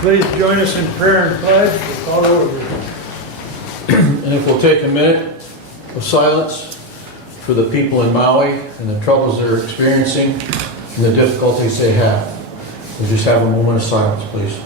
Please join us in prayer and pledge. We'll call to order. And if we'll take a minute of silence for the people in Maui and the troubles they're experiencing and the difficulties they have. We'll just have a moment of silence, please.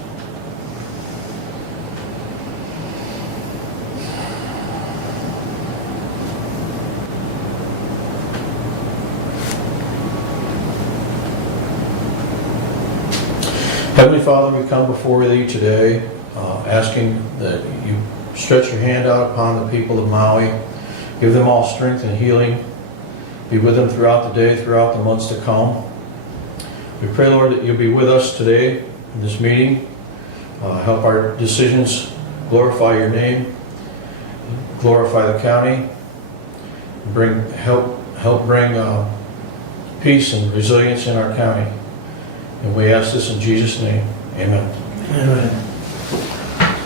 Heavenly Father, we come before you today asking that you stretch your hand out upon the people of Maui, give them all strength and healing, be with them throughout the day, throughout the months to come. We pray, Lord, that you'll be with us today in this meeting, help our decisions glorify your name, glorify the county, help bring peace and resilience in our county. And we ask this in Jesus' name. Amen. Amen.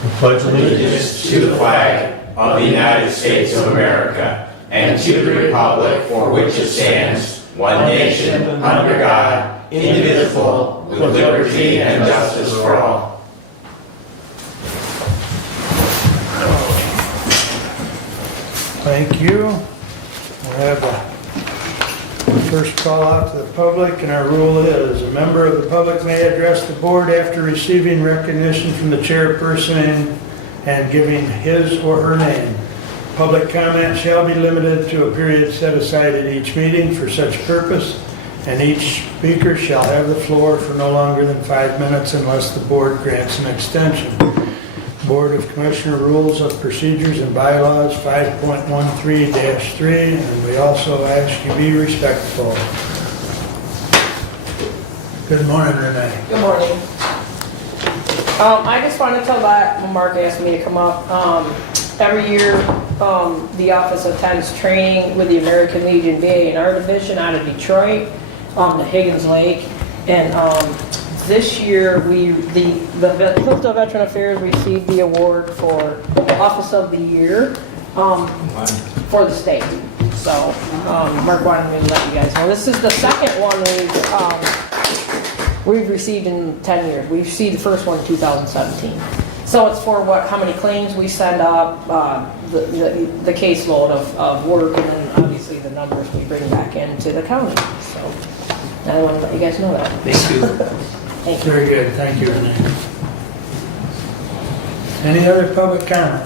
We pledge Allegiance to the flag of the United States of America and to the republic for which it stands, one nation, under God, indivisible, with liberty and justice for all. Thank you. We'll have the first call out to the public, and our rule is a member of the public may address the board after receiving recognition from the chairperson and giving his or her name. Public comment shall be limited to a period set aside at each meeting for such purpose, and each speaker shall have the floor for no longer than 5 minutes unless the board grants an extension. Board of Commissioner Rules of Procedures and Bylaws 5.13-3, and we also ask you be respectful. Good morning, Renee. Good morning. I just wanted to tell that when Mark asked me to come up. Every year, the office attends training with the American Legion VA&R Division out of Detroit on the Higgins Lake. And this year, the Hillsdale Veteran Affairs received the award for Office of the Year for the state. So Mark wanted me to let you guys know. This is the second one we've received in 10 years. We received the first one in 2017. So it's for how many claims we send up, the caseload of work, and then obviously the numbers we bring back into the county. So I want to let you guys know that. Thank you. Thank you. Very good. Thank you, Renee. Any other public comment?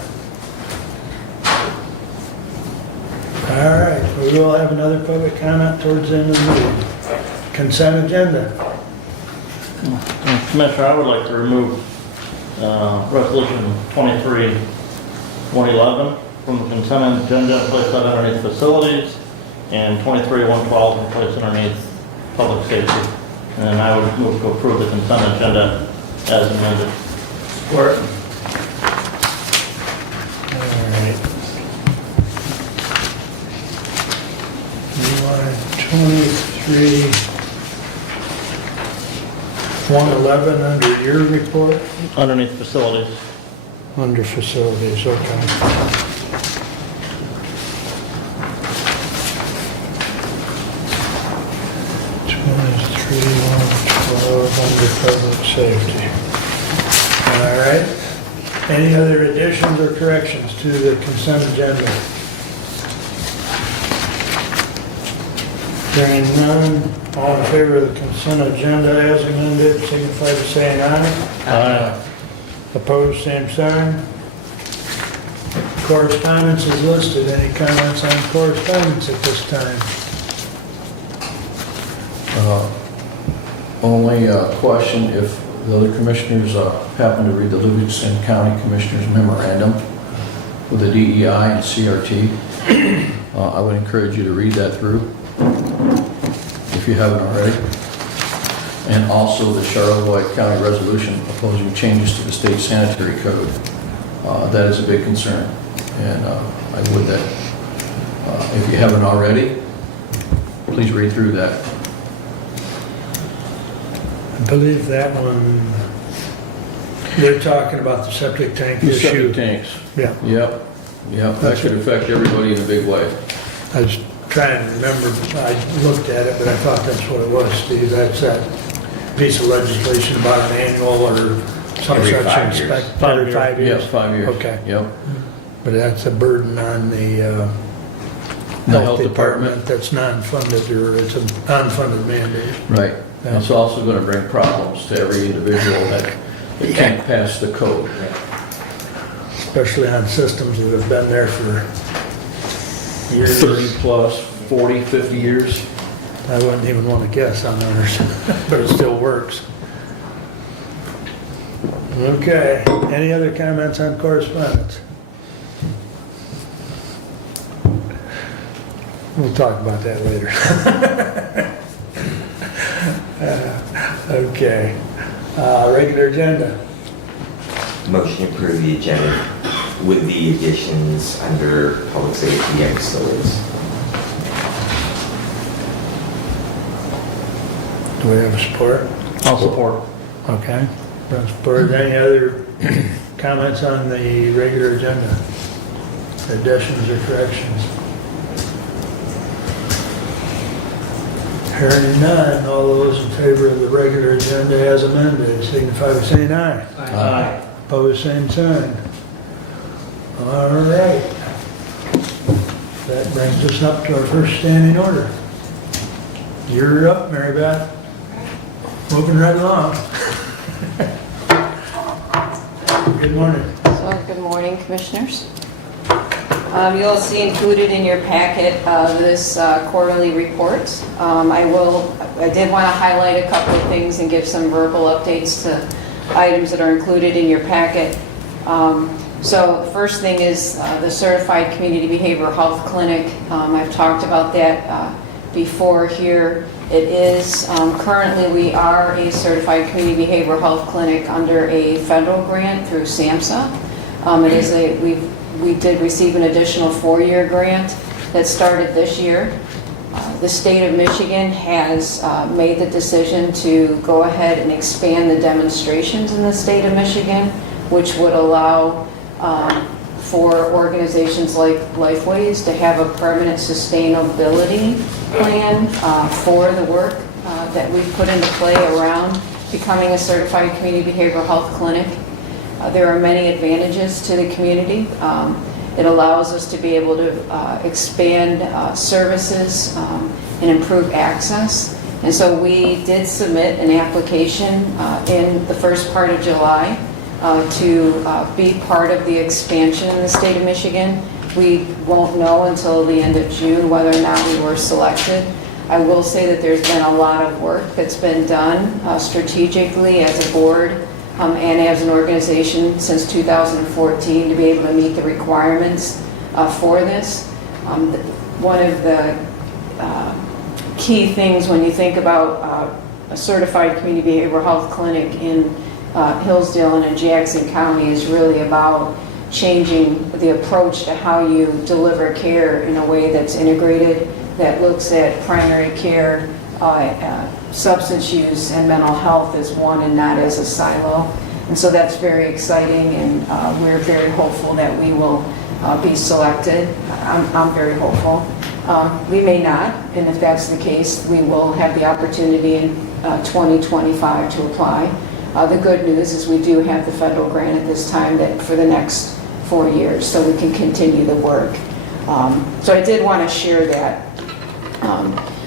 All right, we will have another public comment towards the end of the meeting. Consent agenda. Commissioner, I would like to remove Resolution 23-2011 from the consent agenda and place that underneath facilities, and 23-112 and place it underneath public safety. And then I would move to approve the consent agenda as amended. Support. All right. You want 23-111 under your report? Underneath facilities. Under facilities, okay. Under public safety. All right. Any other additions or corrections to the consent agenda? Hearing none, all in favor of the consent agenda as amended, signify by saying aye. Aye. Opposed, same sign. Correspondence is listed. Any comments on correspondence at this time? Only question, if the other commissioners happen to read the Livingston County Commissioners Memorandum with the DEI and CRT, I would encourage you to read that through if you haven't already. And also the Charlevoix County Resolution opposing changes to the state sanitary code. That is a big concern, and I would that if you haven't already, please read through that. I believe that one, they're talking about the septic tank The issue. septic tanks. Yeah, Yep. That could affect everybody in a big way. I was trying to remember, I looked at it, but I thought that's what it was, Steve. That's that piece of legislation about an annual or Some Every such 5 years. inspect, every 5 years? Yeah, 5 years. Okay. Yep. But that's a burden on the The health department department. that's non-funded, or it's an unfunded mandate. Right. Yeah. It's also gonna bring problems to every individual that can't pass the code. Especially on systems that have been there for years. 30 plus, 40, 50 years. I wouldn't even want to guess on ours, but it still works. Okay, any other comments on correspondence? We'll talk about that later. Okay, regular agenda. Motion to approve the agenda with the additions under public safety and facilities. Do we have support? I'll support. Okay, no support. Any other comments on the regular agenda? Additions or corrections? Hearing none, all those in favor of the regular agenda as amended, signify by saying aye. Aye. Opposed, same sign. All right. That brings us up to our first standing order. You're up, Mary Beth. Moving right along. Good morning. So, good morning, Commissioners. You'll see included in your packet this quarterly report. I did want to highlight a couple of things and give some verbal updates to items that are included in your packet. So the first thing is the Certified Community Behavioral Health Clinic. I've talked about that before here. It is, currently we are a Certified Community Behavioral Health Clinic under a federal grant through SAMHSA. We did receive an additional 4-year grant that started this year. The state of Michigan has made the decision to go ahead and expand the demonstrations in the state of Michigan, which would allow for organizations like Lifeways to have a permanent sustainability plan for the work that we've put into play around becoming a certified community behavioral health clinic. There are many advantages to the community. It allows us to be able to expand services and improve access. And so we did submit an application in the first part of July to be part of the expansion in the state of Michigan. We won't know until the end of June whether or not we were selected. I will say that there's been a lot of work that's been done strategically as a board and as an organization since 2014 to be able to meet the requirements for this. One of the key things when you think about a certified community behavioral health clinic in Hillsdale and in Jackson County is really about changing the approach to how you deliver care in a way that's integrated, that looks at primary care, substance use, and mental health as one and not as a silo. And so that's very exciting, and we're very hopeful that we will be selected. I'm very hopeful. We may not, and if that's the case, we will have the opportunity in 2025 to apply. The good news is we do have the federal grant at this time that for the next 4 years, so we can continue the work. So I did want to share that.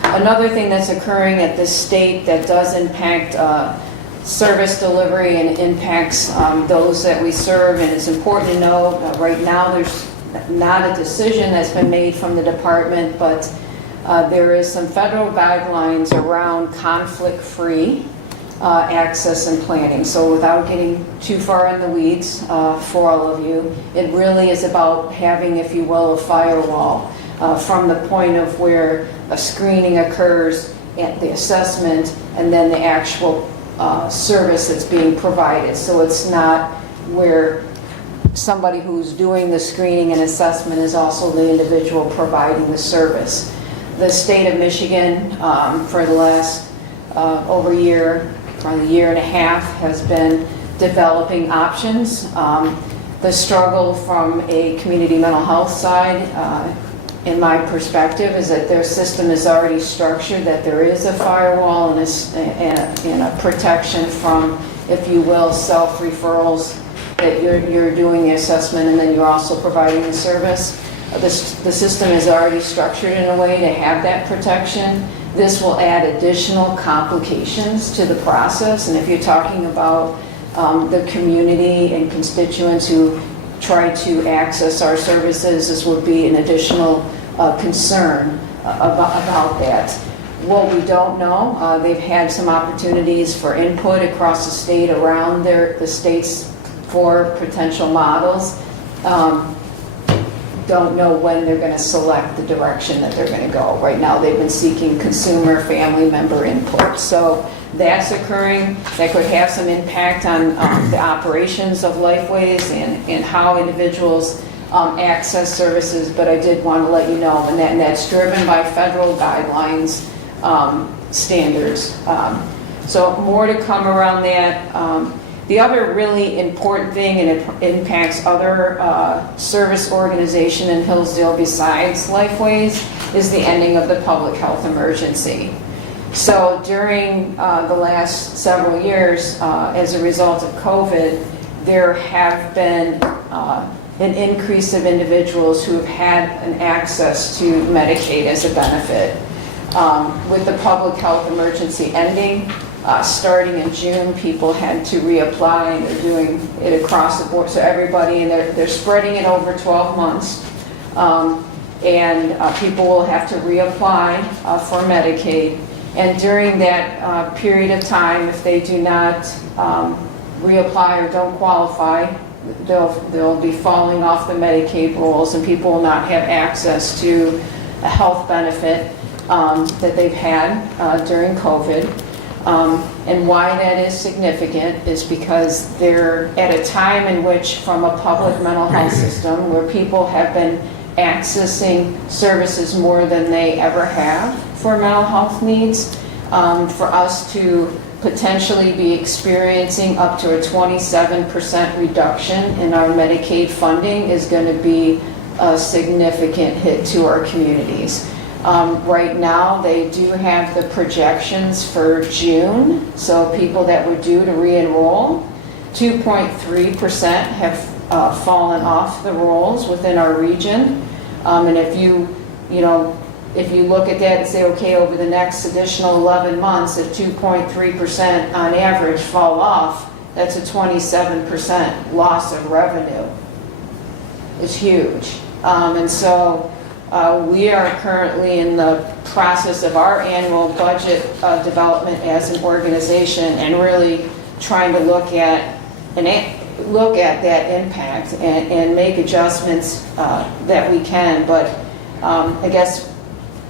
Another thing that's occurring at the state that does impact service delivery and impacts those that we serve, and it's important to know right now there's not a decision that's been made from the department, but there is some federal guidelines around conflict-free access and planning. So without getting too far in the weeds for all of you, it really is about having, if you will, a firewall from the point of where a screening occurs, at the assessment, and then the actual service that's being provided. So it's not where somebody who's doing the screening and assessment is also the individual providing the service. The state of Michigan, for the last over a year, probably a year and a half, has been developing options. The struggle from a community mental health side, in my perspective, is that their system is already structured, that there is a firewall and a protection from if you will, self-referrals, that you're doing the assessment and then you're also providing the service. The system is already structured in a way to have that protection. This will add additional complications to the process, and if you're talking about the community and constituents who try to access our services, this would be an additional concern about that. What we don't know, they've had some opportunities for input across the state around the states for potential models. Don't know when they're going to select the direction that they're going to go. Right now they've been seeking consumer family member input. So that's occurring. That could have some impact on the operations of Lifeways and how individuals access services, but I did want to let you know, and that's driven by federal guidelines, standards. So more to come around that. The other really important thing, and it impacts other service organization in Hillsdale besides Lifeways, is the ending of the public health emergency. So during the last several years, as a result of COVID, there have been an increase of individuals who have had an access to Medicaid as a benefit. With the public health emergency ending, starting in June, people had to reapply, and they're doing it across the board. So everybody, and they're spreading it over 12 months. And people will have to reapply for Medicaid. And during that period of time, if they do not reapply or don't qualify, they'll be falling off the Medicaid rolls, and people will not have access to a health benefit that they've had during COVID. And why that is significant is because they're at a time in which, from a public mental health system, where people have been accessing services more than they ever have for mental health needs, for us to potentially be experiencing up to a 27% reduction in our Medicaid funding is going to be a significant hit to our communities. Right now, they do have the projections for June, so people that were due to re-enroll, 2.3% have fallen off the rolls within our region. And if you look at that and say, okay, over the next additional 11 months, if 2.3% on average fall off, that's a 27% loss of revenue. It's huge. And so we are currently in the process of our annual budget development as an organization, and really trying to look at that impact and make adjustments that we can. But I guess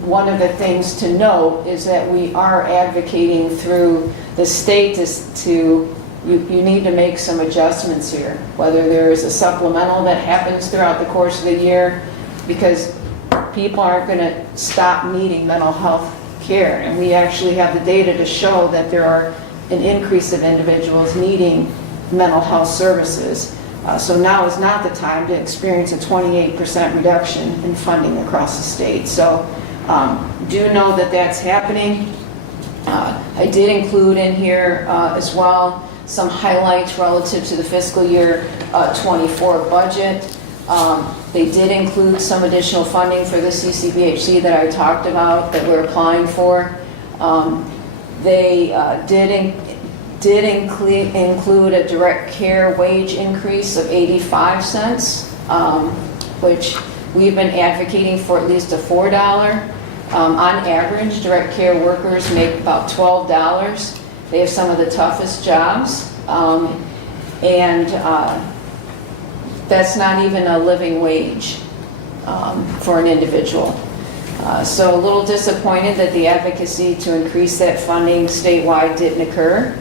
one of the things to note is that we are advocating through the state you need to make some adjustments here, whether there is a supplemental that happens throughout the course of the year, because people aren't going to stop needing mental health care. And we actually have the data to show that there are an increase of individuals needing mental health services. So now is not the time to experience a 28% reduction in funding across the state. So do know that that's happening. I did include in here as well some highlights relative to the fiscal year 24 budget. They did include some additional funding for the CCBHC that I talked about that we're applying for. They did include a direct care wage increase of 85 cents, which we've been advocating for at least a $4. On average, direct care workers make about $12. They have some of the toughest jobs, and that's not even a living wage for an individual. So a little disappointed that the advocacy to increase that funding statewide didn't occur,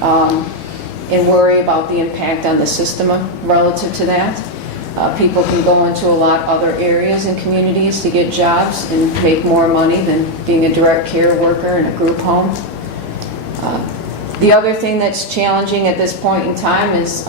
and worry about the impact on the system relative to that. People can go into a lot other areas and communities to get jobs and make more money than being a direct care worker in a group home. The other thing that's challenging at this point in time is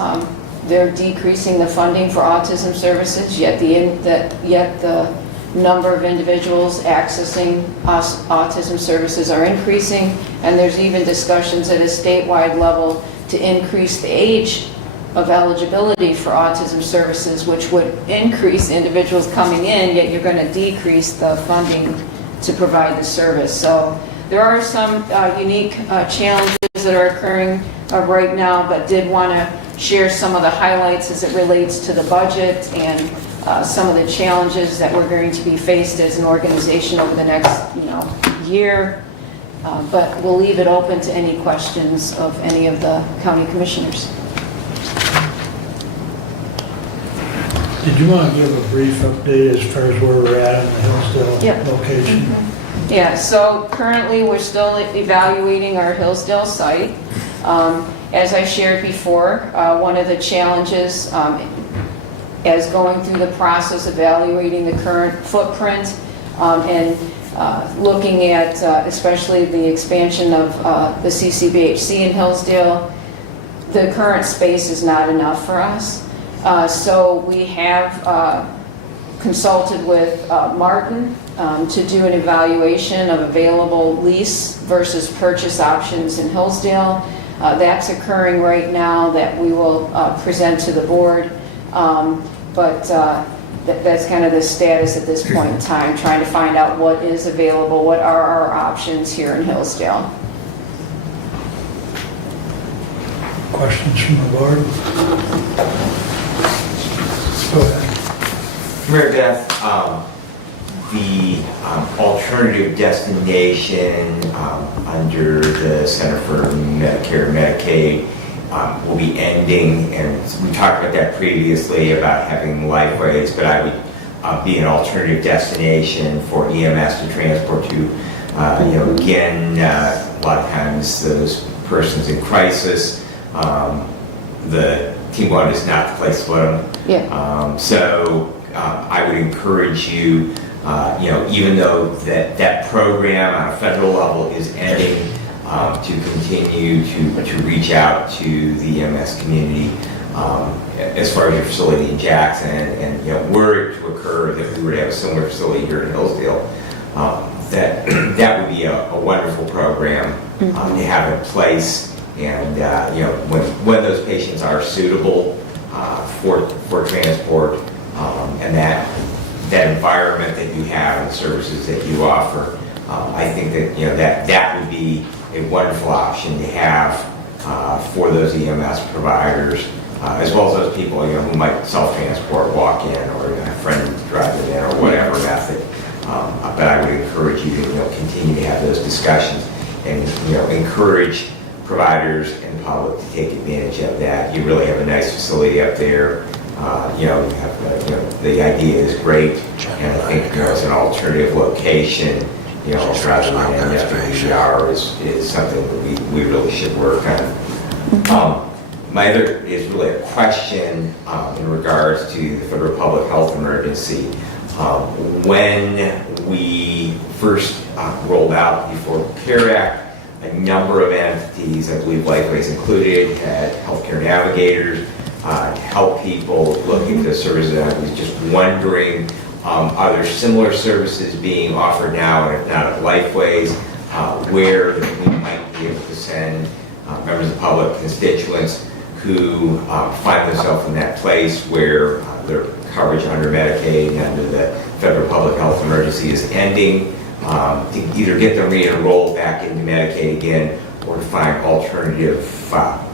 they're decreasing the funding for autism services, yet the number of individuals accessing autism services are increasing, and there's even discussions at a statewide level to increase the age of eligibility for autism services, which would increase individuals coming in, yet you're going to decrease the funding to provide the service. So there are some unique challenges that are occurring right now, but did want to share some of the highlights as it relates to the budget and some of the challenges that we're going to be faced as an organization over the next, year. But we'll leave it open to any questions of any of the county commissioners. Did you want to give a brief update as far as where we're at in the Hillsdale Yep. location? Yeah, so currently we're still evaluating our Hillsdale site. As I shared before, one of the challenges as going through the process evaluating the current footprint and looking at especially the expansion of the CCBHC in Hillsdale, the current space is not enough for us. So we have consulted with Martin to do an evaluation of available lease versus purchase options in Hillsdale. That's occurring right now that we will present to the board. But that's kind of the status at this point in time, trying to find out what is available, what are our options here in Hillsdale. Questions from the board? Go ahead. Mary Beth, the alternative destination under the Center for Medicare and Medicaid will be ending, and we talked about that previously about having Lifeways, but I would be an alternative destination for EMS to transport to, again, a lot of times those persons in crisis, the Team 1 is not the place to put them. Yeah. So I would encourage you, even though that program on a federal level is ending, to continue to reach out to the EMS community as far as your facility in Jackson, and were it to occur that we were to have a similar facility here in Hillsdale, that would be a wonderful program to have in place, and when those patients are suitable for transport, and that environment that you have and services that you offer, I think that that would be a wonderful option to have for those EMS providers, as well as those people who might self-transport, walk in, or a friend drive them in, or whatever method. But I would encourage you to continue to have those discussions and encourage providers and public to take advantage of that. You really have a nice facility up there. You have the idea is great, and I think it's an alternative location. Rather than ER is something that we really should work on. My other is really a question in regards to the federal public health emergency. When we first rolled out the Affordable Care Act, a number of entities, I believe Lifeways included, had healthcare navigators to help people look into services. I was just wondering, are there similar services being offered now, and if not at Lifeways, where we might be able to send members of the public, constituents who find themselves in that place where their coverage under Medicaid and under the federal public health emergency is ending, to either get them re-enrolled back into Medicaid again, or to find alternative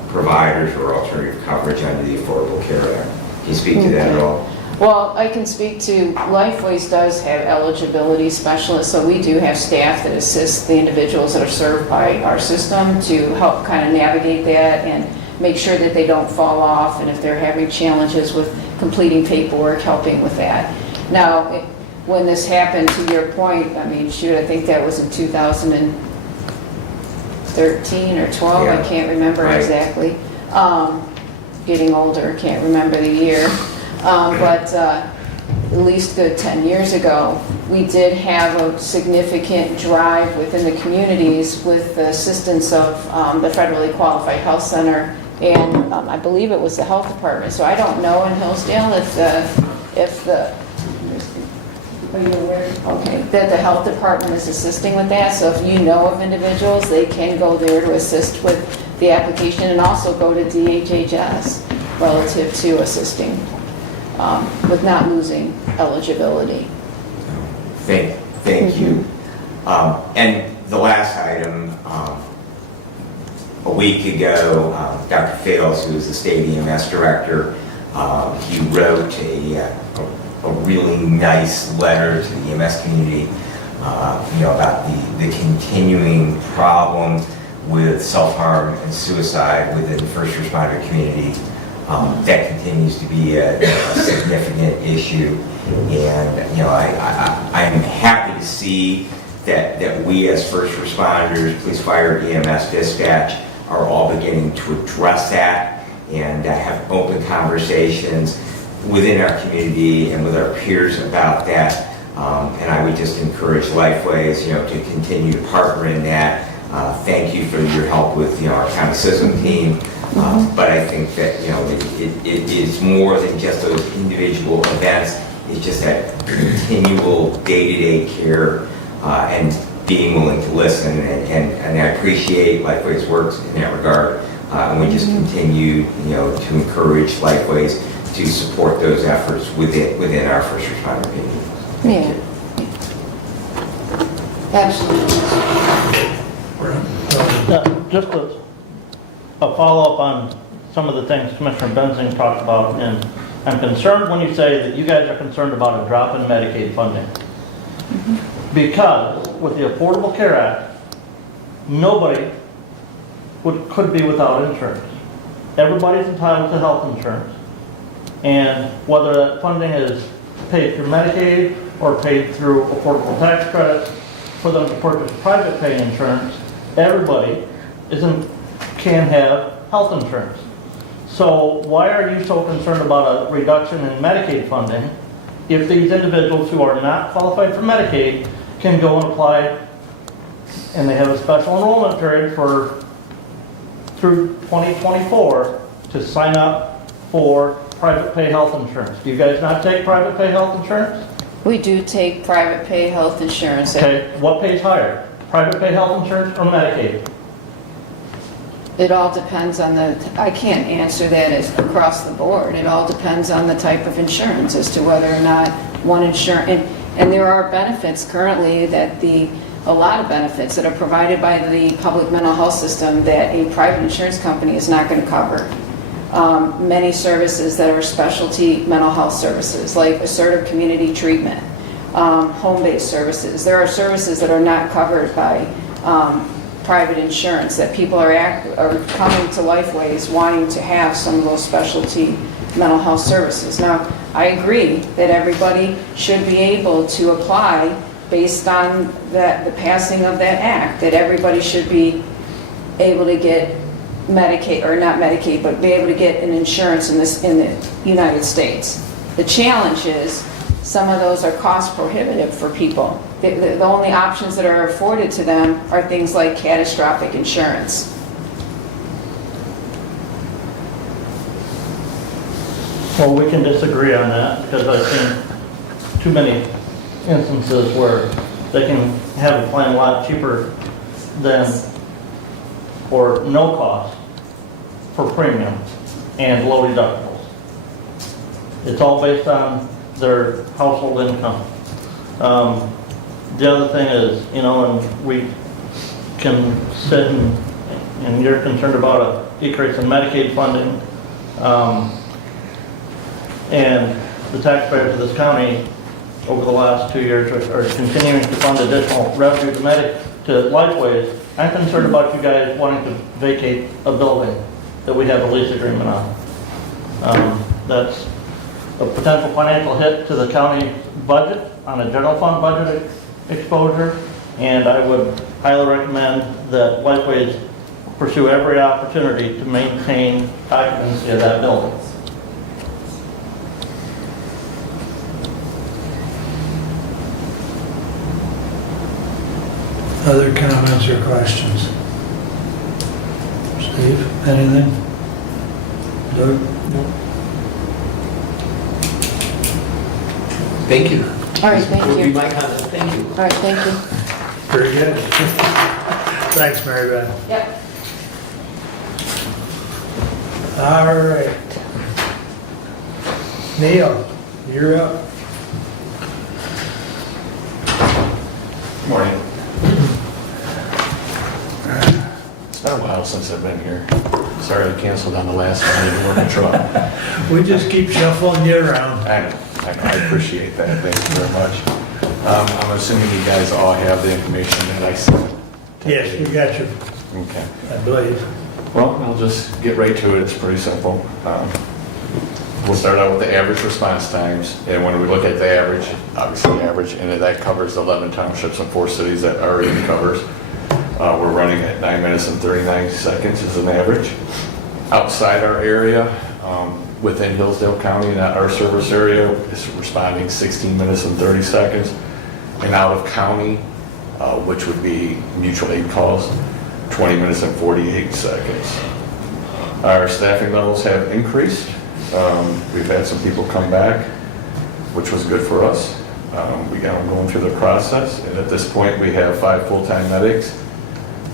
providers or alternative coverage under the Affordable Care Act. Can you speak to that at all? Well, I can speak to, Lifeways does have eligibility specialists, so we do have staff that assist the individuals that are served by our system to help kind of navigate that and make sure that they don't fall off, and if they're having challenges with completing paperwork, helping with that. Now, when this happened, to your point, I think that was in 2013 or 12, Yeah. I can't remember Right. exactly. Getting older, can't remember the year. But at least good 10 years ago, we did have a significant drive within the communities with the assistance of the Federally Qualified Health Center, and I believe it was the health department. So I don't know in Hillsdale if the, are you aware? Okay, that the health department is assisting with that. So if you know of individuals, they can go there to assist with the application and also go to DHHS relative to assisting with not losing eligibility. Thank you. And the last item, a week ago, Dr. Fales, who is the state EMS director, he wrote a really nice letter to the EMS community, about the continuing problem with self-harm and suicide within the first responder community. That continues to be a significant issue, and I'm happy to see that we as first responders, police, fire, EMS, dispatch, are all beginning to address that and have open conversations within our community and with our peers about that. And I would just encourage Lifeways, to continue to partner in that. Thank you for your help with, our county system team. But I think that, it is more than just those individual events. It's just that continual day-to-day care and being willing to listen. And I appreciate Lifeways' works in that regard. And we just continue, to encourage Lifeways to support those efforts within our first responder community. Yeah. Absolutely. Just a follow-up on some of the things Commissioner Benzing talked about, and I'm concerned when you say that you guys are concerned about a drop in Medicaid funding. Because with the Affordable Care Act, nobody could be without insurance. Everybody's entitled to health insurance. And whether that funding is paid through Medicaid or paid through affordable tax credits for them to purchase private pay insurance, everybody can have health insurance. So why are you so concerned about a reduction in Medicaid funding if these individuals who are not qualified for Medicaid can go and apply, and they have a special enrollment period through 2024 to sign up for private pay health insurance? Do you guys not take private pay health insurance? We do take private pay health insurance. Okay, what pays higher? Private pay health insurance or Medicaid? It all depends on I can't answer that as across the board. It all depends on the type of insurance as to whether or not one insurance, and there are benefits currently a lot of benefits that are provided by the public mental health system that a private insurance company is not going to cover. Many services that are specialty mental health services, like assertive community treatment, home-based services. There are services that are not covered by private insurance that people are coming to Lifeways wanting to have some of those specialty mental health services. Now, I agree that everybody should be able to apply based on the passing of that act, that everybody should be able to get Medicaid, or not Medicaid, but be able to get an insurance in the United States. The challenge is some of those are cost prohibitive for people. The only options that are afforded to them are things like catastrophic insurance. Well, we can disagree on that because I've seen too many instances where they can have a plan a lot cheaper than, or no cost for premium and low deductibles. It's all based on their household income. The other thing is, and we can sit and you're concerned about a decrease in Medicaid funding, and the taxpayers of this county over the last 2 years are continuing to fund additional revenue to Lifeways. I'm concerned about you guys wanting to vacate a building that we have a lease agreement on. That's a potential financial hit to the county budget on a general fund budget exposure, and I would highly recommend that Lifeways pursue every opportunity to maintain occupancy of that building. Other comments or questions? Steve, anything? Doug? Thank you. All right, thank Will be you. my comment. Thank you. All right, thank you. Very good. Thanks, Mary Beth. Yep. All right. Neil, you're up. Morning. It's been a while since I've been here. Sorry I canceled on the last one, I didn't work a truck. We just keep shuffling you around. I know, I appreciate that, thank you very much. I'm assuming you guys all have the information that I sent. Yes, we got you, Okay. I believe. Well, I'll just get right to it, it's pretty simple. We'll start out with the average response times, and when we look at the average, obviously average, and that covers 11 townships and 4 cities that already covers. We're running at 9 minutes and 39 seconds as an average. Outside our area, within Hillsdale County, not our service area, is responding 16 minutes and 30 seconds. And out of county, which would be mutual aid calls, 20 minutes and 48 seconds. Our staffing levels have increased. We've had some people come back, which was good for us. We got them going through the process, and at this point, we have 5 full-time medics,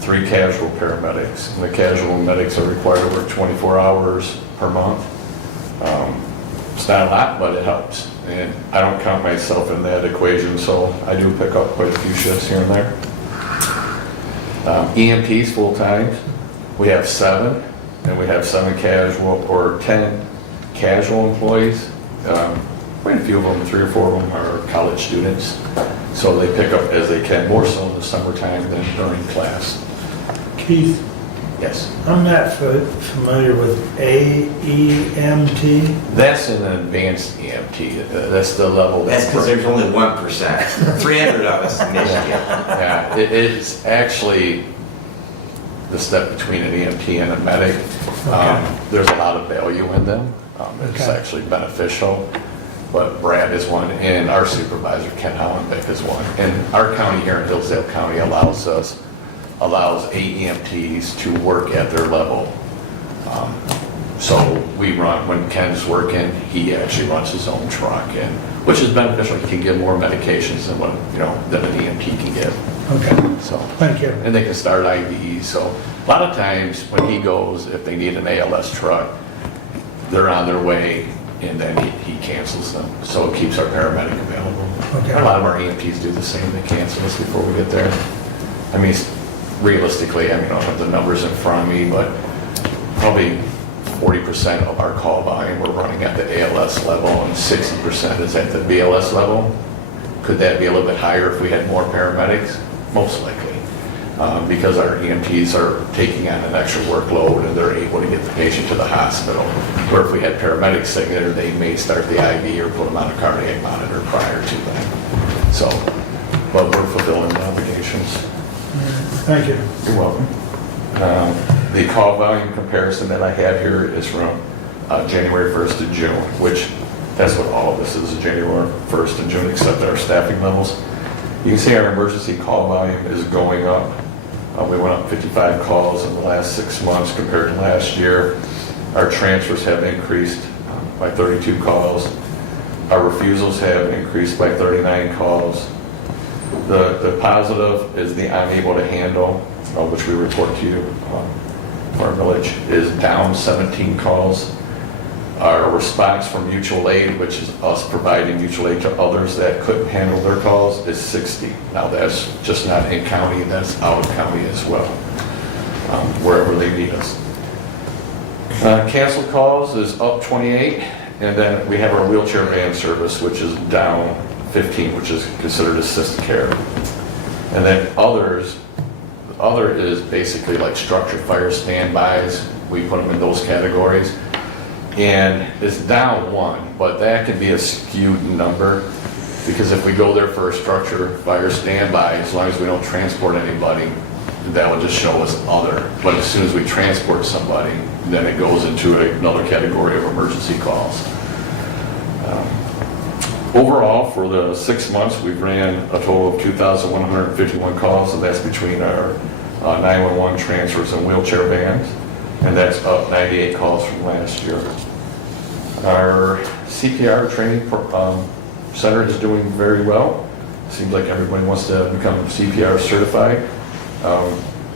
3 casual paramedics. And the casual medics are required to work 24 hours per month. It's not a lot, but it helps. And I don't count myself in that equation, so I do pick up quite a few shifts here and there. EMTs full-time, we have 7, and we have 7 casual, or 10 casual employees. Quite a few of them, 3 or 4 of them are college students. So they pick up as they can, more so in the summertime than during class. Keith, Yes. I'm not familiar with AEMT. That's an advanced EMT. That's the level. That's because there's only 1%. 300 of us in Michigan. Yeah, it is actually the step between an EMT and a medic. There's a lot of value in them. It's Okay. actually beneficial. But Brad is one, and our supervisor, Ken Hollenbeck, is one. And our county here in Hillsdale County allows AEMTs to work at their level. So we run, when Ken's working, he actually runs his own truck, and which is beneficial. He can give more medications than than an EMT can give. Okay, So, thank you. and they can start IVs. So a lot of times when he goes, if they need an ALS truck, they're on their way, and then he cancels them. So it keeps our paramedic available. Okay. A lot of our EMTs do the same. They cancel us before we get there. I mean, realistically, I don't have the numbers in front of me, but probably 40% of our call volume we're running at the ALS level, and 60% is at the BLS level. Could that be a little bit higher if we had more paramedics? Most likely. Because our EMTs are taking on an extra workload and they're able to get the patient to the hospital. Where if we had paramedics sitting there, they may start the IV or put them on a cardiac monitor prior to that. So, but we're fulfilling the obligations. Thank you. You're welcome. The call volume comparison that I have here is from January 1st to June, which that's what all of this is, January 1st and June, except our staffing levels. You can see our emergency call volume is going up. We went up 55 calls in the last 6 months compared to last year. Our transfers have increased by 32 calls. Our refusals have increased by 39 calls. The positive is the unable to handle, which we report to you, our village, is down 17 calls. Our response from mutual aid, which is us providing mutual aid to others that couldn't handle their calls, is 60. Now that's just not in county, that's out of county as well, wherever they need us. Canceled calls is up 28, and then we have our wheelchair van service, which is down 15, which is considered assisted care. And then other is basically like structured fire standbys. We put them in those categories. And it's down 1, but that can be a skewed number, because if we go there for a structure fire standby, as long as we don't transport anybody, that will just show us other. But as soon as we transport somebody, then it goes into another category of emergency calls. Overall, for the 6 months, we've ran a total of 2,151 calls, and that's between our 911 transfers and wheelchair vans, and that's up 98 calls from last year. Our CPR training center is doing very well. Seems like everybody wants to become CPR certified.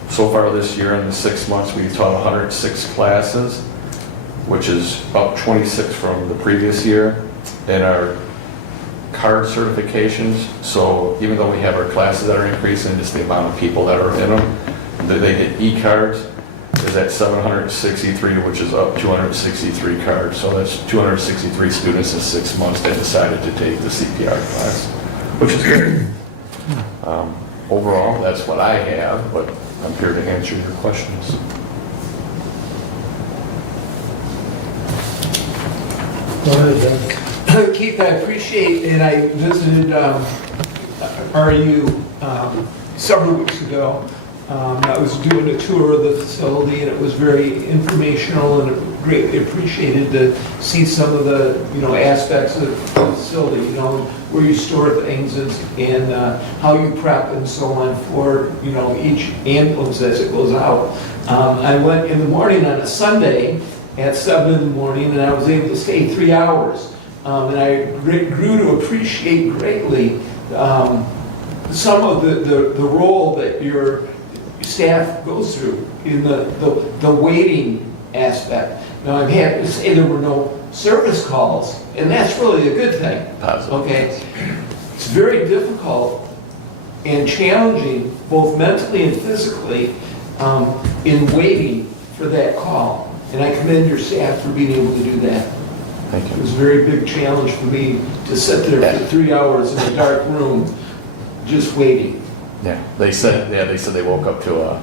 So far this year, in the 6 months, we've taught 106 classes. which is up 26 from the previous year. And our card certifications, so even though we have our classes that are increasing, just the amount of people that are in them, they get e-cards, is at 763, which is up 263 cards. So that's 263 students in 6 months that decided to take the CPR class, which is good. Overall, that's what I have, but I'm here to answer your questions. Go ahead, Doug. Keith, I appreciate, and I visited RU several weeks ago. I was doing a tour of the facility, and it was very informational, and greatly appreciated to see some of the, aspects of the facility, where you store things and how you prep and so on for, each ambulance as it goes out. I went in the morning on a Sunday at 7 in the morning, and I was able to stay 3 hours. And I grew to appreciate greatly some of the role that your staff goes through in the waiting aspect. Now, I'm happy to say there were no service calls, and that's really a good thing. Positive. Okay? It's very difficult and challenging, both mentally and physically, in waiting for that call. And I commend your staff for being able to do that. Thank It you. was a very big challenge for me to sit there for 3 hours in a dark room, just waiting. Yeah, they said they woke up to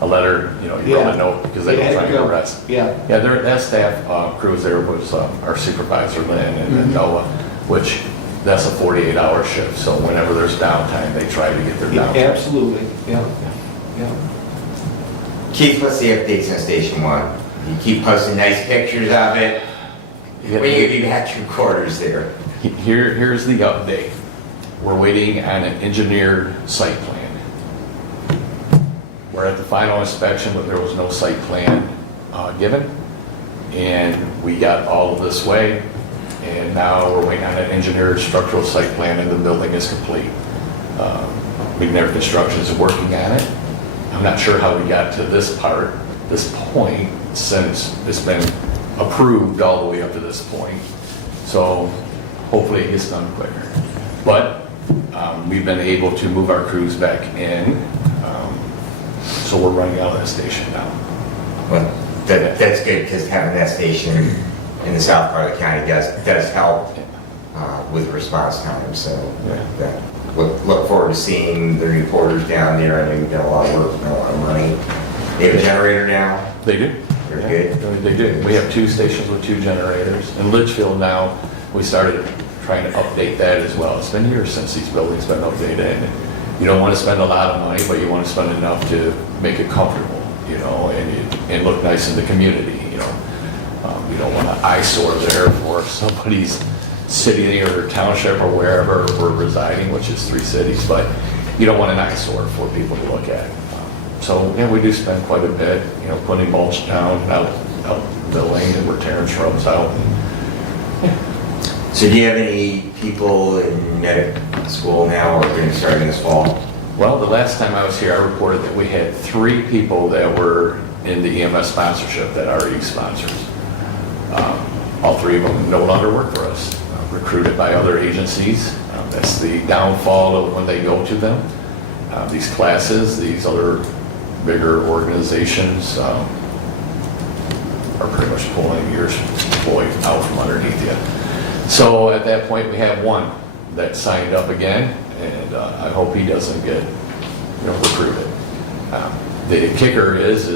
a letter, you wrote Yeah. a note because they were had trying to go. arrest. Yeah. Yeah, that staff crew there was our supervisor, Lynn, and Noah, which that's a 48-hour shift. So whenever there's downtime, they try to get their Yeah, downtime. absolutely, yeah, yeah. Keith, what's the updates on Station 1? You keep posting nice pictures of it. When you get back to your quarters there? Here's the update. We're waiting on an engineered site plan. We're at the final inspection, but there was no site plan given. And we got all of this way, and now we're waiting on an engineered structural site plan, and the building is complete. Mid-Air Construction is working on it. I'm not sure how we got to this point, since it's been approved all the way up to this point. So hopefully it gets done quicker. But we've been able to move our crews back in, so we're running out of that station now. Well, that's good, because having that station in the south part of the county does help with response time. So look forward to seeing the reporters down there. I know you've done a lot of work, spent a lot of money. They have a generator now. They do. They're good. They do. We have 2 stations with 2 generators. In Litchfield now, we started trying to update that as well. It's been years since these buildings been updated. And you don't want to spend a lot of money, but you want to spend enough to make it comfortable, and look nice in the community, You don't want an eyesore there for somebody's city or township or wherever we're residing, which is 3 cities, but you don't want an eyesore for people to look at. So, we do spend quite a bit, putting mulch down, out the lane, and we're tearing shrubs out. So do you have any people in medic school now, or going to start in this fall? Well, the last time I was here, I reported that we had 3 people that were in the EMS sponsorship that RE sponsors. All 3 of them no longer work for us, recruited by other agencies. That's the downfall of when they go to them. These classes, these other bigger organizations are pretty much pulling your employee out from underneath you. So at that point, we have 1 that signed up again, and I hope he doesn't get recruited. The kicker is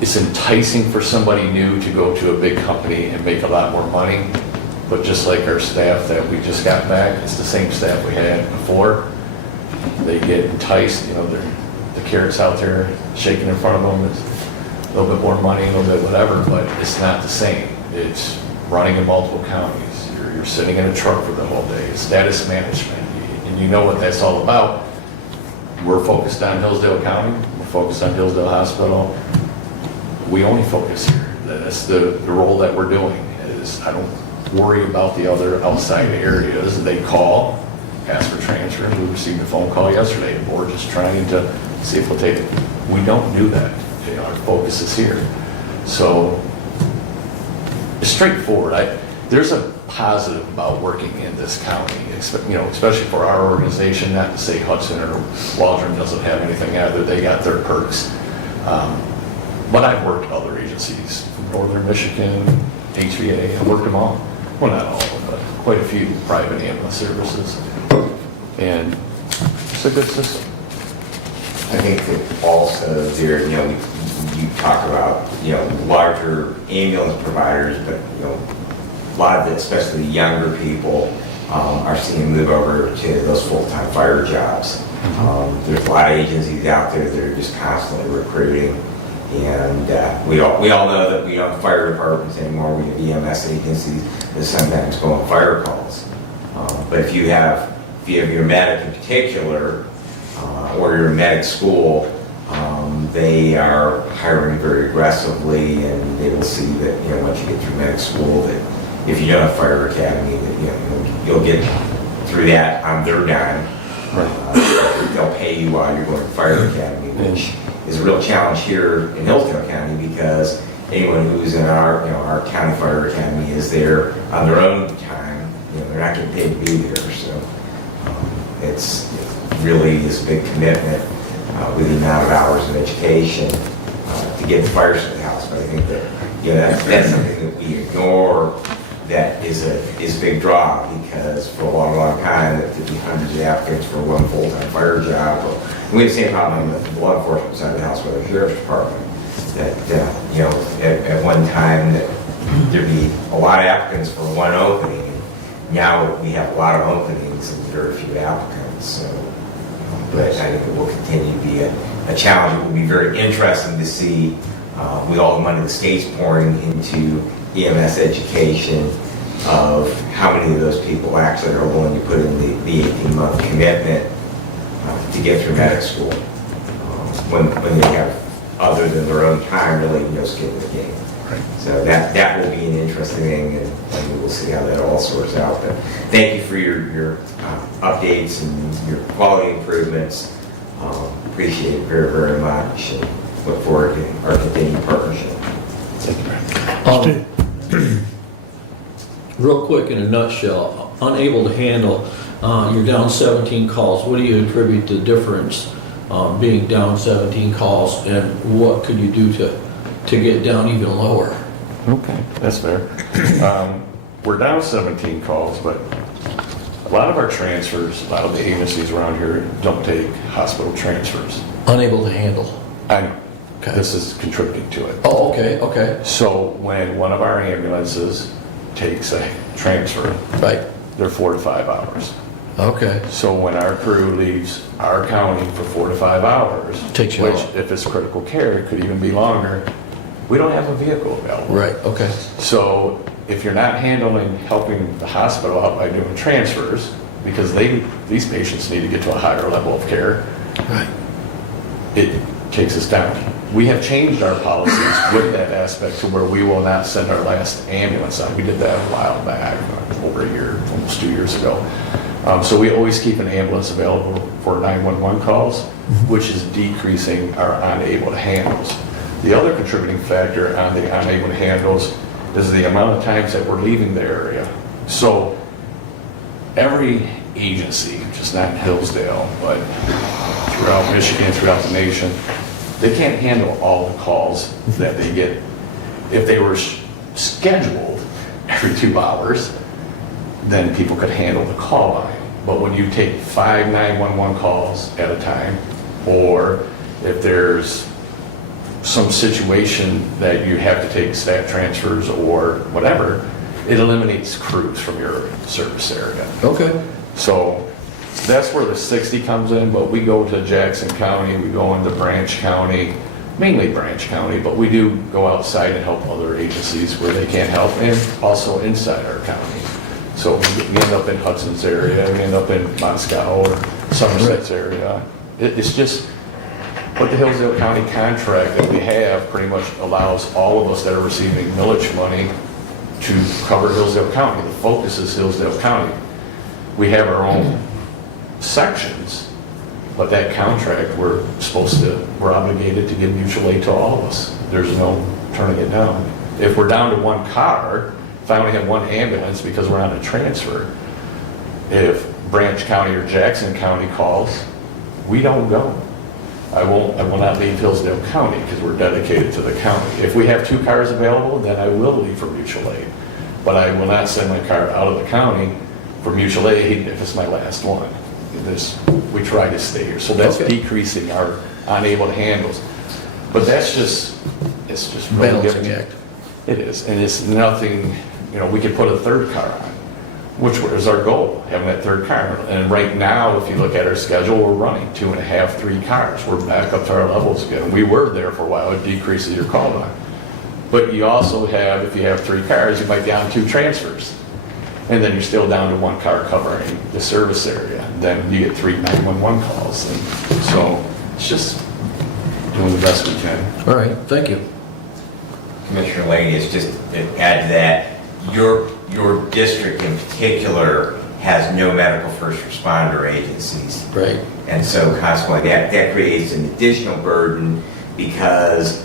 it's enticing for somebody new to go to a big company and make a lot more money, but just like our staff that we just got back, it's the same staff we had before. They get enticed, the carrots out there shaking in front of them, it's a little bit more money, a little bit whatever, but it's not the same. It's running in multiple counties. You're sitting in a truck for the whole day. It's status management, and you know what that's all about. We're focused on Hillsdale County. We're focused on Hillsdale Hospital. We only focus here. That's the role that we're doing. I don't worry about the other outside areas. They call, ask for transfer. We received a phone call yesterday. The board just trying to see if we'll take it. We don't do that. Our focus is here. So straightforward. There's a positive about working in this county, especially for our organization, not to say Hudson or Waldron doesn't have anything either, they got their perks. But I've worked other agencies from Northern Michigan, HVA, I've worked them all. Well, not all of them, but quite a few private ambulance services. And it's a good system. I think that also there, you talk about, larger ambulance providers, but, a lot of it, especially younger people, are seeing move over to those full-time fire jobs. There's a lot of agencies out there that are just constantly recruiting. And we all know that we don't have fire departments anymore. We have EMS agencies that sometimes go on fire calls. But if you have your medic in particular, or your medic school, they are hiring very aggressively, and they will see that once you get through medic school, that if you don't have fire academy, that you'll get through that on their dime. They'll pay you while you're going to fire academy, which is a real challenge here in Hillsdale County, because anyone who's in our county fire academy is there on their own time. They're not getting paid to be there, so it really is a big commitment with the amount of hours of education to get the fire to the house. But I think that that's something that we ignore. That is a big draw, because for a long time there could be hundreds of applicants for one full-time fire job. We have the same problem on the law enforcement side of the house with the sheriff's department. That at one time that there'd be a lot of applicants for one opening. Now we have a lot of openings and very few applicants. So, but I think it will continue to be a challenge. It will be very interesting to see with all the money the state's pouring into EMS education, of how many of those people actually are willing to put in the 18-month commitment to get through medic school, when they have, other than their own time, really no skin in the game. Right. So that will be an interesting thing, and we will see how that all sorts out. But thank you for your updates and your quality improvements. Appreciate it very, very much, and look forward to our continued partnership. Thank you. Real quick, in a nutshell, unable to handle, you're down 17 calls. What do you attribute the difference being down 17 calls, and what could you do to get down even lower? Okay, that's fair. We're down 17 calls, but a lot of our transfers, a lot of the agencies around here don't take hospital transfers. Unable to handle. I know. Okay. This is contributing to it. Oh, okay. So when one of our ambulances takes a transfer, Right. they're 4 to 5 hours. Okay. So when our crew leaves our county for 4 to 5 hours, Takes you which out. if it's critical care, it could even be longer, we don't have a vehicle available. Right, okay. So if you're not helping the hospital out by doing transfers, because these patients need to get to a higher level of care, Right. it takes us down. We have changed our policies with that aspect to where we will not send our last ambulance out. We did that a while back, over a year, almost 2 years ago. So we always keep an ambulance available for 911 calls, which is decreasing our unable to handles. The other contributing factor on the unable to handles is the amount of times that we're leaving the area. So every agency, just not in Hillsdale, but throughout Michigan, throughout the nation, they can't handle all the calls that they get. If they were scheduled every 2 hours, then people could handle the call volume. But when you take 5 911 calls at a time, or if there's some situation that you have to take staff transfers or whatever, it eliminates crews from your service area. Okay. So that's where the 60 comes in, but we go to Jackson County, we go into Branch County, mainly Branch County, but we do go outside and help other agencies where they can't help, and also inside our county. So we end up in Hudson's area, we end up in Moscow or Somerset's area. It's just what the Hillsdale County contract that we have pretty much allows all of us that are receiving millage money to cover Hillsdale County. The focus is Hillsdale County. We have our own sections, but that contract, we're obligated to give mutual aid to all of us. There's no turning it down. If we're down to one car, if I only have one ambulance because we're on a transfer, if Branch County or Jackson County calls, we don't go. I will not leave Hillsdale County because we're dedicated to the county. If we have 2 cars available, then I will leave for mutual aid. But I will not send my car out of the county for mutual aid if it's my last one. We try to stay here. So that's Okay. decreasing our unable to handles. But it's just really Balancing giving- act. It is, and it's nothing, we could put a 3rd car on, which was our goal, having that 3rd car. And right now, if you look at our schedule, we're running 2.5, 3 cars. We're back up to our levels again. We were there for a while, it decreases your call line. But you also have, if you have 3 cars, you might be on 2 transfers. And then you're still down to 1 car covering the service area. Then you get 3 911 calls. And so it's just doing the best we can. All right, thank you. Commissioner Lane, is just to add to that, your district in particular has no medical first responder agencies. Right. And so consequently, that creates an additional burden because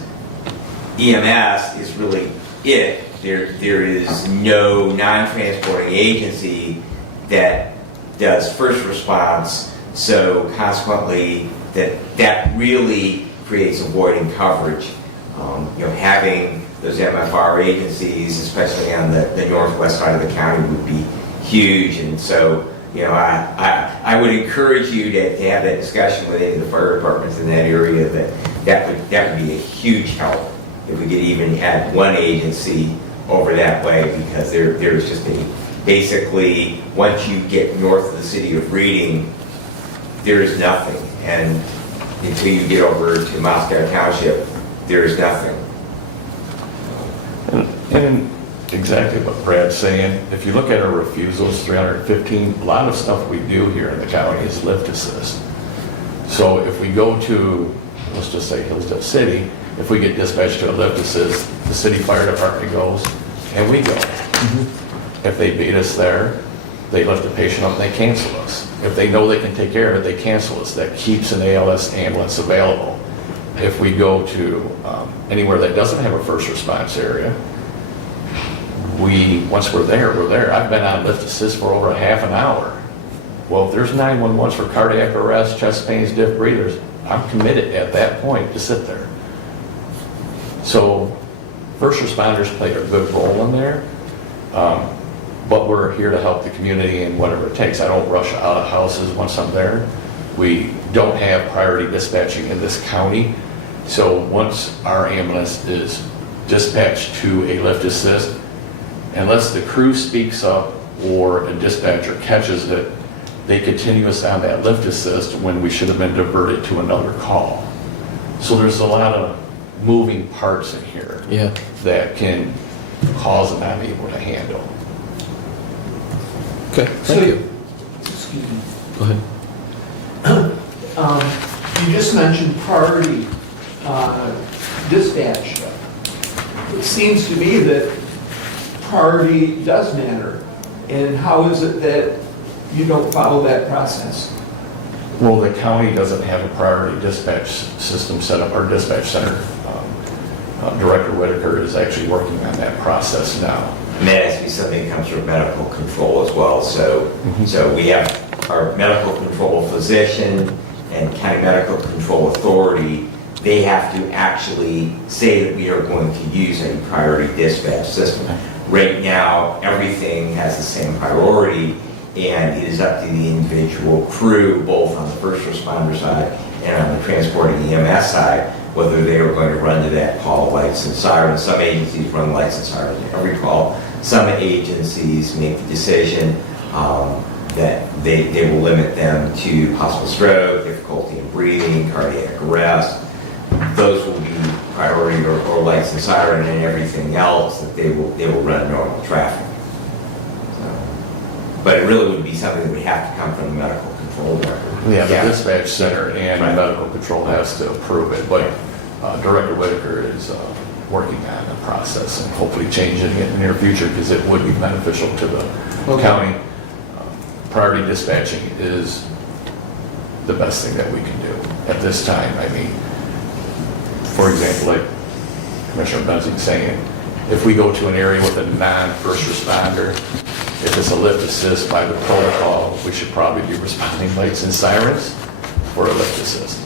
EMS is really it. There is no non-transporting agency that does first response. So consequently, that really creates avoiding coverage. Having those MFR agencies, especially on the northwest side of the county, would be huge. And so, I would encourage you to have that discussion with any of the fire departments in that area. That would be a huge help if we could even add 1 agency over that way, because there's just basically, once you get north of the city of Reading, there's nothing. And until you get over to Moscow Township, there's nothing. And exactly what Brad's saying, if you look at our refusals, 315, a lot of stuff we do here in the county is lift assist. So if we go to, let's just say Hillsdale City, if we get dispatched to a lift assist, the city fire department goes, and we go. If they beat us there, they lift the patient up and they cancel us. If they know they can take care of it, they cancel us. That keeps an ALS ambulance available. If we go to anywhere that doesn't have a first response area, once we're there, we're there. I've been on lift assist for over a half an hour. Well, if there's 911s for cardiac arrest, chest pains, diff breathers, I'm committed at that point to sit there. So first responders play a good role in there, but we're here to help the community in whatever it takes. I don't rush out of houses once I'm there. We don't have priority dispatching in this county, so once our ambulance is dispatched to a lift assist, unless the crew speaks up or a dispatcher catches it, they continue us on that lift assist when we should have been diverted to another call. So there's a lot of moving parts in here that can cause an unable to handle. Okay, thank you. Excuse me. Go ahead. You just mentioned priority dispatch. It seems to me that priority does matter. And how is it that you don't follow that process? Well, the county doesn't have a priority dispatch system set up. Our dispatch center, Director Whitaker is actually working on that process now. And that has to be something that comes from medical control as well. So we have our medical control physician and county medical control authority. They have to actually say that we are going to use a priority dispatch system. Right now, everything has the same priority, and it is up to the individual crew, both on the first responder side and on the transporting EMS side, whether they are going to run to that call lights and sirens. Some agencies run lights and sirens at every call. Some agencies make the decision that they will limit them to possible stroke, difficulty in breathing, cardiac arrest. Those will be priority or lights and siren, and everything else that they will run normal traffic. But it really would be something that would have to come from the medical control director. Yeah, the dispatch center and medical control has to approve it, but Director Whitaker is working on the process and hopefully changing it in the near future because it would be beneficial to the county. Priority dispatching is the best thing that we can do at this time. I mean, for example, like Commissioner Benzi's saying, if we go to an area with a non-first responder, if it's a lift assist by the protocol, we should probably be responding lights and sirens for a lift assist,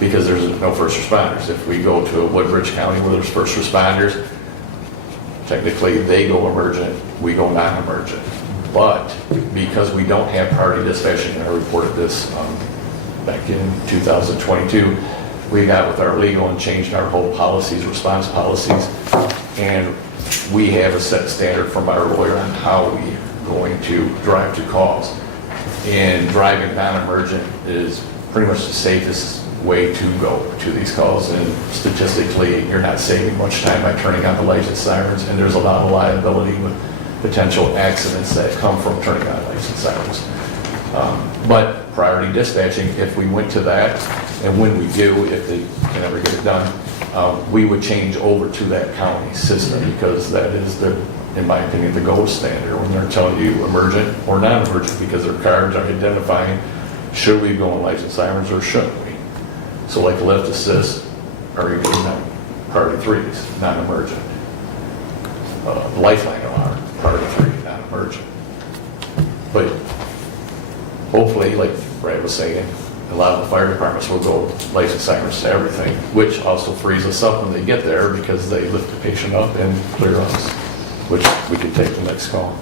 because there's no first responders. If we go to a Woodbridge County where there's first responders, technically they go emergent, we go non-emergent. But because we don't have priority dispatching, and I reported this back in 2022, we got with our legal and changed our whole policies, response policies, and we have a set standard from our lawyer on how we going to drive to calls. And driving non-emergent is pretty much the safest way to go to these calls, and statistically, you're not saving much time by turning on the lights and sirens, and there's a lot of liability with potential accidents that come from turning on lights and sirens. But priority dispatching, if we went to that, and when we do, if they can ever get it done, we would change over to that county system, because that is the, in my opinion, the gold standard when they're telling you emergent or non-emergent, because their cards are identifying, should we go on lights and sirens or shouldn't we? So like lift assist, are you doing priority 3s, non-emergent? Lifeline alarm, priority 3, non-emergent. But hopefully, like Brad was saying, a lot of the fire departments will go lights and sirens to everything, which also frees us up when they get there, because they lift the patient up and clear us, which we can take the next call.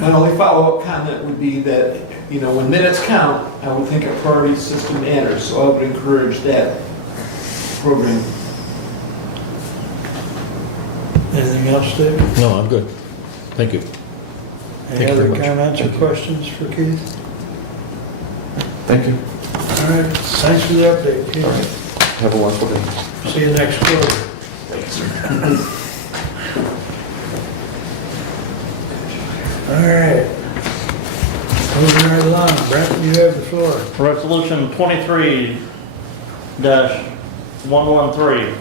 My only follow-up comment would be that, you know, when minutes count, I would think a priority system matters, so I would encourage that program. Anything else, Dave? No, I'm good. Thank you. Any Thank you very other much. comments or Thank you. questions for Keith? Thank you. All right, thanks for the update, Keith. Have a wonderful day. See you next quarter. Thanks, sir. All right. Moving right along, Brent, you have the floor. Resolution 23-113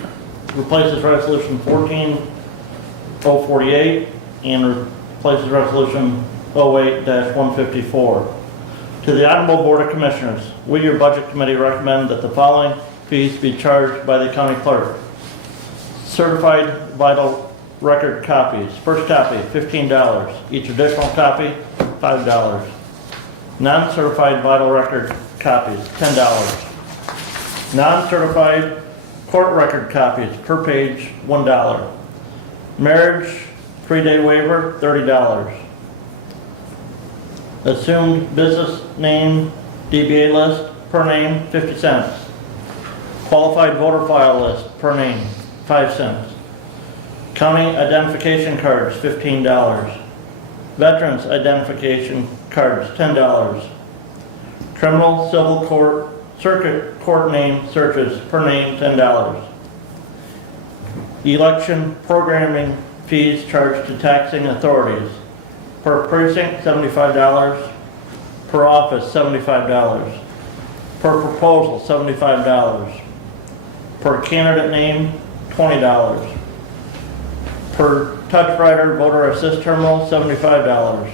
replaces Resolution 14-048 and replaces Resolution 08-154. To the Honorable Board of Commissioners, we, your Budget Committee, recommend that the following fees be charged by the County Clerk. Certified vital record copies. First copy, $15. Each additional copy, $5. Non-certified vital record copies, $10. Non-certified court record copies per page, $1. Marriage 3-day waiver, $30. Assumed business name DBA list per name, 50 cents. Qualified voter file list per name, 5 cents. County identification cards, $15. Veterans identification cards, $10. Criminal civil court circuit court name searches per name, $10. Election programming fees charged to taxing authorities. Per precinct, $75. Per office, $75. Per proposal, $75. Per candidate name, $20. Per touchwriter voter assist terminal, $75.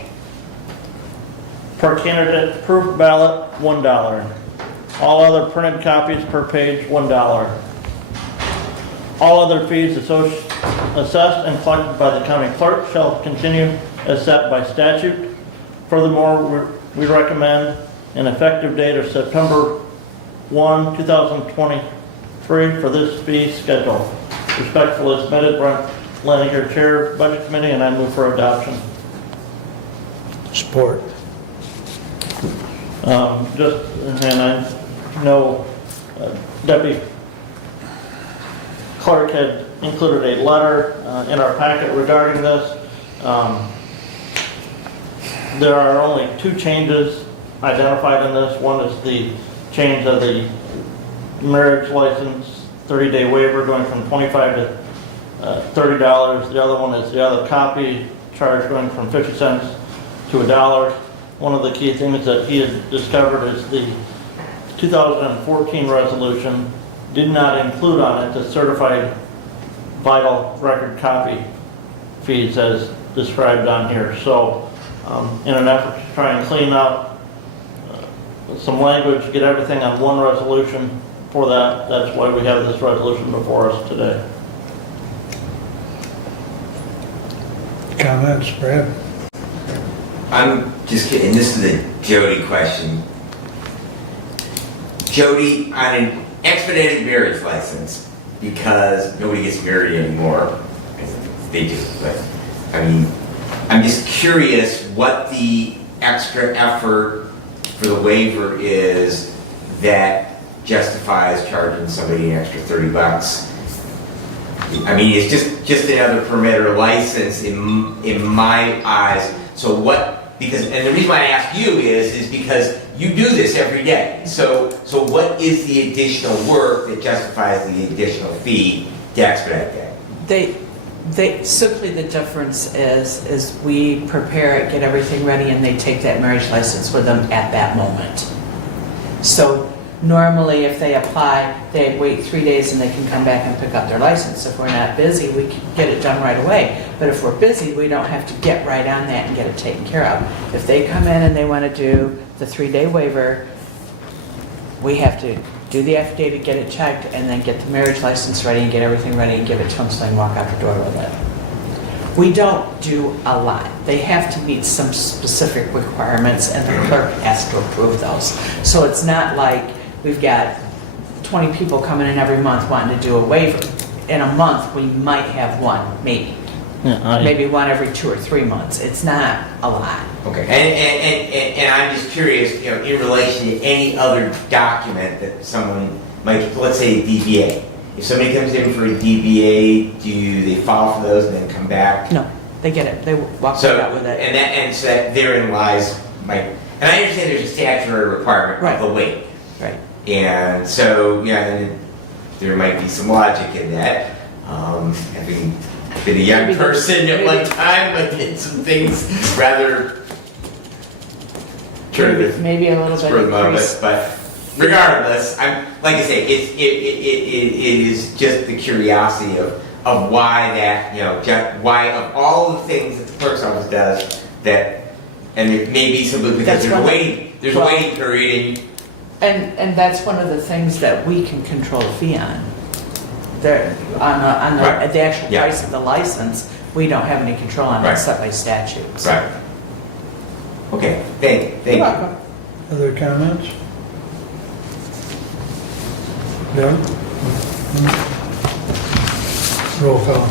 Per candidate proof ballot, $1. All other printed copies per page, $1. All other fees assessed and collected by the county clerk shall continue as set by statute. Furthermore, we recommend an effective date of September 1, 2023 for this fee schedule. Respectfully submitted, Brent Laniger, Chair, Budget Committee, and I move for adoption. Support. And I know Deputy Clerk had included a letter in our packet regarding this. There are only 2 changes identified in this. One is the change of the marriage license 30-day waiver going from $25 to $30. The other one is the other copy charge going from 50 cents to $1. One of the key things that he had discovered is the 2014 resolution did not include on it the certified vital record copy fees as described on here. So in an effort to try and clean up some language, get everything on one resolution for that, that's why we have this resolution before us today. comments, Brad? I'm just kidding, this is a Jody question. Jody, on an expedited marriage license, because nobody gets married anymore, they just, but, I mean, I'm just curious what the extra effort for the waiver is that justifies charging somebody an extra $30. I mean, it's just another permit or license in my eyes. So what, because, and the reason why I ask you is because you do this every day. So what is the additional work that justifies the additional fee to expedite that? They simply, the difference is we prepare it, get everything ready, and they take that marriage license with them at that moment. So normally, if they apply, they wait 3 days and they can come back and pick up their license. If we're not busy, we can get it done right away. But if we're busy, we don't have to get right on that and get it taken care of. If they come in and they want to do the 3-day waiver, we have to do the affidavit, get it checked, and then get the marriage license ready and get everything ready and give it to them so they can walk out the door with it. We don't do a lot. They have to meet some specific requirements and the clerk has to approve those. So it's not like we've got 20 people coming in every month wanting to do a waiver. In a month, we might have one, maybe. Yeah, Maybe one every 2 or 3 months. It's not a lot. Okay, and I'm just curious, you know, in relation to any other document that someone might, let's say a DBA. If somebody comes in for a DBA, do they file for those and then come back? No, they get it. They walk So, right out with it. and so that therein lies my, and I understand there's a statutory requirement Right. of the weight. Right. And so, yeah, and there might be some logic in that. Having been a young Maybe person at maybe- one time, I did some things rather alternative Maybe a little bit for the moment, increase. but regardless, I'm, like I say, it is just the curiosity of why that, you know, why of all the things that the clerk's office does, that, and it may be simply because That's there's one- a waiting period And that's one of the things that we can control the fee on. There, on Right. the actual Yeah. price of the license, we don't have any control on it, Right. it's set by statute. and, so. right. Okay, thank You're you. welcome. Other comments? No? Roll call.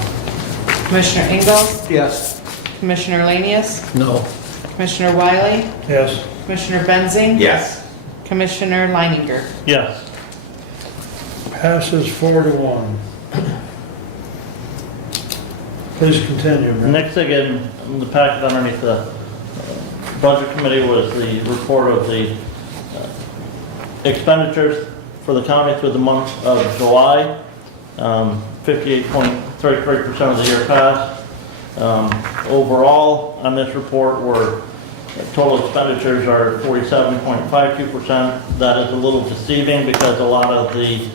Commissioner Ingalls? Yes. Commissioner Lanius? No. Commissioner Wiley? Yes. Commissioner Benzing? Yes. Commissioner Leininger? yes. Passes 4-1. Please continue, Brad. Next thing in the packet underneath the Budget Committee was the report of the expenditures for the county through the month of July. 58.33% of the year passed. Overall, on this report, were total expenditures are 47.52%. That is a little deceiving because a lot of the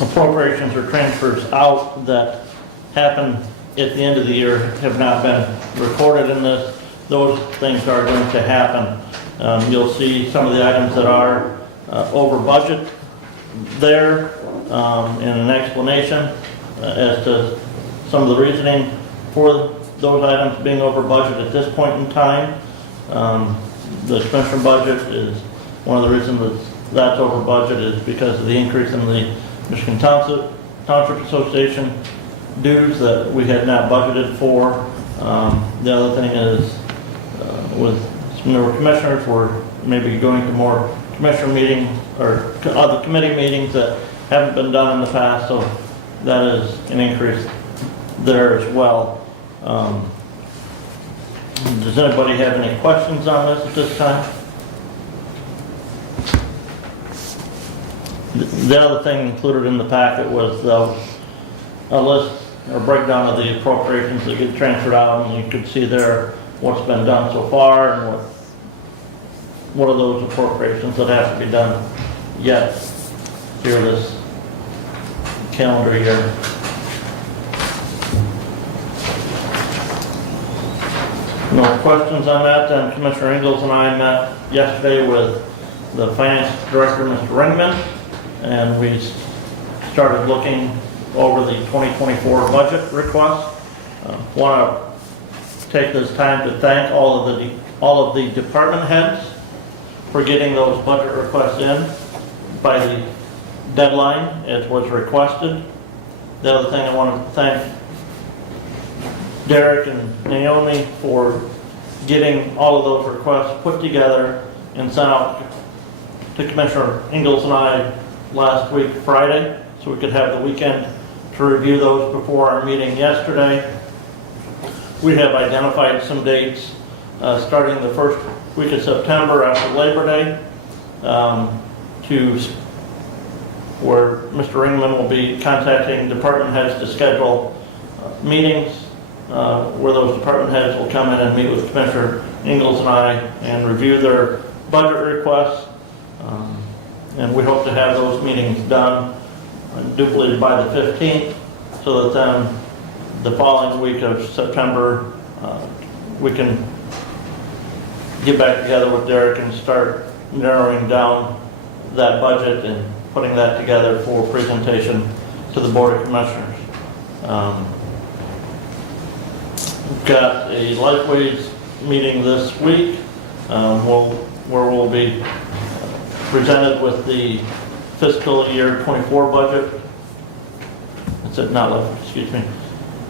appropriations or transfers out that happen at the end of the year have not been recorded in this. Those things are going to happen. You'll see some of the items that are over budget there in an explanation as to some of the reasoning for those items being over budget at this point in time. The expenditure budget is one of the reasons that's over budget is because of the increase in the Michigan Township Association dues that we had not budgeted for. The other thing is with some newer commissioners, we're maybe going to more commissioner meetings or other committee meetings that haven't been done in the past, so that is an increase there as well. Does anybody have any questions on this at this time? The other thing included in the packet was a list or breakdown of the appropriations that get transferred out, and you could see there what's been done so far and what are those appropriations that have to be done yet here this calendar year. No questions on that, then Commissioner Ingalls and I met yesterday with the Finance Director, Mr. Ringman, and we started looking over the 2024 budget request. Want to take this time to thank all of the department heads for getting those budget requests in by the deadline as was requested. The other thing I want to thank Derek and Naomi for getting all of those requests put together and sent out to Commissioner Ingalls and I last week, Friday, so we could have the weekend to review those before our meeting yesterday. We have identified some dates starting the first week of September after Labor Day where Mr. Ringman will be contacting department heads to schedule meetings where those department heads will come in and meet with Commissioner Ingalls and I and review their budget requests. And we hope to have those meetings done duplicated by the 15th so that then the following week of September we can get back together with Derek and start narrowing down that budget and putting that together for presentation to the Board of Commissioners. We've got a Lifeways meeting this week where we'll be presented with the fiscal year 24 budget. That's it, not Lifeways, excuse me.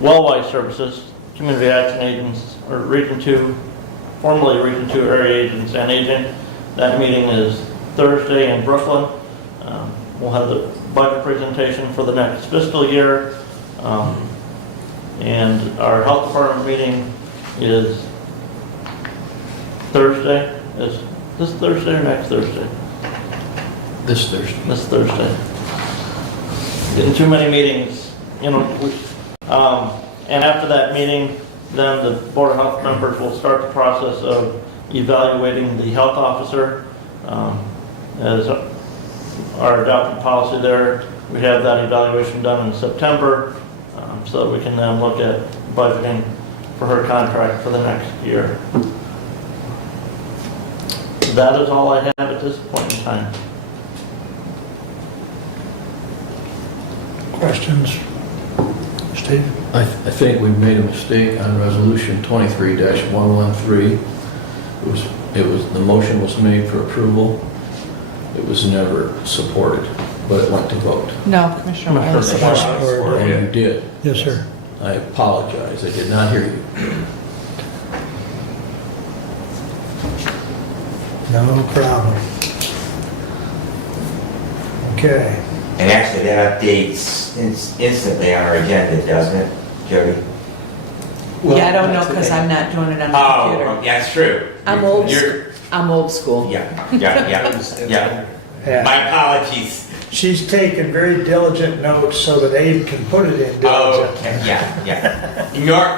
Wellwise Services, Community Action Agents, or Region 2, formerly Region 2 Area Agents and Agent. That meeting is Thursday in Brooklyn. We'll have the budget presentation for the next fiscal year. And our health department meeting is Thursday. Is this Thursday or next Thursday? This Thursday. This Thursday. Getting too many meetings, you know. And after that meeting, then the Board of Health members will start the process of evaluating the health officer. As our adopted policy there, we have that evaluation done in September, so that we can then look at budgeting for her contract for the next year. That is all I have at this point in time. Questions? Steve? I think we made a mistake on resolution 23-113. The motion was made for approval. It was never supported, but it went to vote. No, Commissioner Wiley supports. Oh, you did? Yes, sir. I apologize, I did not hear you. No problem. Okay. And actually, that updates instantly on our agenda, doesn't it, Jody? Yeah, I don't know because I'm not doing it on the computer. Oh, yeah, that's true. I'm old. You're- I'm old school. Yeah. Yeah. My apologies. She's taken very diligent notes so that Abe can put it in diligent. Okay, yeah.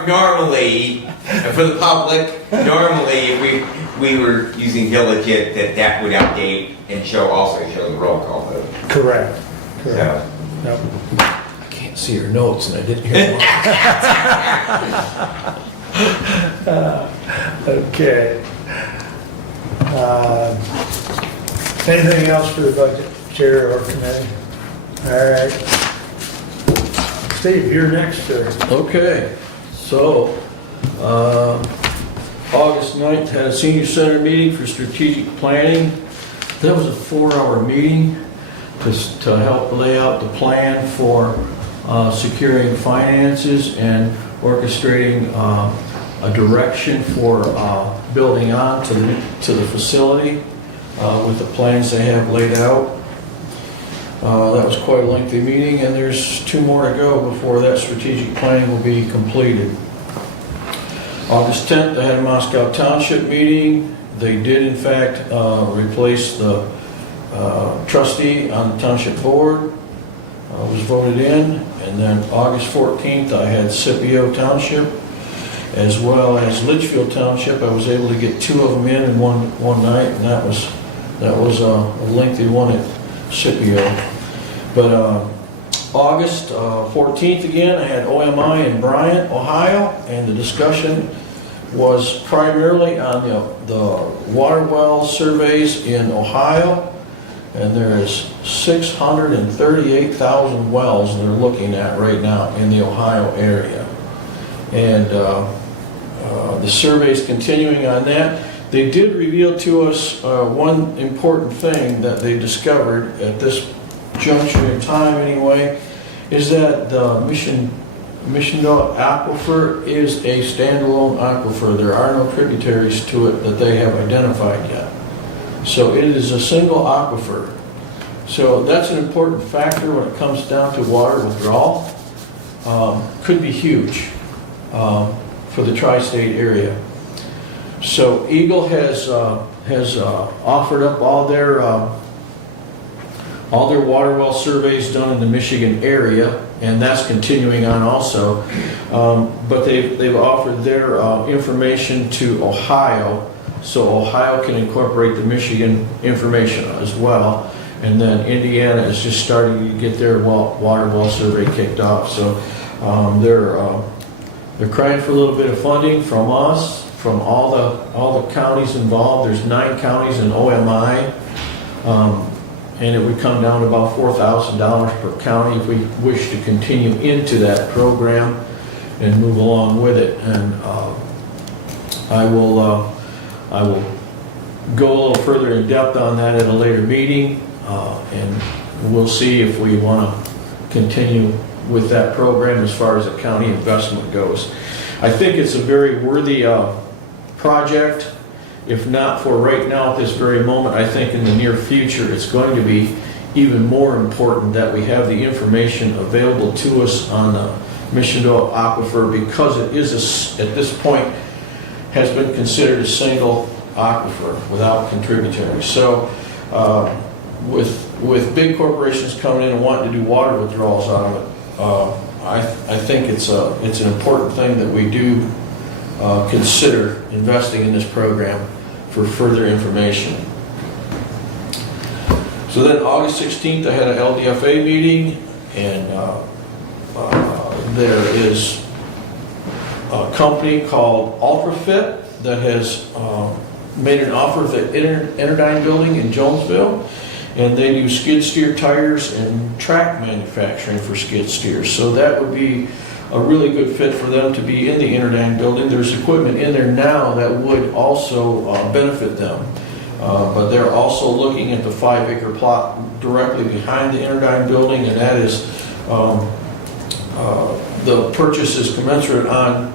Normally, for the public, if we were using diligent, that would update and also show the roll call vote. Correct. So, Yep. I can't see your notes and I didn't hear one. Okay. Anything else for the budget, Chair or committee? All right. Steve, you're next, sir. Okay, so, August 9th had a senior center meeting for strategic planning. That was a 4-hour meeting to help lay out the plan for securing finances and orchestrating a direction for building on to the facility with the plans they have laid out. That was quite a lengthy meeting, and there's 2 more to go before that strategic planning will be completed. August 10th, they had a Moscow Township meeting. They did, in fact, replace the trustee on the township board. Was voted in. And then August 14th, I had Scipio Township as well as Litchfield Township. I was able to get 2 of them in one night, and that was a lengthy one at Scipio. But August 14th again, I had OMI in Bryant, Ohio, and the discussion was primarily on the water well surveys in Ohio. And there is 638,000 wells they're looking at right now in the Ohio area. And the survey is continuing on that. They did reveal to us one important thing that they discovered at this juncture in time anyway, is that the Missionville aquifer is a standalone aquifer. There are no tributaries to it that they have identified yet. So it is a single aquifer. So that's an important factor when it comes down to water withdrawal. Could be huge for the tri-state area. So Eagle has offered up all their water well surveys done in the Michigan area, and that's continuing on also. But they've offered their information to Ohio, so Ohio can incorporate the Michigan information as well. And then Indiana is just starting to get their water well survey kicked off. So they're crying for a little bit of funding from us, from all the counties involved. There's 9 counties in OMI. And it would come down to about $4,000 per county if we wish to continue into that program and move along with it. And I will go a little further in depth on that at a later meeting, and we'll see if we want to continue with that program as far as the county investment goes. I think it's a very worthy project. If not for right now at this very moment, I think in the near future it's going to be even more important that we have the information available to us on the Missionville aquifer, because it is, at this point, has been considered a single aquifer without contributaries. So with big corporations coming in and wanting to do water withdrawals out of it, I think it's an important thing that we do consider investing in this program for further information. So then August 16th, I had an LDFA meeting, and there is a company called UltraFit that has made an offer of the Interdyne building in Jonesville, and they do skid steer tires and track manufacturing for skid steers. So that would be a really good fit for them to be in the Interdyne building. There's equipment in there now that would also benefit them. But they're also looking at the 5-acre plot directly behind the Interdyne building, and that is, the purchase is commensurate on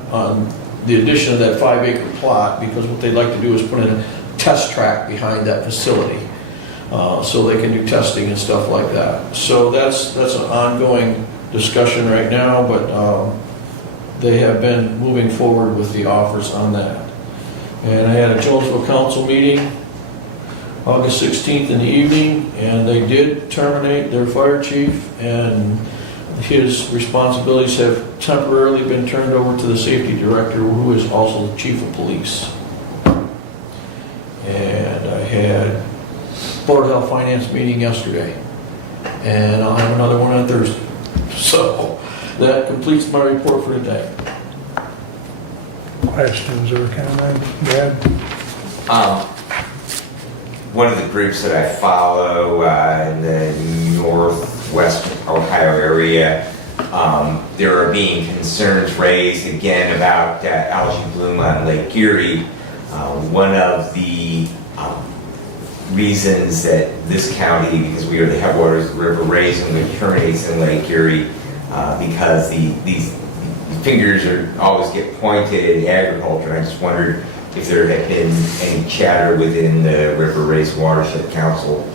the addition of that 5-acre plot, because what they'd like to do is put in a test track behind that facility, so they can do testing and stuff like that. So that's an ongoing discussion right now, but they have been moving forward with the offers on that. And I had a Jonesville Council meeting August 16th in the evening, and they did terminate their fire chief, and his responsibilities have temporarily been turned over to the safety director, who is also the chief of police. And I had Board of Health Finance meeting yesterday, and I'll have another one on Thursday. So that completes my report for today. Questions or comments, Brad? One of the groups that I follow in the northwest Ohio area, there are being concerns raised again about algae bloom on Lake Erie. One of the reasons that this county, because we are the headwaters of the River Raisin, which terminates in Lake Erie, because these fingers always get pointed in agriculture. And I just wondered if there had been any chatter within the River Raisin Watershed Council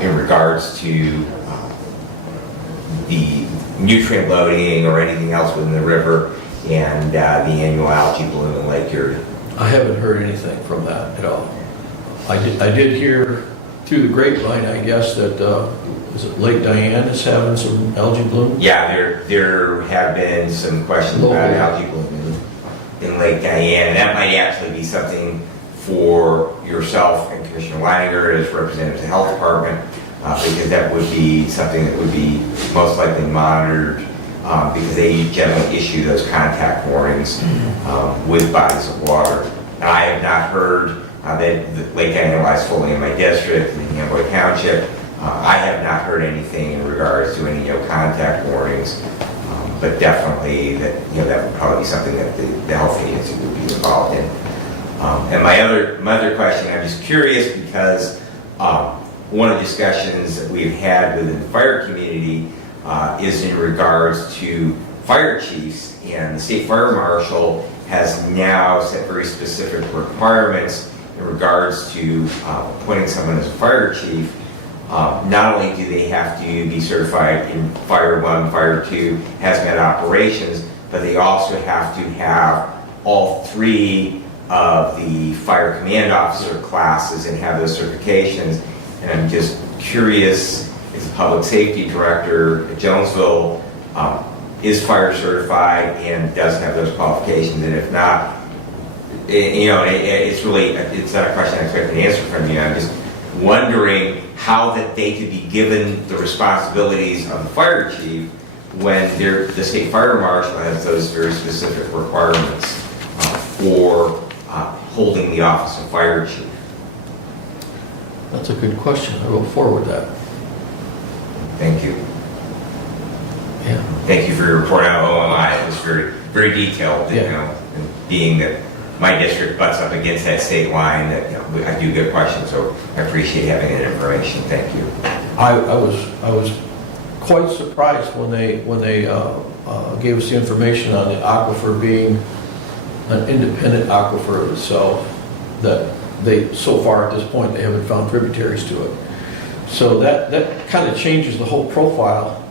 in regards to the nutrient loading or anything else within the river and the annual algae bloom in Lake Erie. I haven't heard anything from that at all. I did hear through the grapevine, I guess, that is it Lake Diane is having some algae bloom? Yeah, there have been some questions about algae bloom in Lake Diane, and that might actually be something for yourself and Commissioner Leininger as representatives of the health department, because that would be something that would be most likely monitored, because they generally issue those contact warnings with bodies of water. And I have not heard that Lake Diane lies fully in my district, in Amboy Township. I have not heard anything in regards to any contact warnings. but definitely that, that would probably be something that the health agency would be involved in. And my other question, I'm just curious because one of the discussions that we've had within the fire community is in regards to fire chiefs, and the state fire marshal has now set very specific requirements in regards to appointing someone as a fire chief. Not only do they have to be certified in Fire 1, Fire 2, hazmat operations, but they also have to have all 3 of the fire command officer classes and have those certifications. And I'm just curious, as a public safety director at Jonesville, is fire certified and does have those qualifications? And if not, it's not a question I expect an answer from you. I'm just wondering how that they could be given the responsibilities of the fire chief when the state fire marshal has those very specific requirements for holding the office of fire chief. That's a good question. I will forward that. Thank you. Yeah. Thank you for your report on OMI. It was very, very detailed, Yeah. and being that my district butts up against that state line, that I do get questions, so I appreciate having that information. Thank you. I was quite surprised when they gave us the information on the aquifer being an independent aquifer of itself, that they, so far at this point, they haven't found tributaries to it. So that kind of changes the whole profile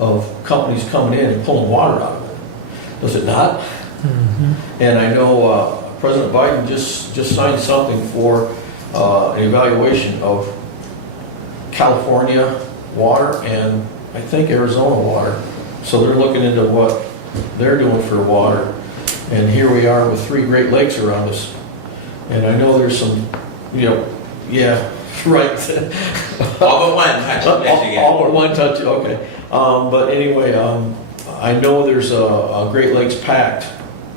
of companies coming in and pulling water out of it. Does it not? Mm-hmm. And I know President Biden just signed something for an evaluation of California water and I think Arizona water. So they're looking into what they're doing for water. And here we are with 3 Great Lakes around us. And I know there's some, yeah, right. All but one touch, Michigan. All but one touch, okay. But anyway, I know there's a Great Lakes Pact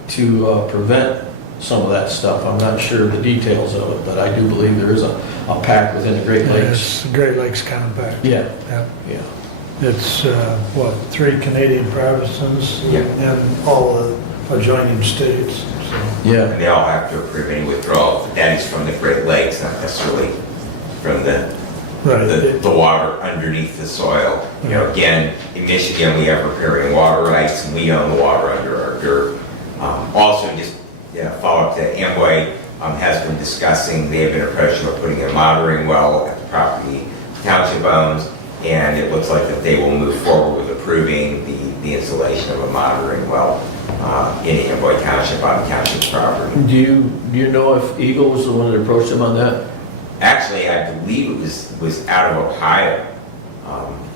to prevent some of that stuff. I'm not sure of the details of it, but I do believe there is a pact within the Great Lakes. Yes, Great Lakes Compact. Yeah, Yep. yeah. It's, 3 Canadian provinces Yeah. and all the adjoining states, so. Yeah, And they all have to approve any withdrawal. That is from the Great Lakes, not necessarily from the Right. water underneath the soil. Again, in Michigan, we have riparian water rights, and we own the water under our dirt. Also, just follow up to Amboy has been discussing, they have been approached about putting a monitoring well at the property township owns, and it looks like that they will move forward with approving the installation of a monitoring well in Amboy Township on the township's property. do you know if Eagle was the one that approached them on that? Actually, I believe it was out of Ohio.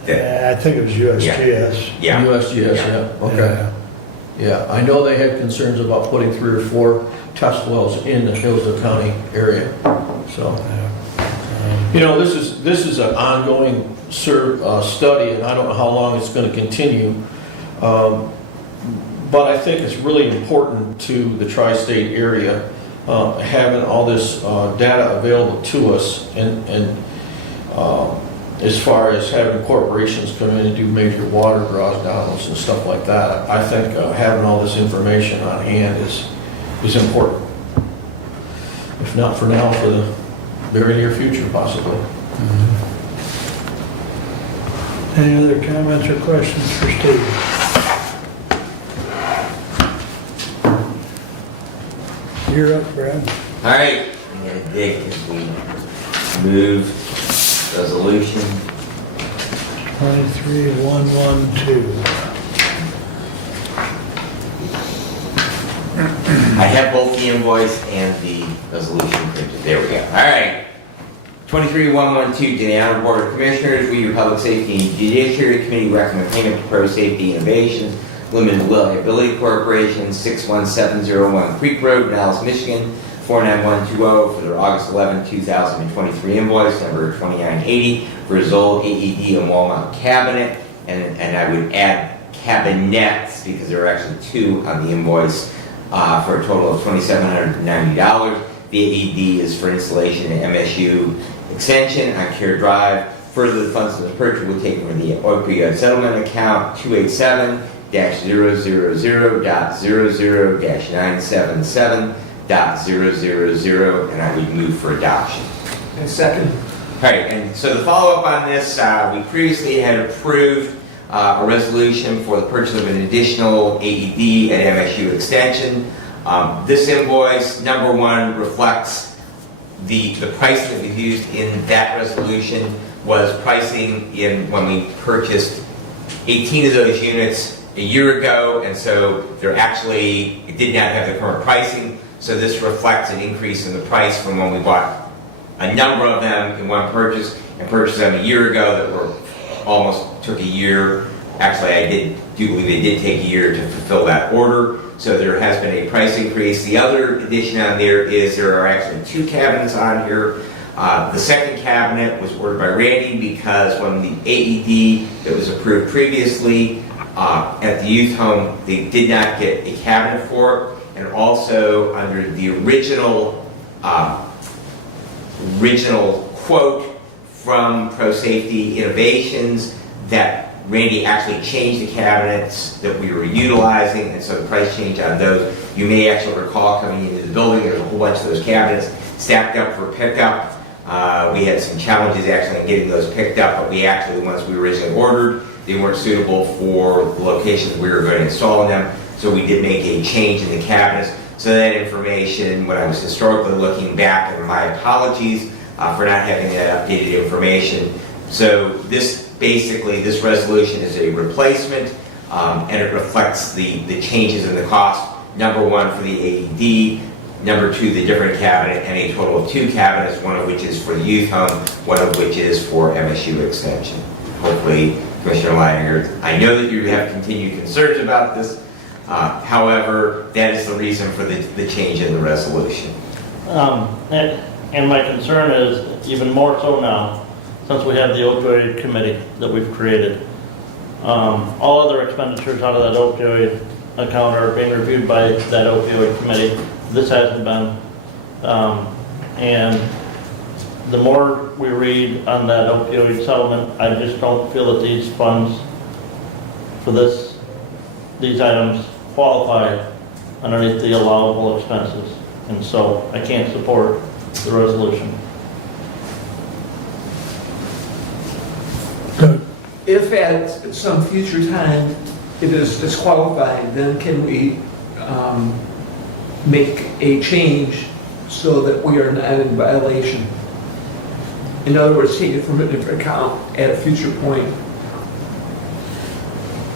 Yeah, I think it was USGS. Yeah. USGS, yeah, okay. Yeah, I know they had concerns about putting 3 or 4 test wells in the Hillsdale County area, so. This is an ongoing study, and I don't know how long it's going to continue. But I think it's really important to the tri-state area, having all this data available to us, and as far as having corporations come in and do major water draws downs and stuff like that. I think having all this information on hand is important. If not for now, for the very near future, possibly. Any other comments or questions for Steve? You're up, Brad. All right, I'm going to dig as we move resolution. 23112. I have both the invoice and the resolution printed. There we go. All right. 23112 to the Honorable Board of Commissioners, we, your Public Safety and Judiciary Committee, recommend payment to Pro Safety Innovations Limited Liability Corporation, 61701 Creek Road, Dallas, Michigan, 49120 for their August 11, 2023 invoice, number 2980, for a Zoll AED and wall mount cabinet, and I would add cabinets, because there are actually 2 on the invoice, for a total of $2,790. The AED is for installation at MSU Extension on Care Drive. Further, the funds of the purchase will take from the opioid settlement account 287 000.000-977.000, and I would move for adoption. And second, All right, and so the follow-up on this, we previously had approved a resolution for the purchase of an additional AED at MSU Extension. This invoice, number one, reflects the pricing that we used in that resolution was pricing in when we purchased 18 of those units a year ago, and so it did not have the current pricing, so this reflects an increase in the price from when we bought a number of them in one purchase and purchased them a year ago that were almost took a year. Actually, I do believe it did take a year to fulfill that order, so there has been a price increase. The other addition on there is there are actually 2 cabinets on here. The second cabinet was ordered by Randy because when the AED that was approved previously at the youth home, they did not get a cabinet for it, and also under the original quote from Pro Safety Innovations that Randy actually changed the cabinets that we were utilizing, and so the price change on those. You may actually recall coming into the building, there's a whole bunch of those cabinets stacked up for pickup. We had some challenges actually in getting those picked up, but the ones we originally ordered, they weren't suitable for the locations we were going to install them, so we did make a change in the cabinets. So that information, when I was historically looking back, and my apologies for not having that updated information. So this resolution is a replacement, and it reflects the changes in the cost. Number one for the AED, number two the different cabinet, and a total of 2 cabinets, one of which is for the youth home, one of which is for MSU Extension. Hopefully, Commissioner Leininger, I know that you have continued concerns about this. However, that is the reason for the change in the resolution. And my concern is even more so now, since we have the opioid committee that we've created. All other expenditures out of that opioid account are being reviewed by that opioid committee. This hasn't been. And the more we read on that opioid settlement, I just don't feel that these funds for these items qualify underneath the allowable expenses. And so I can't support the resolution. if at some future time it is disqualified, then can we make a change so that we are not in violation? In other words, take it from a different account at a future point.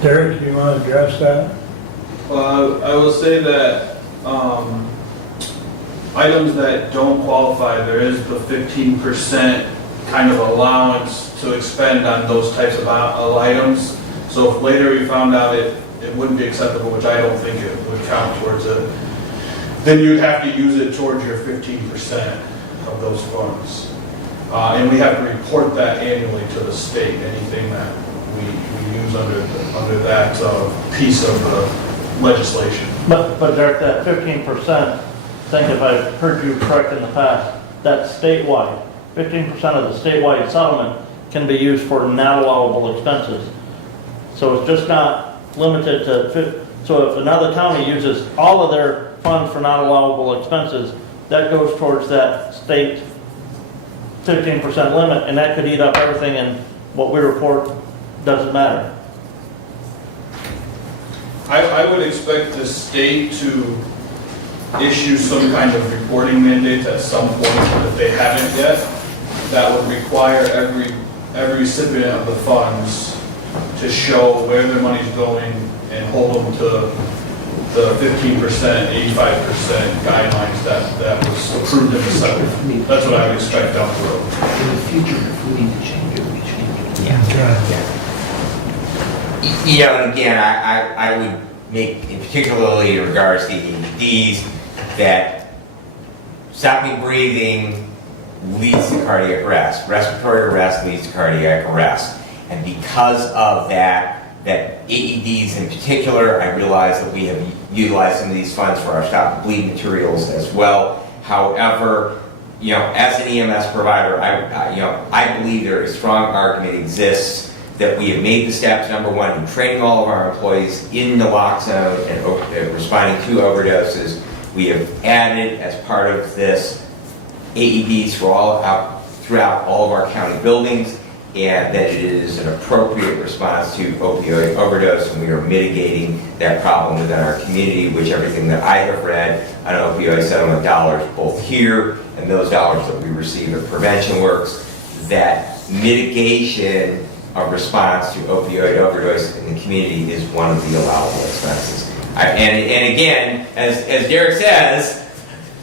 Derek, do you want to address that? Well, I will say that items that don't qualify, there is the 15% kind of allowance to expend on those types of items. So if later you found out it wouldn't be acceptable, which I don't think it would count towards it, then you'd have to use it towards your 15% of those funds. And we have to report that annually to the state, anything that we use under that piece of the legislation. But Derek, that 15%, I think if I've heard you correct in the past, that's statewide. 15% of the statewide settlement can be used for non-allowable expenses. So it's just not limited to, so if another county uses all of their funds for non-allowable expenses, that goes towards that state 15% limit, and that could eat up everything, and what we report doesn't matter. I would expect the state to issue some kind of reporting mandate at some point that they haven't yet, that would require every recipient of the funds to show where their money's going and hold them to the 15%, 85% guidelines that was approved in the settlement. That's what I would expect down the road. In the future, if we need to change it, we change it. You know, and again, I would make, particularly in regards to EEDs, that stopping breathing leads to cardiac arrest. Respiratory arrest leads to cardiac arrest. And because of that AEDs in particular, I realize that we have utilized some of these funds for our stop and bleed materials as well. However, you know, as an EMS provider, I believe there is a strong argument exists that we have made the steps, number one, in training all of our employees in naloxone and responding to overdoses. We have added, as part of this, AEDs throughout all of our county buildings, and that it is an appropriate response to opioid overdose, and we are mitigating that problem within our community, which everything that I have read on opioid settlement dollars, both here and those dollars that we receive at prevention works, that mitigation of response to opioid overdose in the community is one of the allowable expenses. And again, as Derek says,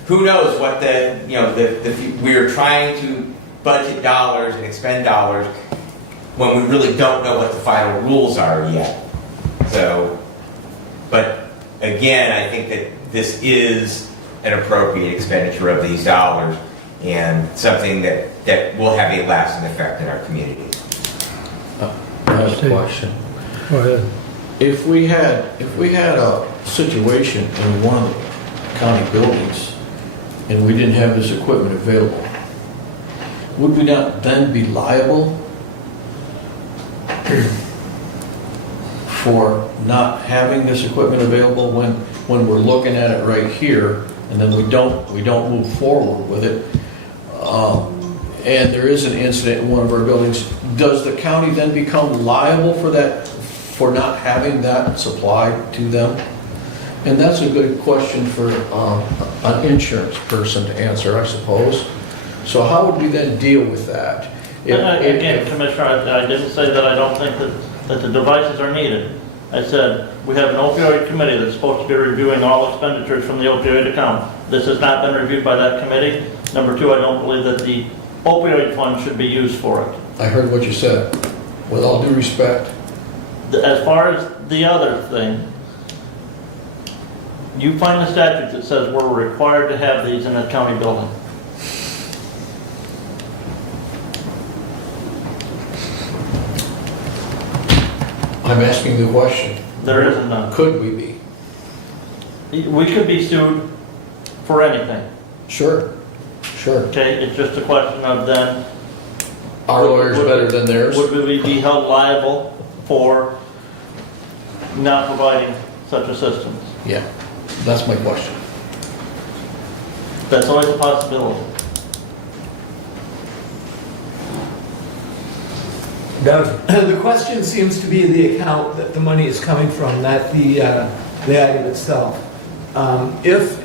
who knows what we're trying to budget dollars and expend dollars when we really don't know what the final rules are yet. So, but again, I think that this is an appropriate expenditure of these dollars and something that will have a lasting effect in our community. I have a question. Go ahead. If we had a situation in one of the county buildings and we didn't have this equipment available, would we not then be liable for not having this equipment available when we're looking at it right here, and then we don't move forward with it, and there is an incident in one of our buildings? Does the county then become liable for that, for not having that supplied to them? And that's a good question for an insurance person to answer, I suppose. So how would we then deal with that? Again, Commissioner, I didn't say that I don't think that the devices are needed. I said, we have an opioid committee that's supposed to be reviewing all expenditures from the opioid account. This has not been reviewed by that committee. Number two, I don't believe that the opioid fund should be used for it. I heard what you said. With all due respect. As far as the other thing, you find a statute that says we're required to have these in a county building. I'm asking the question. There isn't none. Could we be? We could be sued for anything, Sure. okay? It's just a question of then, Our lawyer's better than theirs. would we be held liable for not providing such assistance? Yeah, that's my question. That's always a possibility. Doug? The question seems to be the account that the money is coming from, not the item itself. If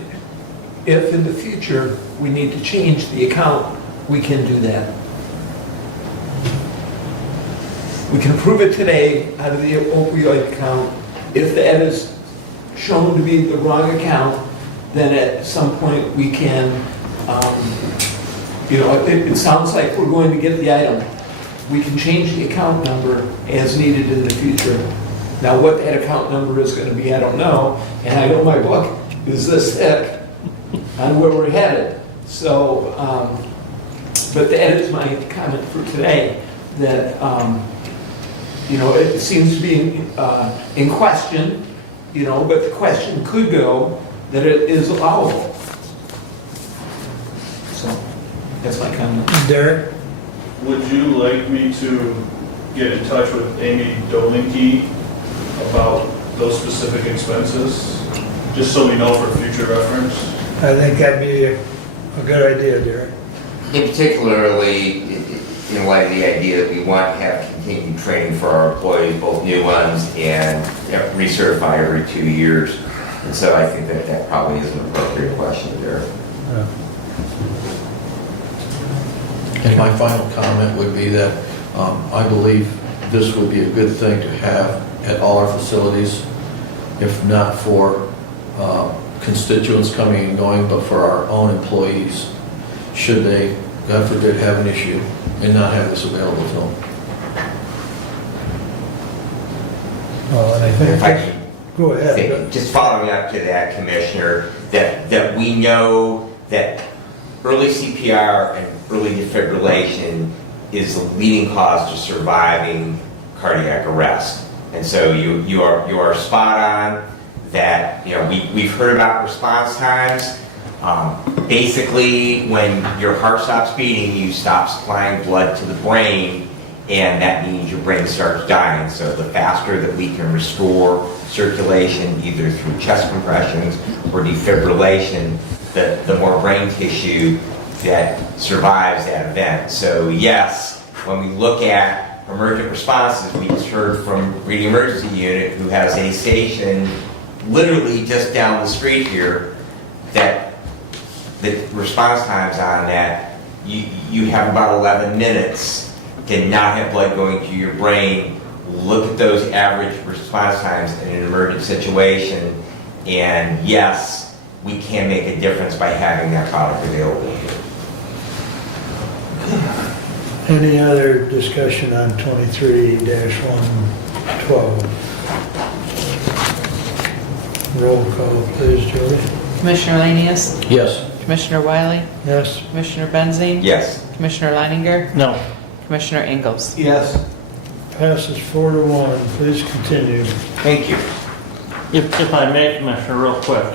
in the future we need to change the account, we can do that. We can approve it today out of the opioid account. If that is shown to be the wrong account, then at some point we can, it sounds like we're going to get the item. We can change the account number as needed in the future. Now, what that account number is going to be, I don't know. And I know my book is this thick on where we're headed. So, but that is my comment for today, that, it seems to be in question, but the question could go that it is allowable. So, that's my comment. Derek? Would you like me to get in touch with Amy Dolinky about those specific expenses? Just so we know for future reference? I think that'd be a good idea, Derek. In particularly, in light of the idea that we want to have continued training for our employees, both new ones and recertify every 2 years. And so I think that probably is an appropriate question there. And my final comment would be that I believe this would be a good thing to have at all our facilities, if not for constituents coming and going, but for our own employees, should they, God forbid, have an issue and not have this available to them. Well, and I If I think, could go ahead. just following up to that, Commissioner, that we know that early CPR and early defibrillation is the leading cause to surviving cardiac arrest. And so you are spot on that, we've heard about response times. Basically, when your heart stops beating, you stop supplying blood to the brain, and that means your brain starts dying. So the faster that we can restore circulation, either through chest compressions or defibrillation, the more brain tissue that survives that event. So yes, when we look at emergent responses, we just heard from Reading Emergency Unit, who has a station literally just down the street here, that the response times on that, you have about 11 minutes to not have blood going to your brain. Look at those average response times in an emergent situation, and yes, we can make a difference by having that product available here. Any other discussion on 23-112? Roll call, please, Jody. Commissioner Lanius? Yes. Commissioner Wiley? Yes? Commissioner Benzine? Yes. Commissioner Leininger? No. Commissioner Ingalls? Yes. Passes 4-1. Please continue. Thank you. If I may, Commissioner, real quick,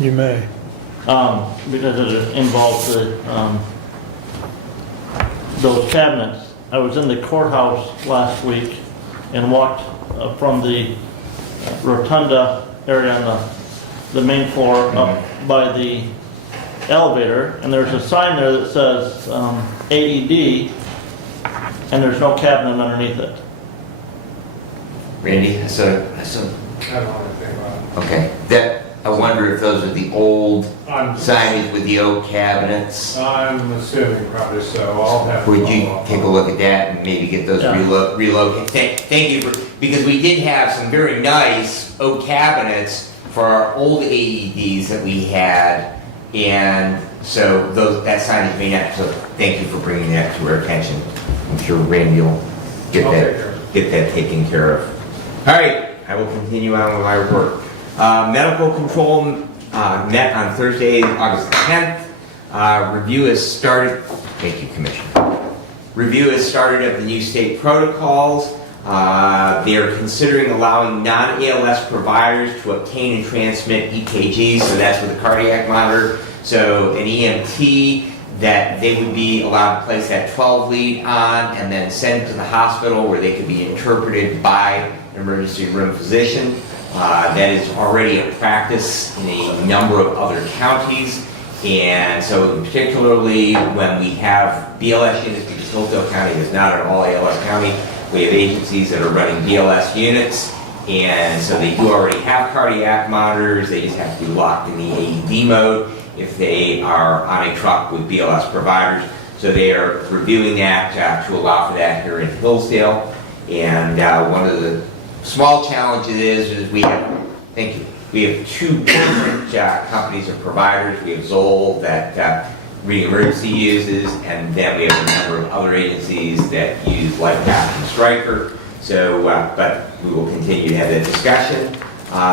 You may. because it involves those cabinets. I was in the courthouse last week and walked from the rotunda area on the main floor up by the elevator, and there's a sign there that says AED, and there's no cabinet underneath it. Randy, I don't know anything about it. okay. I wonder if those are the old signage with the oak cabinets. I'm assuming probably so. I'll have to Would you follow up take a on look at that and maybe get those Yeah. relocated? Thank you because we did have some very nice oak cabinets for our old AEDs that we had, and so that signage may not. So thank you for bringing that to our attention. I'm sure Randy will I'll take care of get that taken care of. All right, I will continue on with my work. Medical control met on Thursday, August 10th. Review has started. Thank you, Commissioner. Review has started of the new state protocols. They are considering allowing non-ALS providers to obtain and transmit EKGs, so that's with a cardiac monitor. So an EMT, that they would be allowed to place that 12 lead on and then send to the hospital where they could be interpreted by an emergency room physician. That is already a practice in a number of other counties. And so particularly when we have BLS units, because Hillsdale County is not an all ALS county, we have agencies that are running BLS units. And so they do already have cardiac monitors, they just have to be locked in the AED mode if they are on a truck with BLS providers. So they are reviewing that to allow for that here in Hillsdale. And one of the small challenges is we have, thank you, we have two different companies or providers. We have Zoll that Reading Emergency uses, and then we have a number of other agencies that use LifePath and Stryker. So, but we will continue to have that discussion.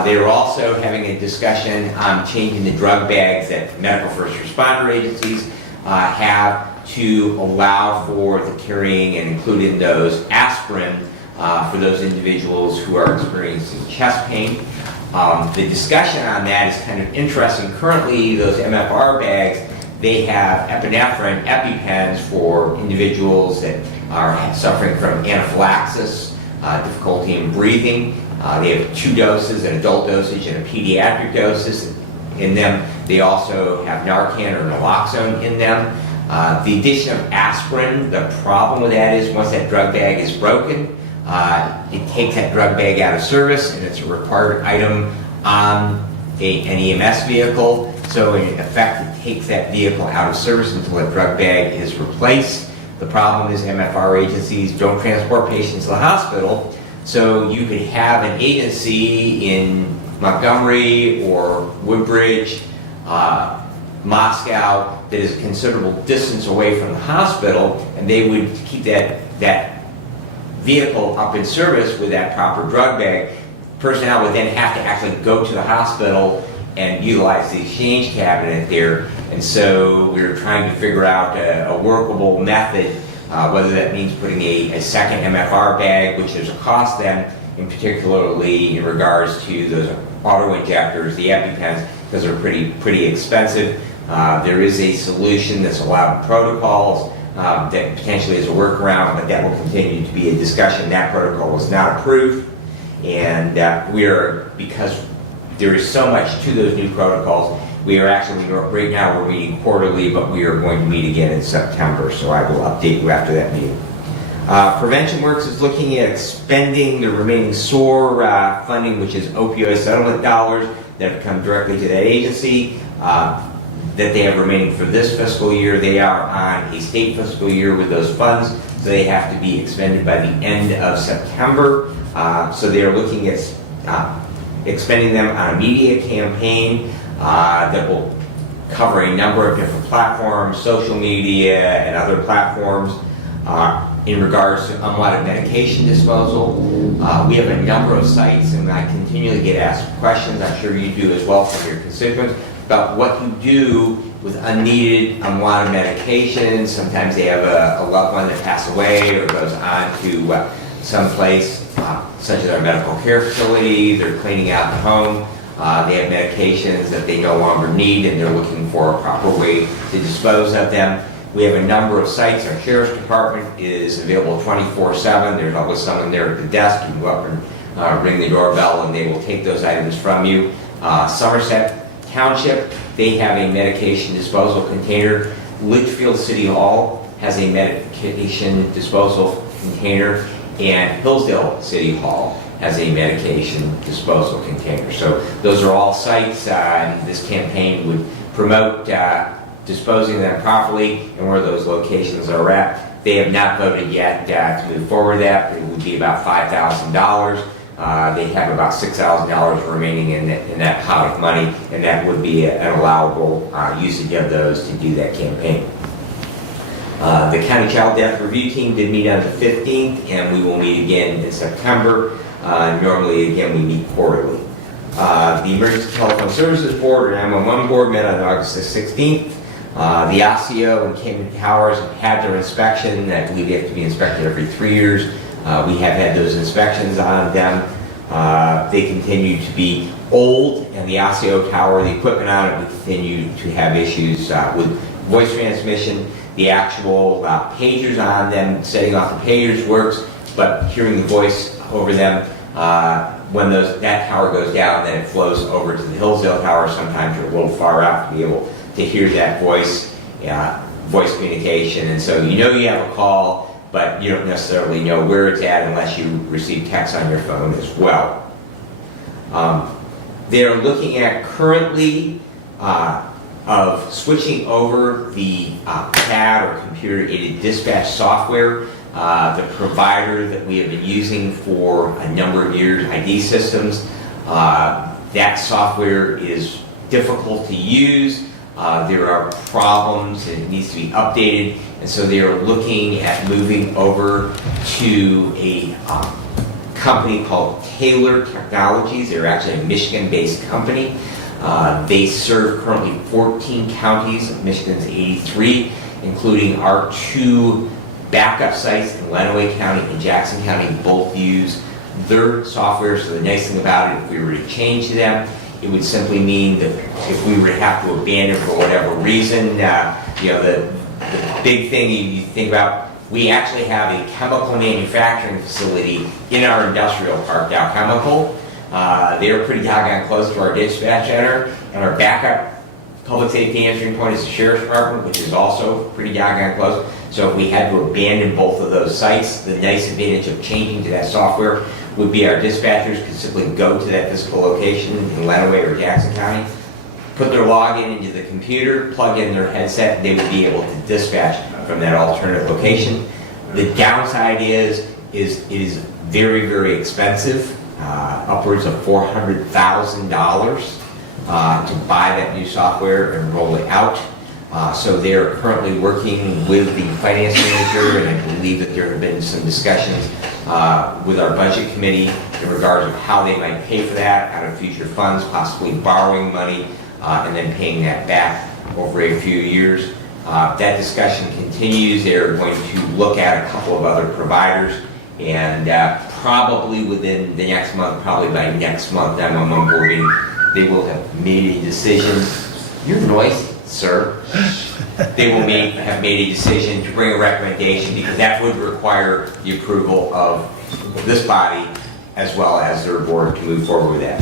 They are also having a discussion on changing the drug bags that medical first responder agencies have to allow for the carrying and include in those aspirin for those individuals who are experiencing chest pain. The discussion on that is kind of interesting. Currently, those MFR bags, they have epinephrine EpiPens for individuals that are suffering from anaphylaxis, difficulty in breathing. They have 2 doses, an adult dosage and a pediatric dosage in them. They also have Narcan or naloxone in them. The addition of aspirin, the problem with that is once that drug bag is broken, it takes that drug bag out of service, and it's a required item on an EMS vehicle. So in effect, it takes that vehicle out of service until that drug bag is replaced. The problem is MFR agencies don't transport patients to the hospital, so you could have an agency in Montgomery or Woodbridge, Moscow, that is a considerable distance away from the hospital, and they would keep that vehicle up in service with that proper drug bag. Personnel would then have to actually go to the hospital and utilize the exchange cabinet there. And so we're trying to figure out a workable method, whether that means putting a second MFR bag, which there's a cost then, in particularly in regards to those auto injectors, the EpiPens, because they're pretty expensive. There is a solution that's allowed in protocols that potentially is a workaround, but that will continue to be a discussion. That protocol was not approved, and because there is so much to those new protocols, we are actually, right now we're meeting quarterly, but we are going to meet again in September, so I will update you after that meeting. Prevention Works is looking at expending the remaining SOAR funding, which is opioid settlement dollars that have come directly to that agency, that they have remaining for this fiscal year. They are on a state fiscal year with those funds, so they have to be expended by the end of September. So they are looking at expending them on a media campaign that will cover a number of different platforms, social media and other platforms, in regards to unwanted medication disposal. We have a number of sites, and I continually get asked questions, I'm sure you do as well from your constituents, about what you do with unneeded, unwanted medications. Sometimes they have a loved one that passed away or goes on to some place, such as our medical care facility. They're cleaning out the home. They have medications that they no longer need, and they're looking for a proper way to dispose of them. We have a number of sites. Our sheriff's department is available 24/7. There's always someone there at the desk. You can go up and ring the doorbell, and they will take those items from you. Somerset Township, they have a medication disposal container. Litchfield City Hall has a medication disposal container, and Hillsdale City Hall has a medication disposal container. So those are all sites, and this campaign would promote disposing of them properly and where those locations are at. They have not voted yet to move forward with that, but it would be about $5,000. They have about $6,000 remaining in that pot of money, and that would be an allowable usage of those to do that campaign. The County Child Death Review Team did meet on the 15th, and we will meet again in September. Normally, again, we meet quarterly. The Emergency Telephone Services Board, or 911 Board, met on August the 16th. The ASIO and Cayman Towers have had their inspection. I believe they have to be inspected every 3 years. We have had those inspections on them. They continue to be old, and the ASIO tower, the equipment on it, we continue to have issues with voice transmission. The actual pagers on them, setting off the pagers works, but hearing the voice over them, when that tower goes down, then it flows over to the Hillsdale tower. Sometimes you're a little far out to be able to hear that voice communication. And so you know you have a call, but you don't necessarily know where it's at unless you receive text on your phone as well. They're looking at currently of switching over the CAD or computer-aided dispatch software. The provider that we have been using for a number of years, ID Systems, that software is difficult to use. There are problems, and it needs to be updated, and so they are looking at moving over to a company called Taylor Technologies. They're actually a Michigan-based company. They serve currently 14 counties of Michigan's 83, including our 2 backup sites in Lenawee County and Jackson County. Both use their software, so the nice thing about it, if we were to change to them, it would simply mean that if we were to have to abandon for whatever reason, the big thing you think about, we actually have a chemical manufacturing facility in our industrial park, Dow Chemical. They're pretty doggone close to our dispatch center, and our backup public safety answering point is the Sheriff's Department, which is also pretty doggone close. So if we had to abandon both of those sites, the nice advantage of changing to that software would be our dispatchers could simply go to that physical location in Lenawee or Jackson County, put their login into the computer, plug in their headset, and they would be able to dispatch from that alternate location. The downside is it is very, very expensive, upwards of $400,000 to buy that new software and roll it out. So they're currently working with the finance manager, and I believe that there have been some discussions with our budget committee in regards of how they might pay for that out of future funds, possibly borrowing money and then paying that back over a few years. That discussion continues. They're going to look at a couple of other providers, and probably within the next month, probably by next month, 911 board meeting, they will have made a decision. You're noisy. sir. They will have made a decision to bring a recommendation, because that would require the approval of this body as well as their board to move forward with that.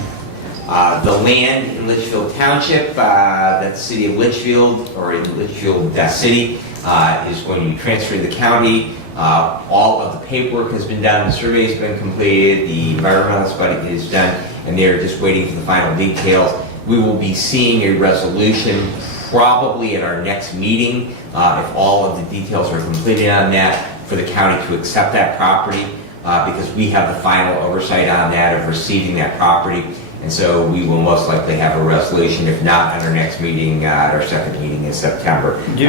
The land in Litchfield Township, that the city of Litchfield, or in Litchfield City, is going to be transferred to the county. All of the paperwork has been done, the survey's been completed, the environmental study is done, and they're just waiting for the final details. We will be seeing a resolution probably at our next meeting, if all of the details are completed on that, for the county to accept that property, because we have the final oversight on that of receiving that property. And so we will most likely have a resolution, if not at our next meeting, our second meeting in September. Do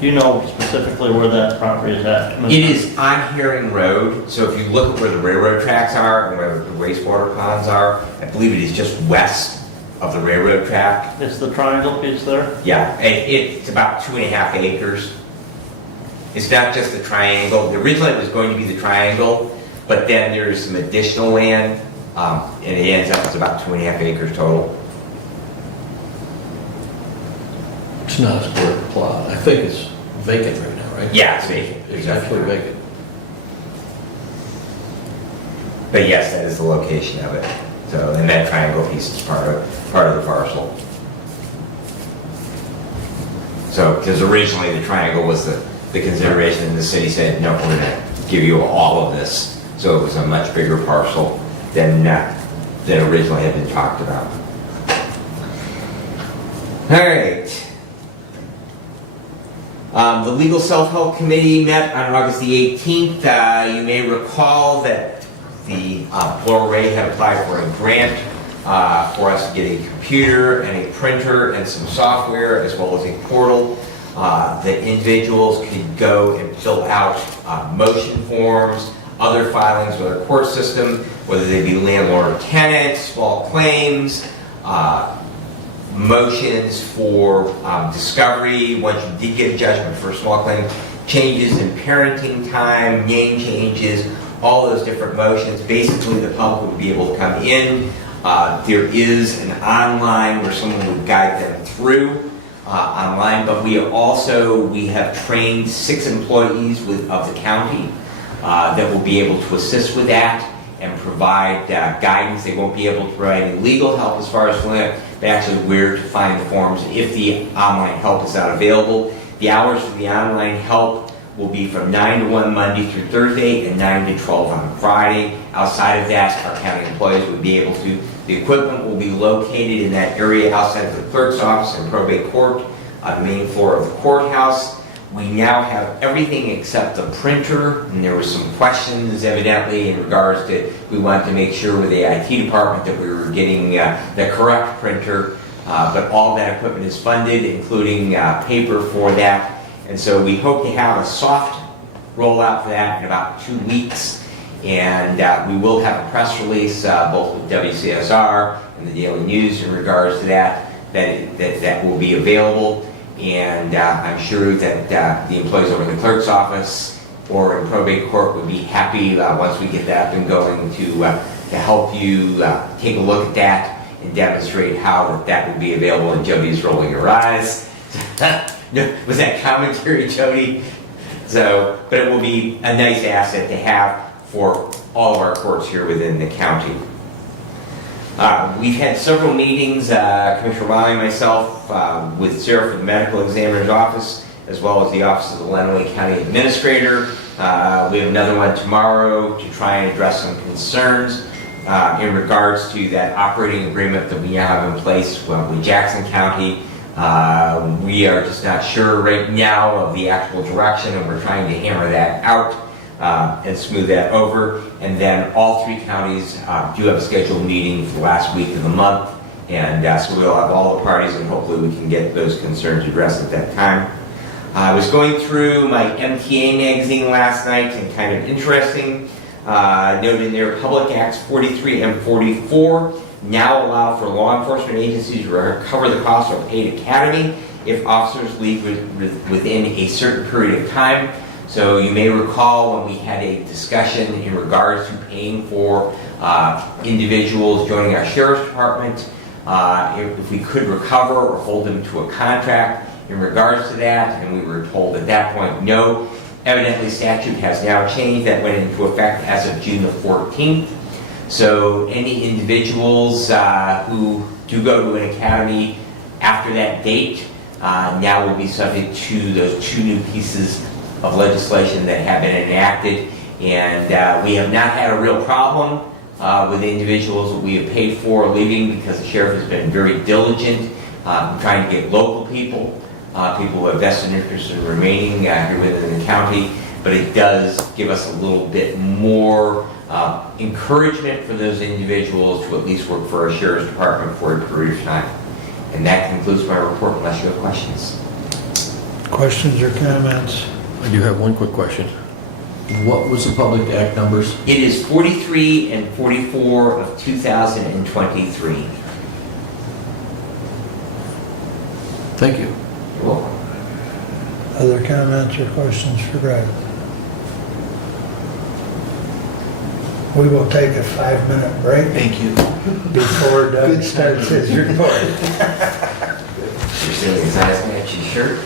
you know specifically where that property is at? It is on Herring Road, so if you look at where the railroad tracks are and where the wastewater ponds are, I believe it is just west of the railroad track. Is the triangle piece there? Yeah, it's about 2.5 acres. It's not just the triangle. Originally it was going to be the triangle, but then there's some additional land, and it ends up as about 2.5 acres total. It's not a square plot. I think it's vacant right now, right? Yeah, it's vacant. It's actually vacant. But yes, that is the location of it. So, and that triangle piece is part of the parcel. So, because originally the triangle was the consideration, and the city said, no, we're going to give you all of this. So it was a much bigger parcel than originally had been talked about. All right. The Legal Self-Help Committee met on August the 18th. You may recall that the Laura Ray had applied for a grant for us to get a computer and a printer and some software, as well as a portal that individuals could go and fill out motion forms, other filings with our court system, whether they be landlord or tenant, small claims, motions for discovery once you did get a judgment for a small claim, changes in parenting time, name changes, all those different motions. Basically, the public would be able to come in. There is an online where someone would guide them through online, but we have trained 6 employees of the county that will be able to assist with that and provide guidance. They won't be able to provide any legal help as far as but actually where to find the forms if the online help is not available. The hours for the online help will be from 9 to 1 Monday through Thursday and 9 to 12 on Friday. Outside of that, our county employees would be able to. The equipment will be located in that area outside of the clerk's office and probate court on the main floor of the courthouse. We now have everything except the printer, and there were some questions evidently in regards to, we wanted to make sure with the IT department that we were getting the correct printer, but all that equipment is funded, including paper for that. And so we hope to have a soft rollout for that in about 2 weeks, and we will have a press release both with WCSR and the Daily News in regards to that will be available. And I'm sure that the employees over in the clerk's office or in probate court would be happy once we get that up and going to help you take a look at that and demonstrate how that would be available. And Jody's rolling her eyes. Was that commentary, Jody? So, but it will be a nice asset to have for all of our courts here within the county. We've had several meetings, Commissioner Wiley and myself, with Sarah from the Medical Examiner's Office, as well as the Office of the Lenawee County Administrator. We have another one tomorrow to try and address some concerns in regards to that operating agreement that we now have in place with Jackson County. We are just not sure right now of the actual direction, and we're trying to hammer that out and smooth that over. And then all 3 counties do have a scheduled meeting for the last week of the month, and so we'll have all the parties, and hopefully we can get those concerns addressed at that time. I was going through my MTA magazine last night, and kind of interesting, noted in there, Public Acts 43 and 44 now allow for law enforcement agencies to recover the cost of a paid academy if officers leave within a certain period of time. So you may recall when we had a discussion in regards to paying for individuals joining our sheriff's department, if we could recover or hold them to a contract in regards to that, and we were told at that point, no. Evidently, statute has now changed. That went into effect as of June the 14th. So any individuals who do go to an academy after that date now will be subject to those 2 new pieces of legislation that have been enacted. And we have not had a real problem with individuals that we have paid for leaving, because the sheriff has been very diligent in trying to get local people, people who have vested interest in remaining here within the county. But it does give us a little bit more encouragement for those individuals to at least work for our sheriff's department for a period of time. And that concludes my report, unless you have questions. Questions or comments? I do have one quick question. What was the Public Act numbers? It is 43 and 44 of 2023. Thank you. You're welcome. Other comments or questions for Greg? We will take a 5-minute break. Thank you. Before Doug starts his report. You're still as nice matching shirt.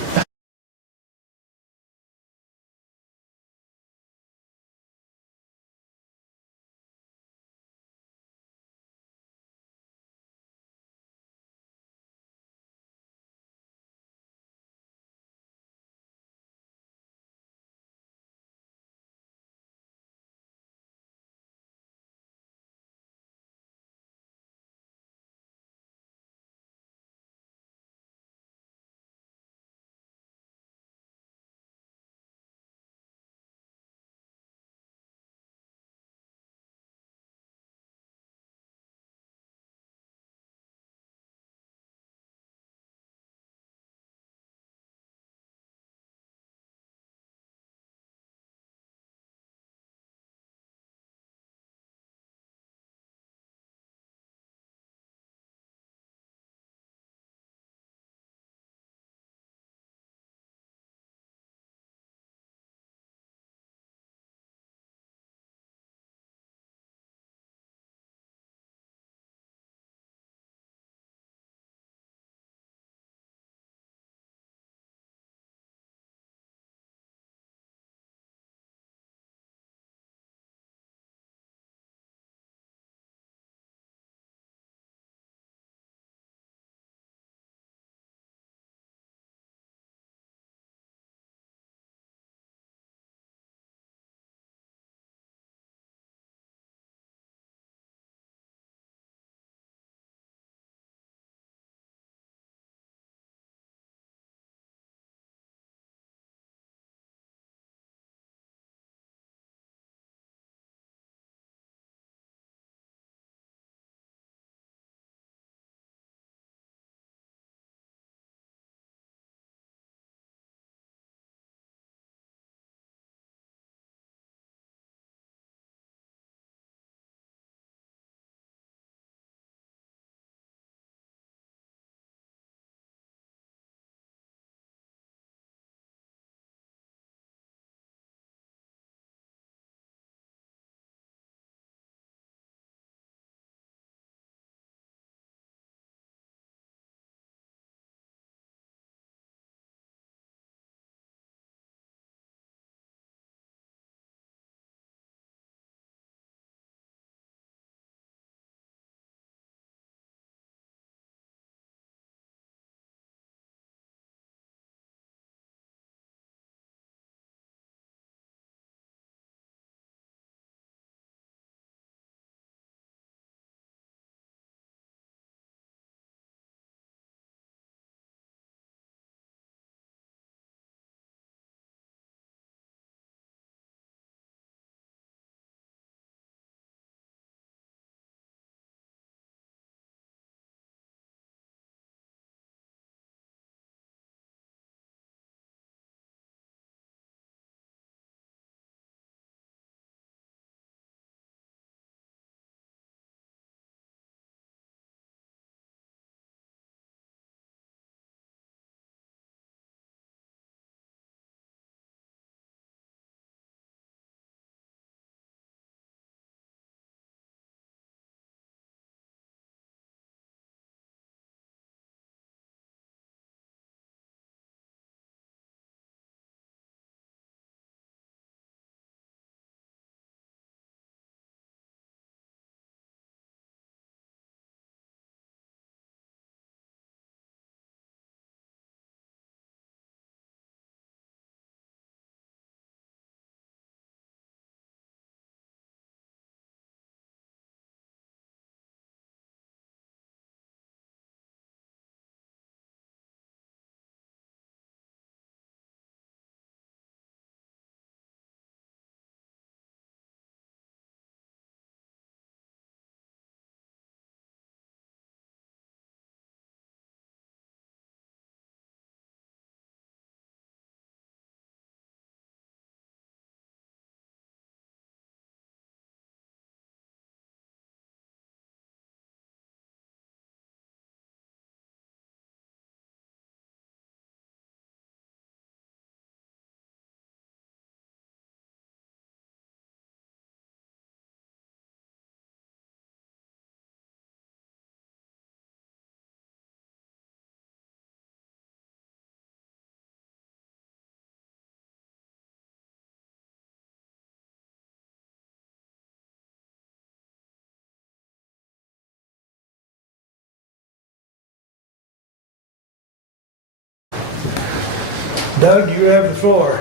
Doug, you have the floor.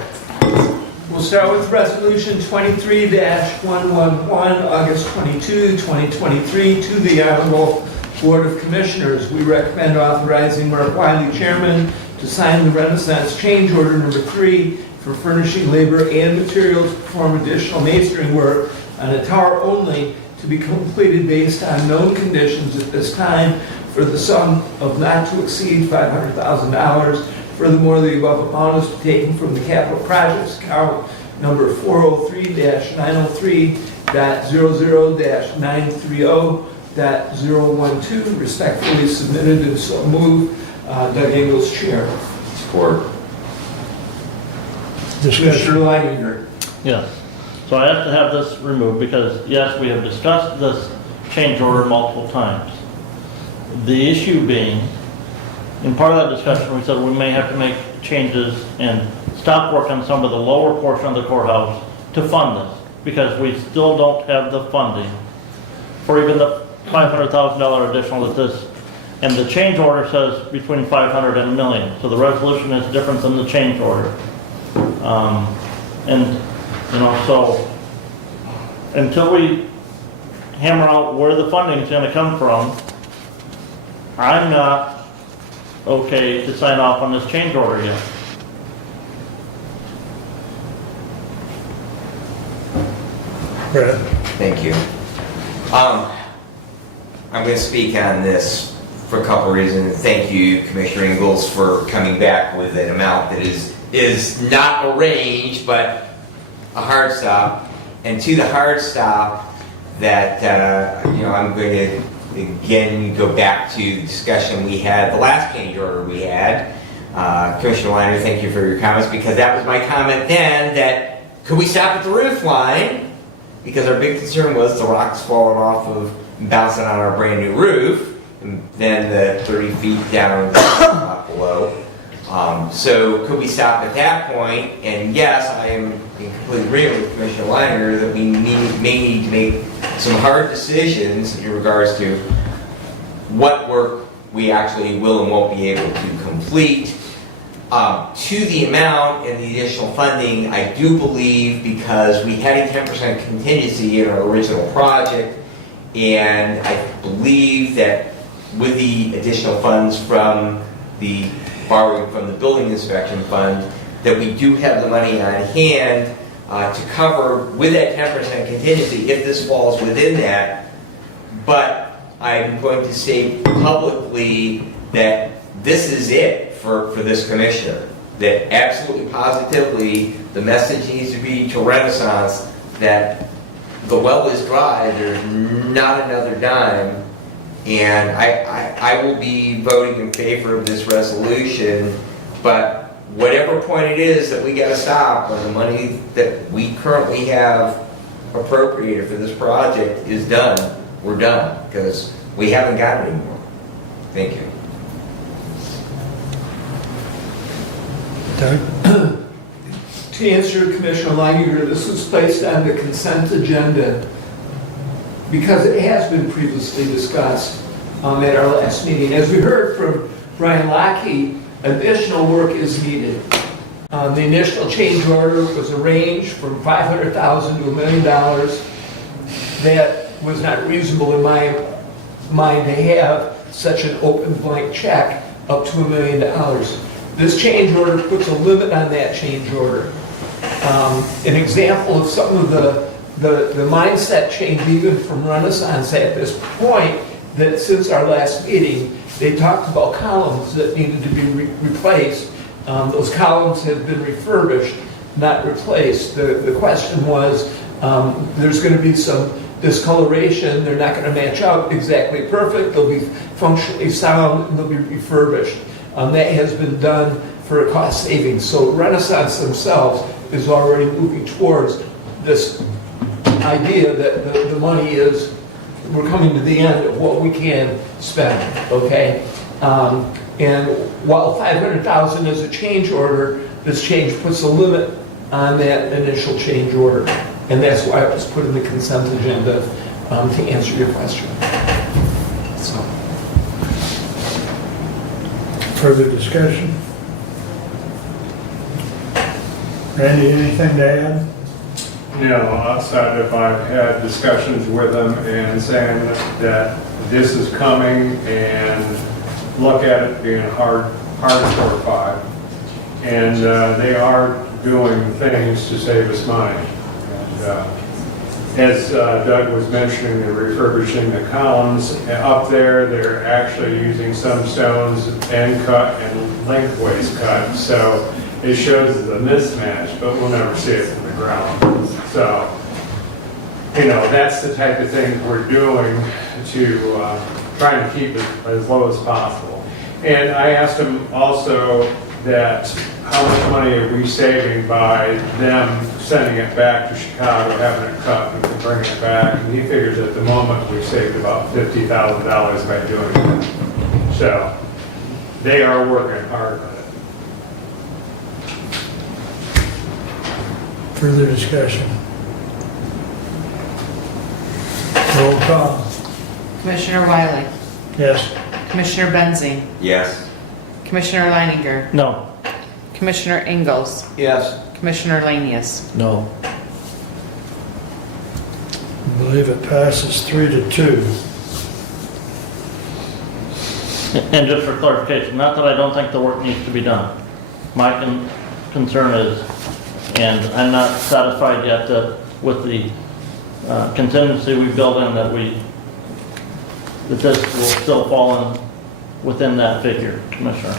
We'll start with Resolution 23-111, August 22, 2023, to the Honorable Board of Commissioners. We recommend authorizing Mark Wiley, Chairman, to sign the Renaissance Change Order Number 3 for furnishing labor and materials to perform additional masonry work on a tower only to be completed based on known conditions at this time for the sum of not to exceed $500,000. Furthermore, the above amount is taken from the capital projects account number 403-903-00-930.012, respectfully submitted and so moved. Doug Engels, Chair. Support. Commissioner Leininger. Yes. So I have to have this removed because, yes, we have discussed this change order multiple times. The issue being, in part of that discussion, we said we may have to make changes and stop work on some of the lower portion of the courthouse to fund this, because we still don't have the funding for even the $500,000 additional that this, and the change order says between 500 and a million. So the resolution is different than the change order. So until we hammer out where the funding is going to come from, I'm not okay to sign off on this change order yet. Brad? Thank you. I'm going to speak on this for a couple of reasons. Thank you, Commissioner Ingalls, for coming back with an amount that is not a range, but a hard stop. And to the hard stop, that I'm going to again go back to the discussion we had, the last change order we had. Commissioner Liner, thank you for your comments, because that was my comment then, that could we stop at the roof line? Because our big concern was the rocks falling off of, bouncing on our brand new roof, and then the 30 feet down below. So could we stop at that point? And yes, I am in complete agreement with Commissioner Liner that we may need to make some hard decisions in regards to what work we actually will and won't be able to complete. To the amount and the additional funding, I do believe, because we had a 10% contingency in our original project, and I believe that with the additional funds from the borrowing from the building inspection fund, that we do have the money on hand to cover with that 10% contingency if this falls within that. But I'm going to say publicly that this is it for this commissioner. That absolutely positively the message needs to be to Renaissance that the well is dry, there's not another dime. And I will be voting in favor of this resolution, but whatever point it is that we got to stop when the money that we currently have appropriated for this project is done, we're done, because we haven't got it anymore. Thank you. Doug? To answer Commissioner Leininger, this was placed on the consent agenda because it has been previously discussed at our last meeting. As we heard from Brian Lockheed, additional work is needed. The initial change order was arranged from $500,000 to $1 million. That was not reasonable in my mind to have such an open blank check up to $1 million. This change order puts a limit on that change order. An example of some of the mindset change even from Renaissance at this point, that since our last meeting, they talked about columns that needed to be replaced. Those columns have been refurbished, not replaced. The question was, there's going to be some discoloration. They're not going to match up exactly perfect. They'll be functionally sound and they'll be refurbished. That has been done for a cost savings. So Renaissance themselves is already moving towards this idea that the money is, we're coming to the end of what we can spend, okay? And while $500,000 is a change order, this change puts a limit on that initial change order. And that's why it was put in the consent agenda to answer your question. So. Further discussion? Randy, anything to add? You know, outside of I've had discussions with them and saying that this is coming and look at it being hard for 5. And they are doing things to save us money. And as Doug was mentioning, they're refurbishing the columns. And up there, they're actually using some stones end cut and lengthways cut. So it shows the mismatch, but we'll never see it from the ground. So, you know, that's the type of thing we're doing to try and keep it as low as possible. And I asked him also that how much money are we saving by them sending it back to Chicago, having it cut and bringing it back? And he figures at the moment we've saved about $50,000 by doing it. So they are working hard on it. Further discussion? Roll call. Commissioner Wiley, Yes. Commissioner Benzine, Yes. Commissioner Leininger, No. Commissioner Ingalls, Yes. Commissioner Lanius. No. I believe it passes 3-2. And just for clarification, not that I don't think the work needs to be done. My concern is, and I'm not satisfied yet that with the contingency we built in that this will still fall in within that figure, Commissioner.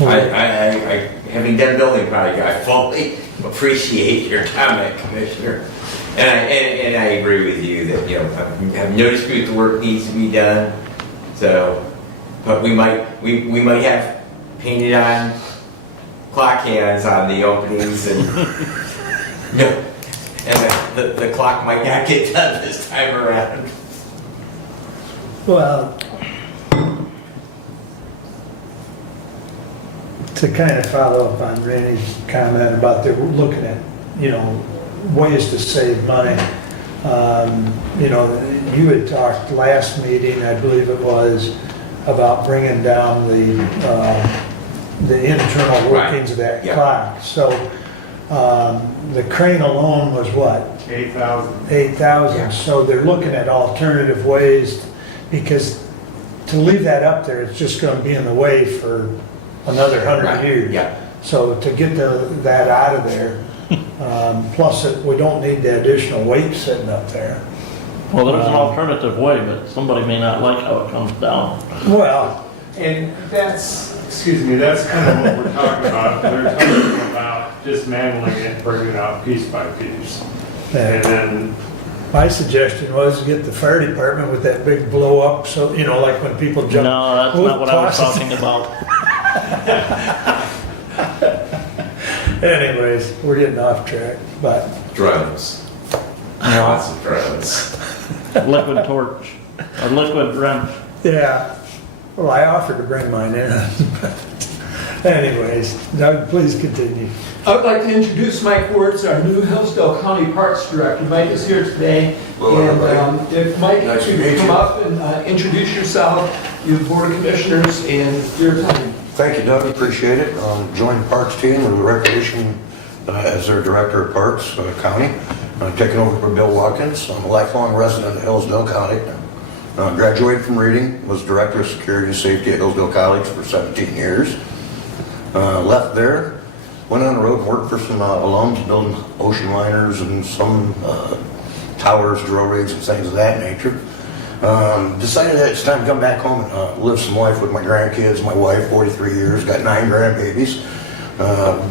I, having done building project, I fully appreciate your comment, Commissioner. And I agree with you that, you know, I have no dispute the work needs to be done. So, but we might have painted on clock hands on the openings and, no, and the clock might not get done this time around. Well, to kind of follow up on Randy's comment about they're looking at, you know, ways to save money. You know, you had talked last meeting, I believe it was, about bringing down the internal workings of that Yeah. clock. So the crane alone was what? 8,000. 8,000. Yeah. So they're looking at alternative ways, because to leave that up there, it's just going to be in the way for another 100 Right. years. Yeah. So to get that out of there, plus we don't need the additional weight sitting up there. Well, there's an alternative way, but somebody may not like how it comes down. Well, And that's, excuse me, that's kind of what we're talking about. They're talking about dismantling it and bringing it out piece by piece. And then, my suggestion was get the fire department with that big blow up, so, you know, like when people jump. No, that's not what I was tosses- talking about. Anyways, we're getting off track, but Drones. Lots of drones. Liquid torch, or liquid wrench. yeah. Well, I offered to bring mine in. Anyways, Doug, please continue. I would like to introduce Mike Wertz, our new Hillsdale County Parks Director. Mike is here today. And if Mike, Nice to you meet could come you. up and introduce yourself, your Board of Commissioners, and your time. Thank you, Doug, appreciate it. Joined the Parks team with the Recreation as their Director of Parks County. I'm taking over for Bill Watkins. I'm a lifelong resident of Hillsdale County. Graduated from Reading, was Director of Security and Safety at Hillsdale College for 17 years. Left there, went on the road and worked for some alums building ocean liners and some towers, drill rigs and things of that nature. Decided that it's time to come back home and live some life with my grandkids, my wife, 43 years, got 9 grandbabies.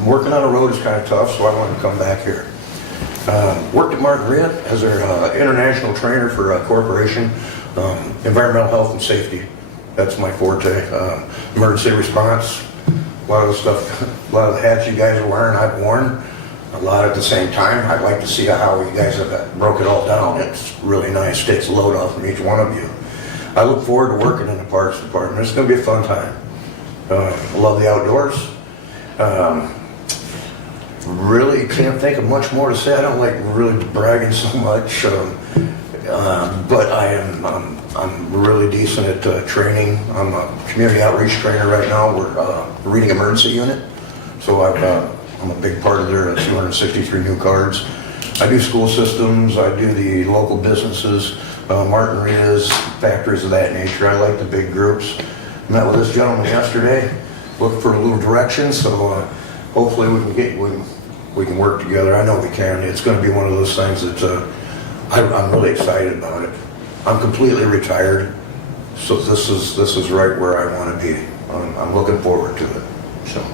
Working on the road is kind of tough, so I wanted to come back here. Worked at Martin Ritt as their international trainer for a corporation, environmental health and safety. That's my forte. Emergency response, a lot of the stuff, a lot of the hats you guys are wearing, I've worn. A lot at the same time. I'd like to see how you guys have broke it all down. It's really nice. Takes a load off from each one of you. I look forward to working in the Parks Department. It's going to be a fun time. I love the outdoors. Really can't think of much more to say. I don't like really bragging so much, but I'm really decent at training. I'm a community outreach trainer right now. We're a reading emergency unit. So I'm a big part of their 263 new cards. I do school systems, I do the local businesses, Martinritas, factories of that nature. I like the big groups. Met with this gentleman yesterday, looked for a little direction, so hopefully we can work together. I know we can. It's going to be one of those things that I'm really excited about it. I'm completely retired, so this is right where I want to be. I'm looking forward to it. So,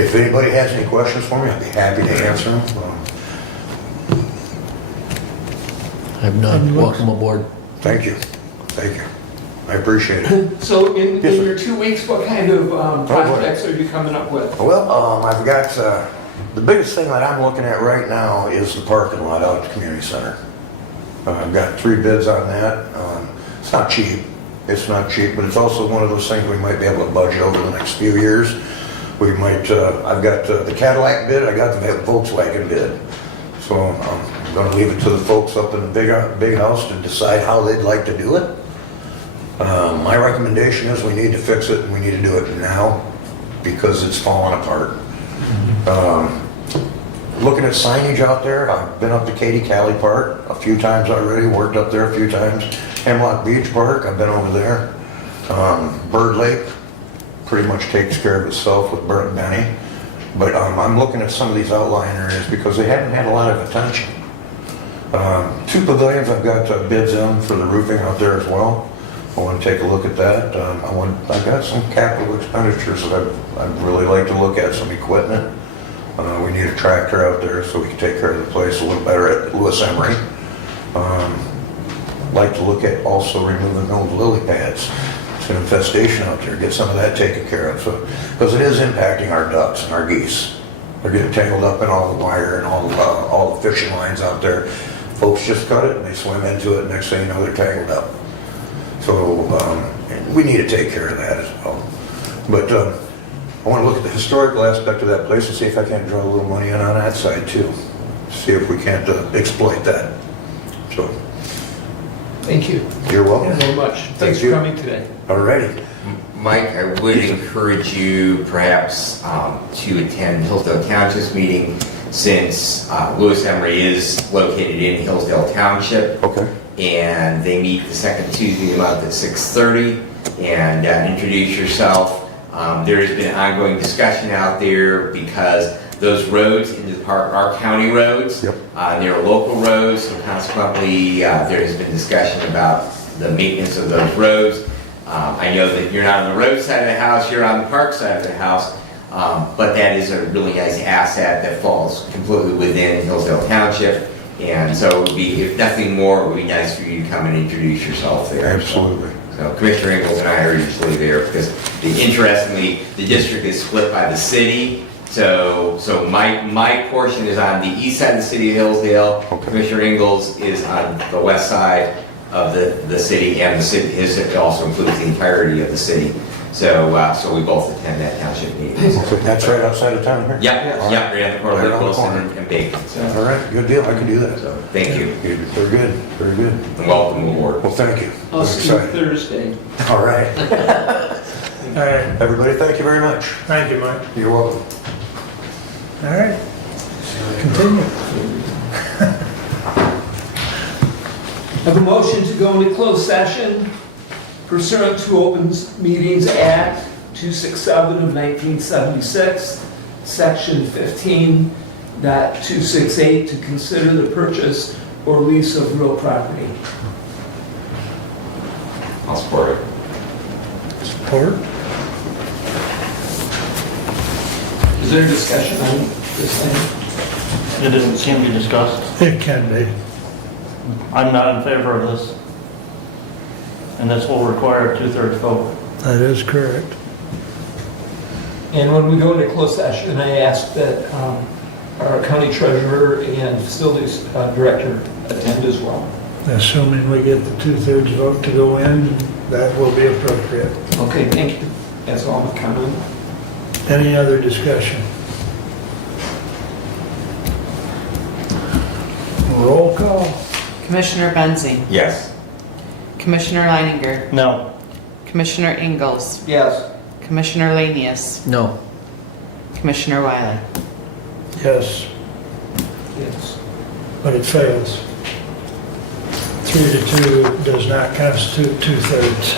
if anybody has any questions for me, I'd be happy to answer them. I have none. Welcome aboard. Thank you. Thank you. I appreciate it. So in Yes, sir. your 2 weeks, what kind of projects are you coming up with? Well, I've got, the biggest thing that I'm looking at right now is the parking lot out at the community center. I've got 3 bids on that. It's not cheap. It's not cheap, but it's also one of those things we might be able to budget over the next few years. We might, I've got the Cadillac bid, I got the Volkswagen bid. So I'm gonna leave it to the folks up in the big house to decide how they'd like to do it. My recommendation is we need to fix it and we need to do it now because it's falling apart. Looking at signage out there, I've been up to Katy Cali Park a few times already, worked up there a few times. Hemlock Beach Park, I've been over there. Bird Lake pretty much takes care of itself with Bert and Benny. But I'm looking at some of these outlying areas because they haven't had a lot of attention. 2 pavilions, I've got bids in for the roofing out there as well. I want to take a look at that. I've got some capital expenditures that I'd really like to look at, some equipment. We need a tractor out there so we can take care of the place a little better at Lewis Emery. Like to look at also removing those lily pads. It's an infestation out there, get some of that taken care of. So, because it is impacting our ducks and our geese. They're getting tangled up in all the wire and all the fishing lines out there. Folks just cut it and they swim into it, next thing you know they're tangled up. So we need to take care of that as well. But I want to look at the historical aspect of that place and see if I can't draw a little money in on that side too. See if we can't exploit that. So. Thank you. You're welcome. Thank you very much. Thanks for coming today. Alrighty. Mike, I would encourage you perhaps to attend Hillsdale Township's meeting since Lewis Emery is located in Hillsdale Township. Okay. And they meet the second Tuesday of the month at 6:30 and introduce yourself. There has been ongoing discussion out there because those roads into the park are county roads. Yep. They're local roads, so consequently there has been discussion about the maintenance of those roads. I know that you're not on the road side of the house, you're on the park side of the house, but that is a really nice asset that falls completely within Hillsdale Township. And so it would be, if nothing more, it would be nice for you to come and introduce yourself there. Absolutely. So Commissioner Ingalls and I are usually there because, interestingly, the district is split by the city. So my portion is on the east side of the city of Hillsdale. Okay. Commissioner Ingalls is on the west side of the city, and the city also includes the entirety of the city. So we both attend that township meeting. Okay, that's right outside of town here? Yep, right on the corner Right of on the Wilson corner. and Bacon. All right, good deal. I can do that. So thank you, Very good, very good. and welcome aboard. Well, thank you. I'll I'm see you excited. Thursday. All right. All right, Everybody, thank you very much. thank you, Mike. You're welcome. All right, continue. Have a motion to go into closed session pursuant to Open Meetings Act 267 of 1976, Section 15.268, to consider the purchase or lease of real property. I'll support it. Support? Is there a discussion on this thing? It didn't seem to be discussed. It can be. I'm not in favor of this. And this will require a 2/3 vote. That is correct. And when we go into closed session, I ask that our county treasurer and facilities director attend as well. Assuming we get the 2/3 vote to go in, that will be appropriate. Okay, thank you. That's all my comment. Any other discussion? Roll call. Commissioner Benzing, Yes. Commissioner Leininger, No. Commissioner Ingalls, Yes. Commissioner Lanius, No. Commissioner Wiley. Yes, Yes. but it fails. 3 to 2 does not constitute 2/3.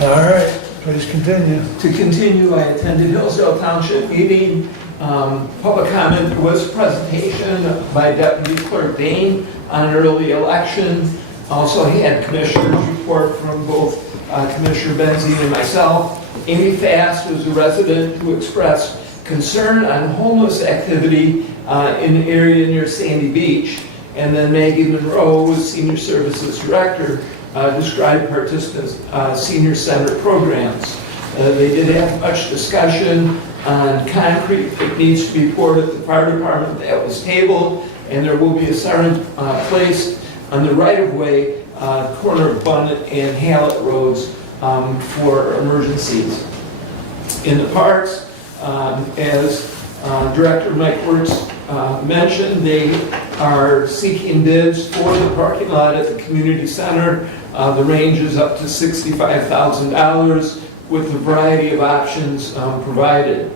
All right, please continue. To continue, I attended Hillsdale Township meeting. Public comment, there was a presentation by Deputy Clerk Dane on early election. Also had commissioners report from both Commissioner Benzine and myself. Amy Fast was a resident who expressed concern on homeless activity in an area near Sandy Beach. And then Maggie Monroe was Senior Services Director, described participants' senior center programs. They did have much discussion on concrete that needs to be poured at the fire department. That was tabled, and there will be a siren placed on the right-of-way, corner of Bunn and Hallett Roads for emergencies. In the parks, as Director Mike Wirtz mentioned, they are seeking bids for the parking lot at the community center. The range is up to $65,000 with a variety of options provided.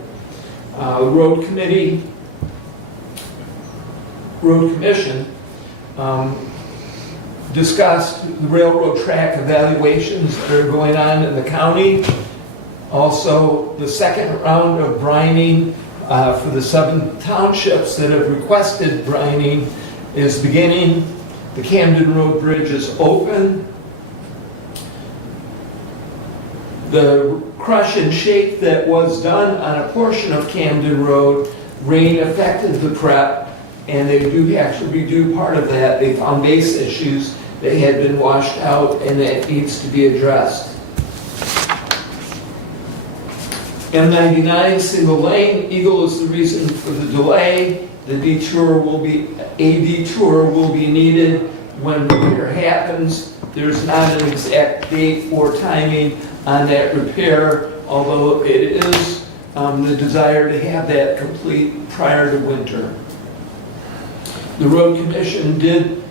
The Road Commission discussed the railroad track evaluations that are going on in the county. Also, the second round of brining for the 7 townships that have requested brining is beginning. The Camden Road Bridge is open. The crush and shake that was done on a portion of Camden Road, rain affected the prep, and they do actually redo part of that. They found base issues that had been washed out, and that needs to be addressed. M99 single lane, Eagle is the reason for the delay. A detour will be needed when repair happens. There's not an exact date or timing on that repair, although it is the desire to have that complete prior to winter. The Road Commission did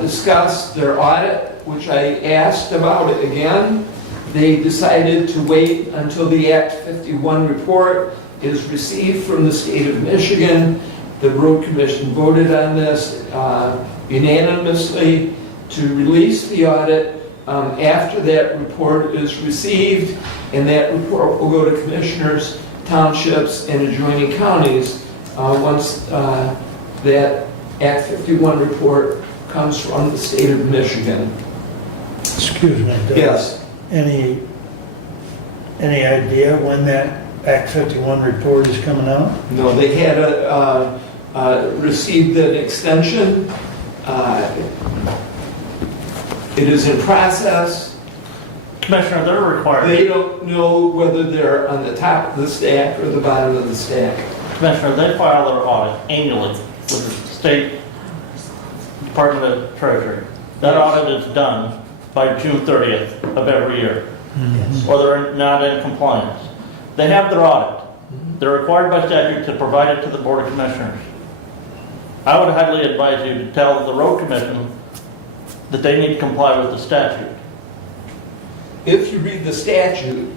discuss their audit, which I asked about it again. They decided to wait until the Act 51 report is received from the state of Michigan. The Road Commission voted on this unanimously to release the audit after that report is received, and that report will go to commissioners, townships, and adjoining counties once that Act 51 report comes from the state of Michigan. Excuse me, Doug. Yes. Any idea when that Act 51 report is coming out? No, they had received an extension. It is in process. Commissioner, they're required. They don't know whether they're on the top of the stack or the bottom of the stack. Commissioner, they file their audit annually with the State Department of Treasury. That audit is done by June 30th of every year, or they're not in compliance. They have their audit. They're required by statute to provide it to the Board of Commissioners. I would highly advise you to tell the Road Commission that they need to comply with the statute. If you read the statute,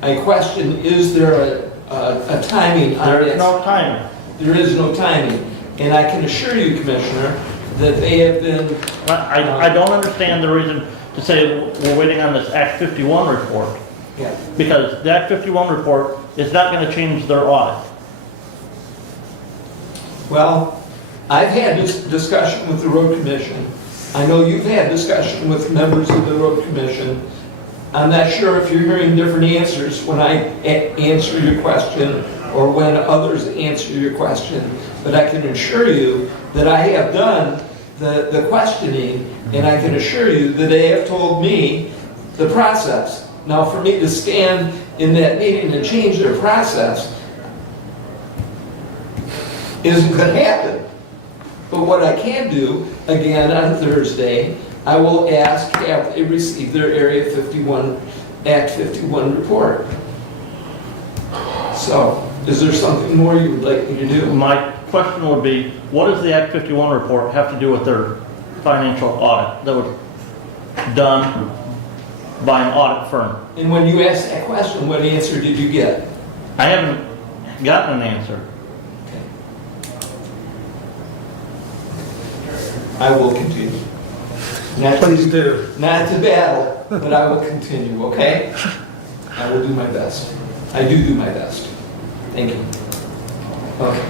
I question, is there a timing on There this? is no timing. There is no timing. And I can assure you, Commissioner, that they have been... I don't understand the reason to say we're waiting on this Act 51 report. Yeah. Because the Act 51 report is not going to change their audit. Well, I've had this discussion with the Road Commission. I know you've had discussion with members of the Road Commission. I'm not sure if you're hearing different answers when I answer your question or when others answer your question, but I can assure you that I have done the questioning, and I can assure you that they have told me the process. Now, for me to stand in that meeting and change their process isn't going to happen. But what I can do, again, on Thursday, I will ask, have they received their Area 51, Act 51 report? So, is there something more you would like me to do? My question would be, what does the Act 51 report have to do with their financial audit that was done by an audit firm. And when you asked that question, what answer did you get? I haven't gotten an answer. I will continue. Please do. Not to battle, but I will continue, okay? I will do my best. I do my best. Thank you. Okay.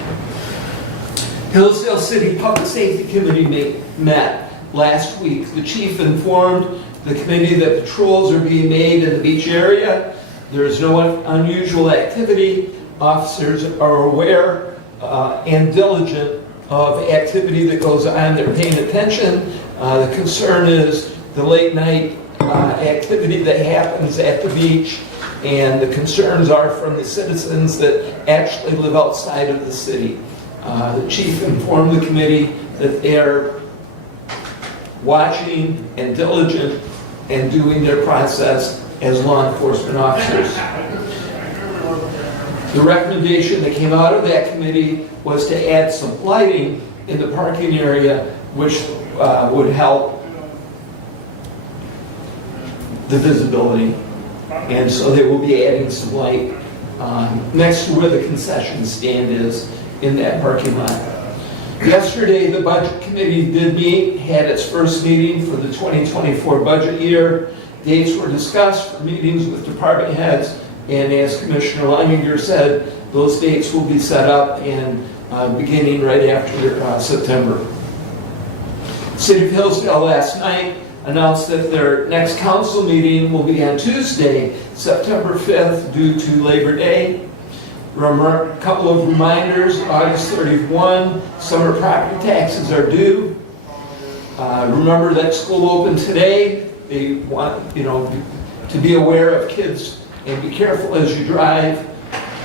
Hillsdale City Public Safety Committee met last week. The chief informed the committee that patrols are being made in the beach area. There is no unusual activity. Officers are aware and diligent of activity that goes on. They're paying attention. The concern is the late night activity that happens at the beach, and the concerns are from the citizens that actually live outside of the city. The chief informed the committee that they're watching and diligent and doing their process as law enforcement officers. The recommendation that came out of that committee was to add some lighting in the parking area, which would help the visibility. And so they will be adding some light next to where the concession stand is in that parking lot. Yesterday, the Budget Committee did meet, had its first meeting for the 2024 budget year. Dates were discussed for meetings with department heads, and as Commissioner Leininger said, those dates will be set up and beginning right after September. City of Hillsdale last night announced that their next council meeting will be on Tuesday, September 5th, due to Labor Day. A couple of reminders: August 31, summer property taxes are due. Remember that school opened today. They want to be aware of kids and be careful as you drive.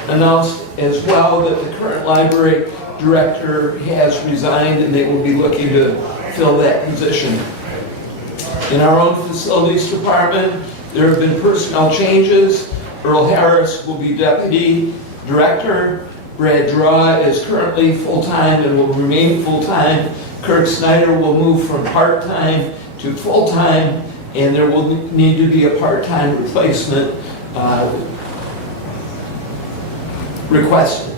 Announced as well that the current library director has resigned and they will be looking to fill that position. In our own facilities department, there have been personnel changes. Earl Harris will be deputy director. Brad Draw is currently full-time and will remain full-time. Kirk Snyder will move from part-time to full-time, and there will need to be a part-time replacement requested.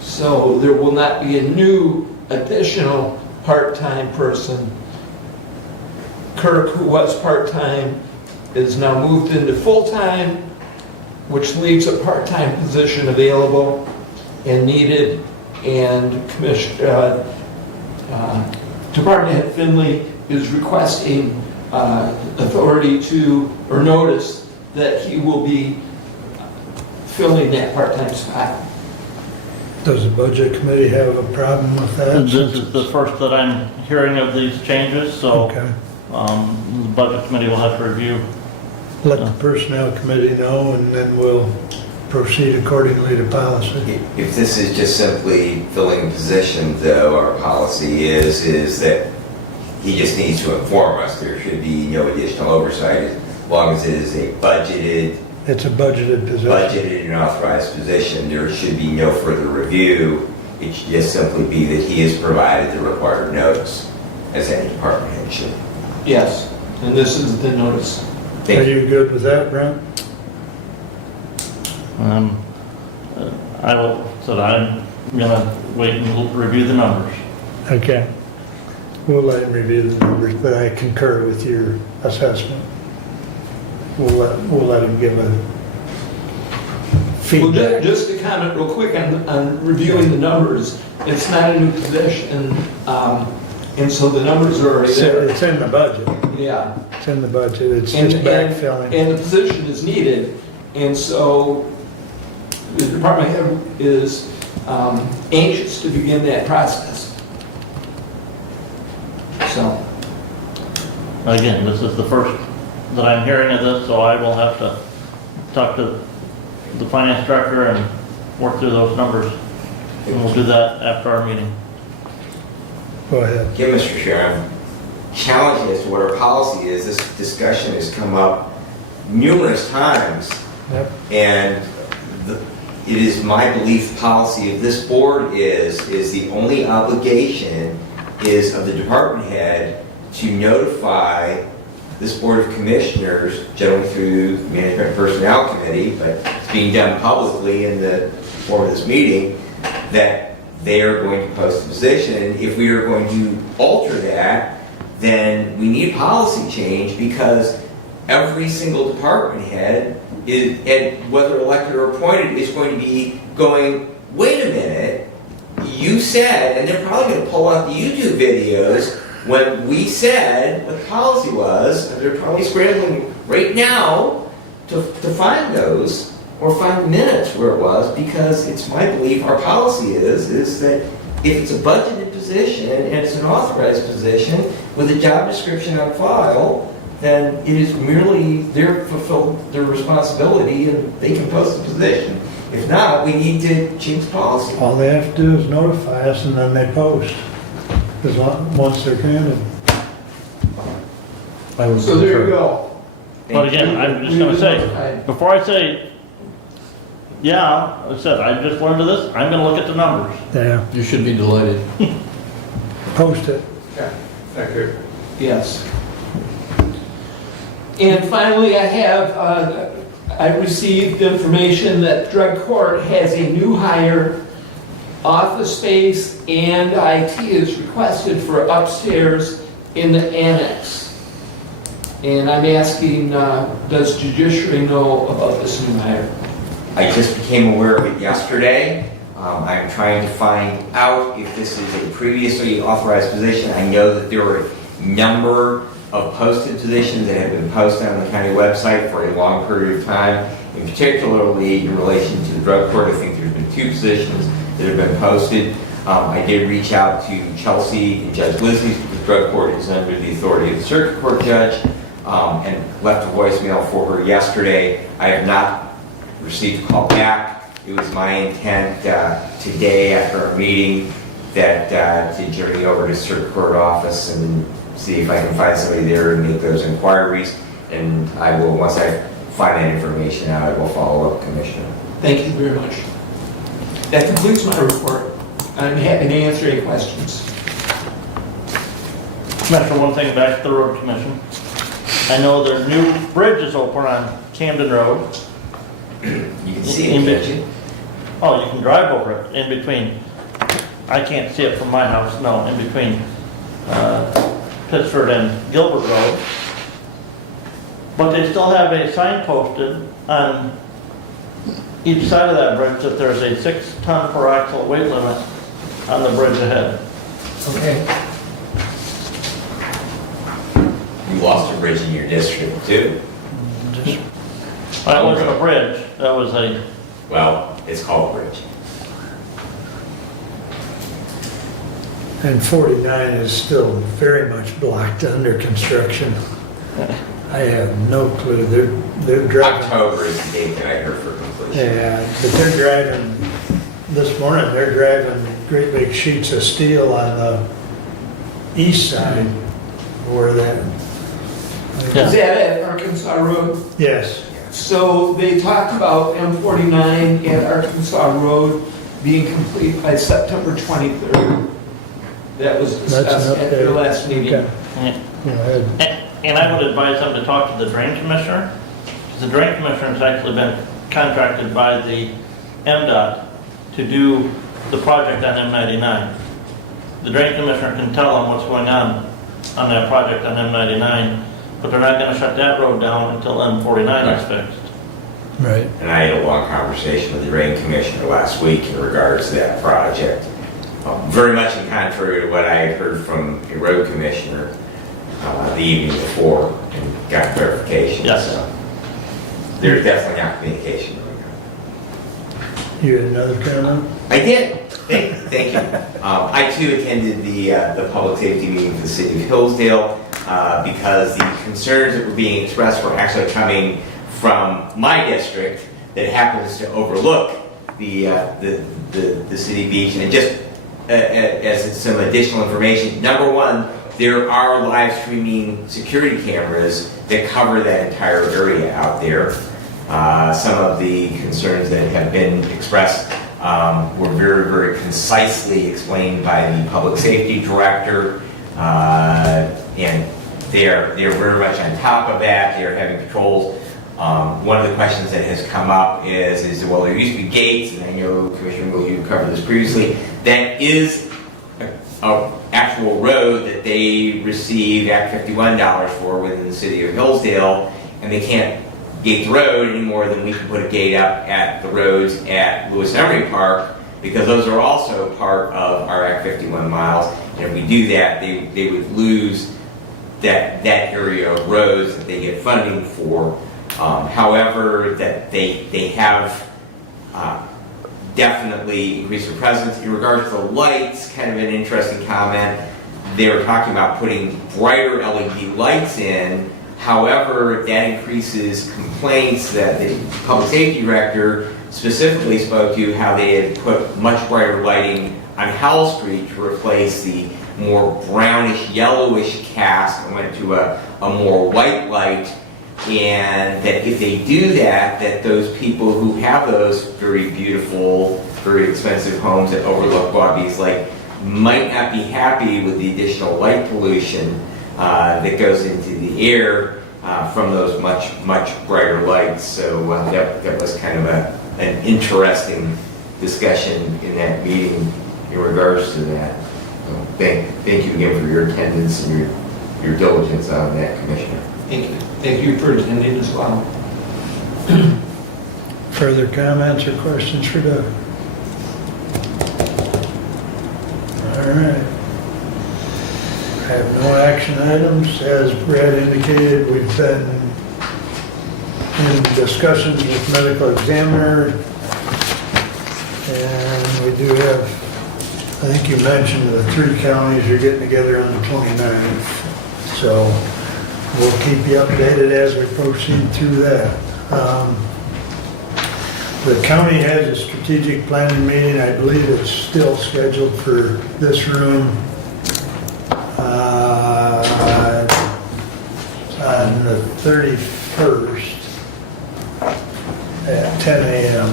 So there will not be a new additional part-time person. Kirk, who was part-time, is now moved into full-time, which leaves a part-time position available and needed, and Department Head Finley is requesting authority to, or notice that he will be filling that part-time spot. Does the budget committee have a problem with that? This is the first that I'm hearing of these changes, so Okay. the budget committee will have to review. Let the personnel committee know, and then we'll proceed accordingly to policy. If this is just simply filling a position, though, our policy is that he just needs to inform us. There should be no additional oversight as long as it is a budgeted It's a budgeted position. budgeted and authorized position. There should be no further review. It should just simply be that he has provided the required notice, as any department head should. Yes, and this is the notice. Are you good with that, Brent? I'm gonna wait and review the numbers. Okay. We'll let him review the numbers, but I concur with your assessment. We'll let him give a Well, feedback. just to comment real quick on reviewing the numbers, it's not a new position, and so the numbers are already there. It's in the budget. Yeah. It's in the budget. It's And- just backfilling. And the position is needed, and so the department head is anxious to begin that process. So, Again, this is the first that I'm hearing of this, so I will have to talk to the finance director and work through those numbers. And we'll do that after our meeting. Go ahead. Again, Mr. Chair, I'm challenged as to what our policy is. This discussion has come up numerous times, Yep. and it is my belief policy of this board is the only obligation is of the department head to notify this Board of Commissioners, generally through the Management and Personnel Committee, but it's being done publicly in the form of this meeting, that they are going to post a position. And if we are going to alter that, then we need policy change, because every single department head, and whether elected or appointed, is going to be going, wait a minute, you said, and they're probably going to pull out the YouTube videos when we said what the policy was, and they're probably scrambling right now to find those, or find the minutes where it was, because it's my belief our policy is that if it's a budgeted position and it's an authorized position with a job description on file, then it is merely fulfill their responsibility and they can post the position. If not, we need to change the policy. All they have to do is notify us and then they post. Because once they're granted. I would So there you concur. go. But again, I'm just gonna say, before I say, yeah, I said, I just learned of this, I'm gonna look at the numbers. Yeah, You should be delighted. post it. Yeah, thank you. Yes. And finally, I received information that drug court has a new hire, office space, and IT is requested for upstairs in the annex. And I'm asking, does judiciary know about this new hire? I just became aware of it yesterday. I'm trying to find out if this is a previously authorized position. I know that there were a number of posted positions that have been posted on the county website for a long period of time, and particularly in relation to the drug court. I think there's been 2 positions that have been posted. I did reach out to Chelsea and Judge Lizzie's, because drug court is under the authority of the circuit court judge, and left a voicemail for her yesterday. I have not received a call back. It was my intent today after our meeting that to journey over to circuit court office and see if I can find somebody there and make those inquiries. And I will, once I find that information out, I will follow up, Commissioner. Thank you very much. That concludes my report. I'm happy to answer any questions. Commissioner, one thing back to the road commission. I know their new bridge is open on Camden Road. You can see it, In can't between. you? Oh, you can drive over it, in between. I can't see it from my house, no, in between Pittsford and Gilbert Road. But they still have a sign posted on each side of that bridge that there's a 6-ton per axle weight limit on the bridge ahead. Okay. You lost a bridge in your district too. That wasn't a bridge, that was a, Well, it's called a bridge. And 49 is still very much blocked under construction. I have no clue. They're driving. October is the date that I heard for completion. Yeah, but they're driving, this morning, they're driving great big sheets of steel on the east side where that. Is that at Arkansas Road? Yes, So they talked about M49 at Arkansas Road being complete by September 23rd. That was that's an discussed at their update. last meeting. Okay. yeah. Go ahead. And I would advise them to talk to the drain commissioner, because the drain commissioner has actually been contracted by the MDOT to do the project on M99. The drain commissioner can tell them what's going on that project on M99, but they're not gonna shut that road down until M49 is fixed. Right. And I had a long conversation with the drain commissioner last week in regards to that project. Very much in contrary to what I had heard from a road commissioner the evening before, and got clarification. Yes. So there's definitely not communication going on. You had another comment? I did. Thank you. I too attended the public safety meeting for the city of Hillsdale because the concerns that were being expressed were actually coming from my district that happens to overlook the city beach. And just as some additional information, number one, there are live streaming security cameras that cover that entire area out there. Some of the concerns that have been expressed were very, very concisely explained by the public safety director. And they're very much on top of that. They're having patrols. One of the questions that has come up is well, there used to be gates, and I know Commissioner Will, you covered this previously. That is a actual road that they receive Act 51 dollars for within the city of Hillsdale, and they can't gate the road any more than we can put a gate up at the roads at Lewis and Emery Park, because those are also part of our Act 51 miles. And if we do that, they would lose that area of roads that they get funding for. However, that they have definitely increased their presence. In regards to the lights, kind of an interesting comment. They were talking about putting brighter LED lights in. However, that increases complaints that the public safety director specifically spoke to, how they had put much brighter lighting on Howell Street to replace the more brownish, yellowish cast and went to a more white light. And that if they do that, that those people who have those very beautiful, very expensive homes that overlook Bobby's Lake might not be happy with the additional light pollution that goes into the air from those much brighter lights. So that was kind of an interesting discussion in that meeting in regards to that. So thank you again for your attendance and your diligence on that, Commissioner. Thank you. Thank you for attending as well. Further comments or questions for Doug? All right. I have no action items. As Brad indicated, we've been in discussions with medical examiner, and we do have, I think you mentioned the 3 counties are getting together on the 29th, so we'll keep you updated as we proceed through that. The county has a strategic planning meeting. I believe it's still scheduled for this room on the 31st at 10 a.m.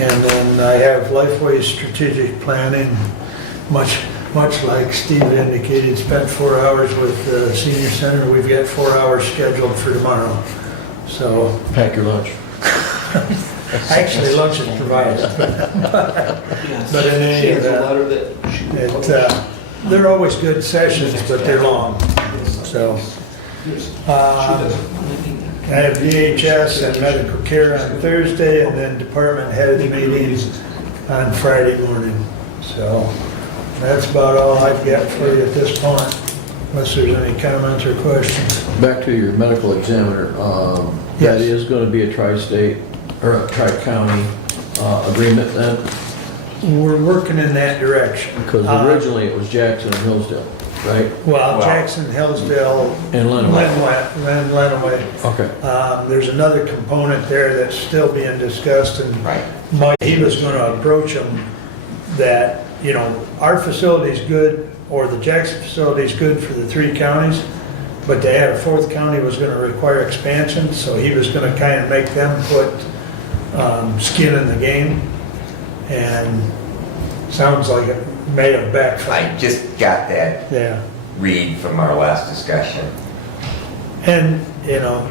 And then I have Lifeway strategic planning, much like Steve indicated, spent 4 hours with the senior center. We've got 4 hours scheduled for tomorrow. So Pack your lunch. actually lunch is provided. But in any event, they're always good sessions, but they're long. So I have DHS and medical care on Thursday, and then department head meetings on Friday morning. So that's about all I've got for you at this point, unless there's any comments or questions. Back to your medical examiner, Yes. that is going to be a tri-state or a tri-county agreement then? We're working in that direction. Because originally it was Jackson and Hillsdale, right? Well, Jackson, Hillsdale, And Lenawee. Lenawee. Okay. There's another component there that's still being discussed, and Mike, he was going to approach them that, you know, our facility's good, or the Jackson facility's good for the 3 counties, but to add a 4th county was going to require expansion, so he was going to kind of make them put skin in the game, and sounds like it may have backfired. I just got that Yeah. read from our last discussion. And, you know,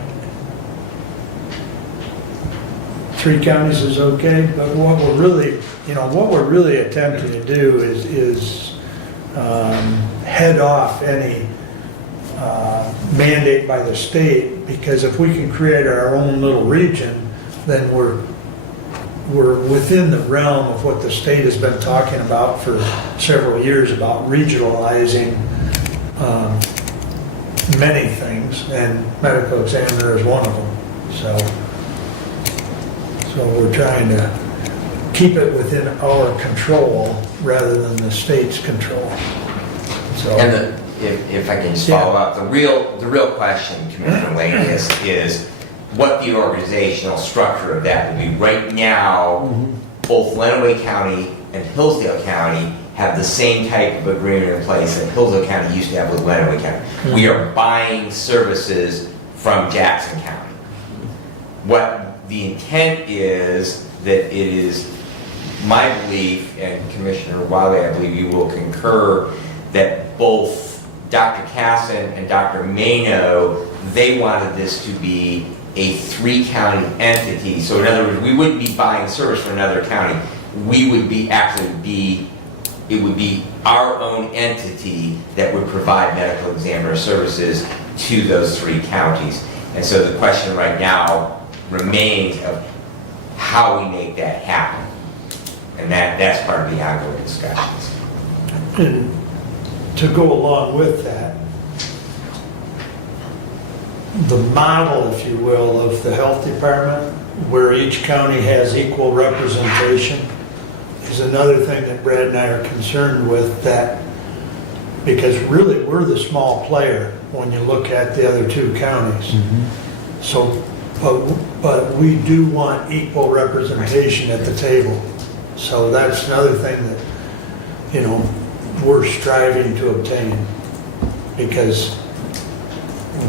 3 counties is okay, but what we're really attempting to do is head off any mandate by the state, because if we can create our own little region, then we're within the realm of what the state has been talking about for several years, about regionalizing many things, and medical examiner is one of them. So we're trying to keep it within our control rather than the state's control. So. And if I can just follow up, the real question, Commissioner Lane, is what the organizational structure of that will be. Right now, both Lenawee County and Hillsdale County have the same type of agreement in place that Hillsdale County used to have with Lenawee County. We are buying services from Jackson County. What the intent is, that it is my belief, and Commissioner Wiley, I believe you will concur, that both Dr. Casson and Dr. Mano, they wanted this to be a 3-county entity. So in other words, we wouldn't be buying service from another county. We would be it would be our own entity that would provide medical examiner services to those 3 counties. And so the question right now remains of how we make that happen. And that's part of the ongoing discussions. And to go along with that, the model, if you will, of the health department, where each county has equal representation, is another thing that Brad and I are concerned with, that because really we're the small player when you look at the other 2 counties. So, but we do want equal representation at the table. So that's another thing that, you know, we're striving to obtain, because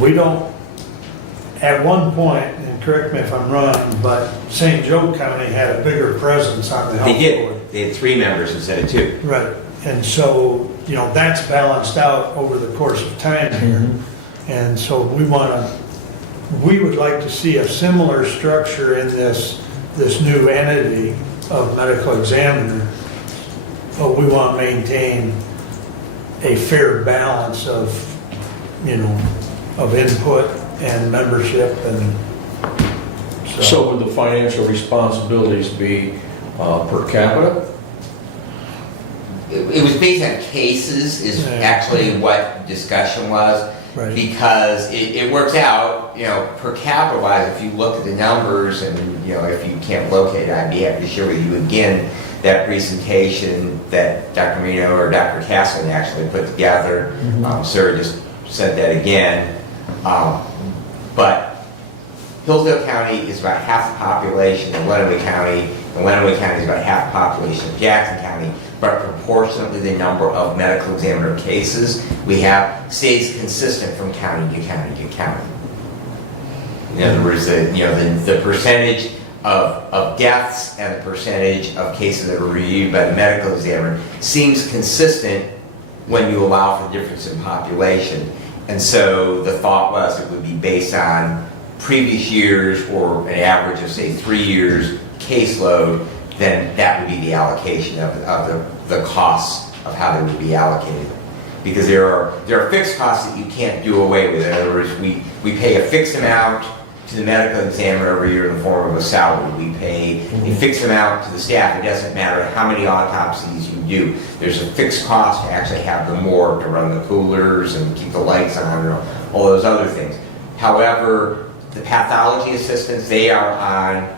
we don't, at one point, and correct me if I'm wrong, but St. Joe County had a bigger presence on the health board. They had 3 members instead of 2. Right, and so, you know, that's balanced out over the course of time here. And so we would like to see a similar structure in this new entity of medical examiner, but we want to maintain a fair balance of, you know, of input and membership. And So would the financial responsibilities be per capita? It was based on cases is actually what discussion was. Right. Because it works out, you know, per capita wise, if you look at the numbers, and, you know, if you can't locate it, I'd be happy to share with you again that presentation that Dr. Marino or Dr. Castle actually put together. Sarah just said that again. But Hillsdale County is about half the population of Lenawee County, and Lenawee County is about half the population of Jackson County. But proportionately, the number of medical examiner cases we have stays consistent from county to county to county. In other words, the percentage of deaths and the percentage of cases that are reviewed by the medical examiner seems consistent when you allow for difference in population. And so the thought was it would be based on previous years or an average of, say, 3 years caseload. Then that would be the allocation of the costs of how they would be allocated. Because there are fixed costs that you can't do away with. In other words, we pay a fixed amount to the medical examiner every year in the form of a salary. We pay a fixed amount to the staff. It doesn't matter how many autopsies you do. There's a fixed cost to actually have the morgue, to run the coolers and keep the lights on, and all those other things. However, the pathology assistants, they are on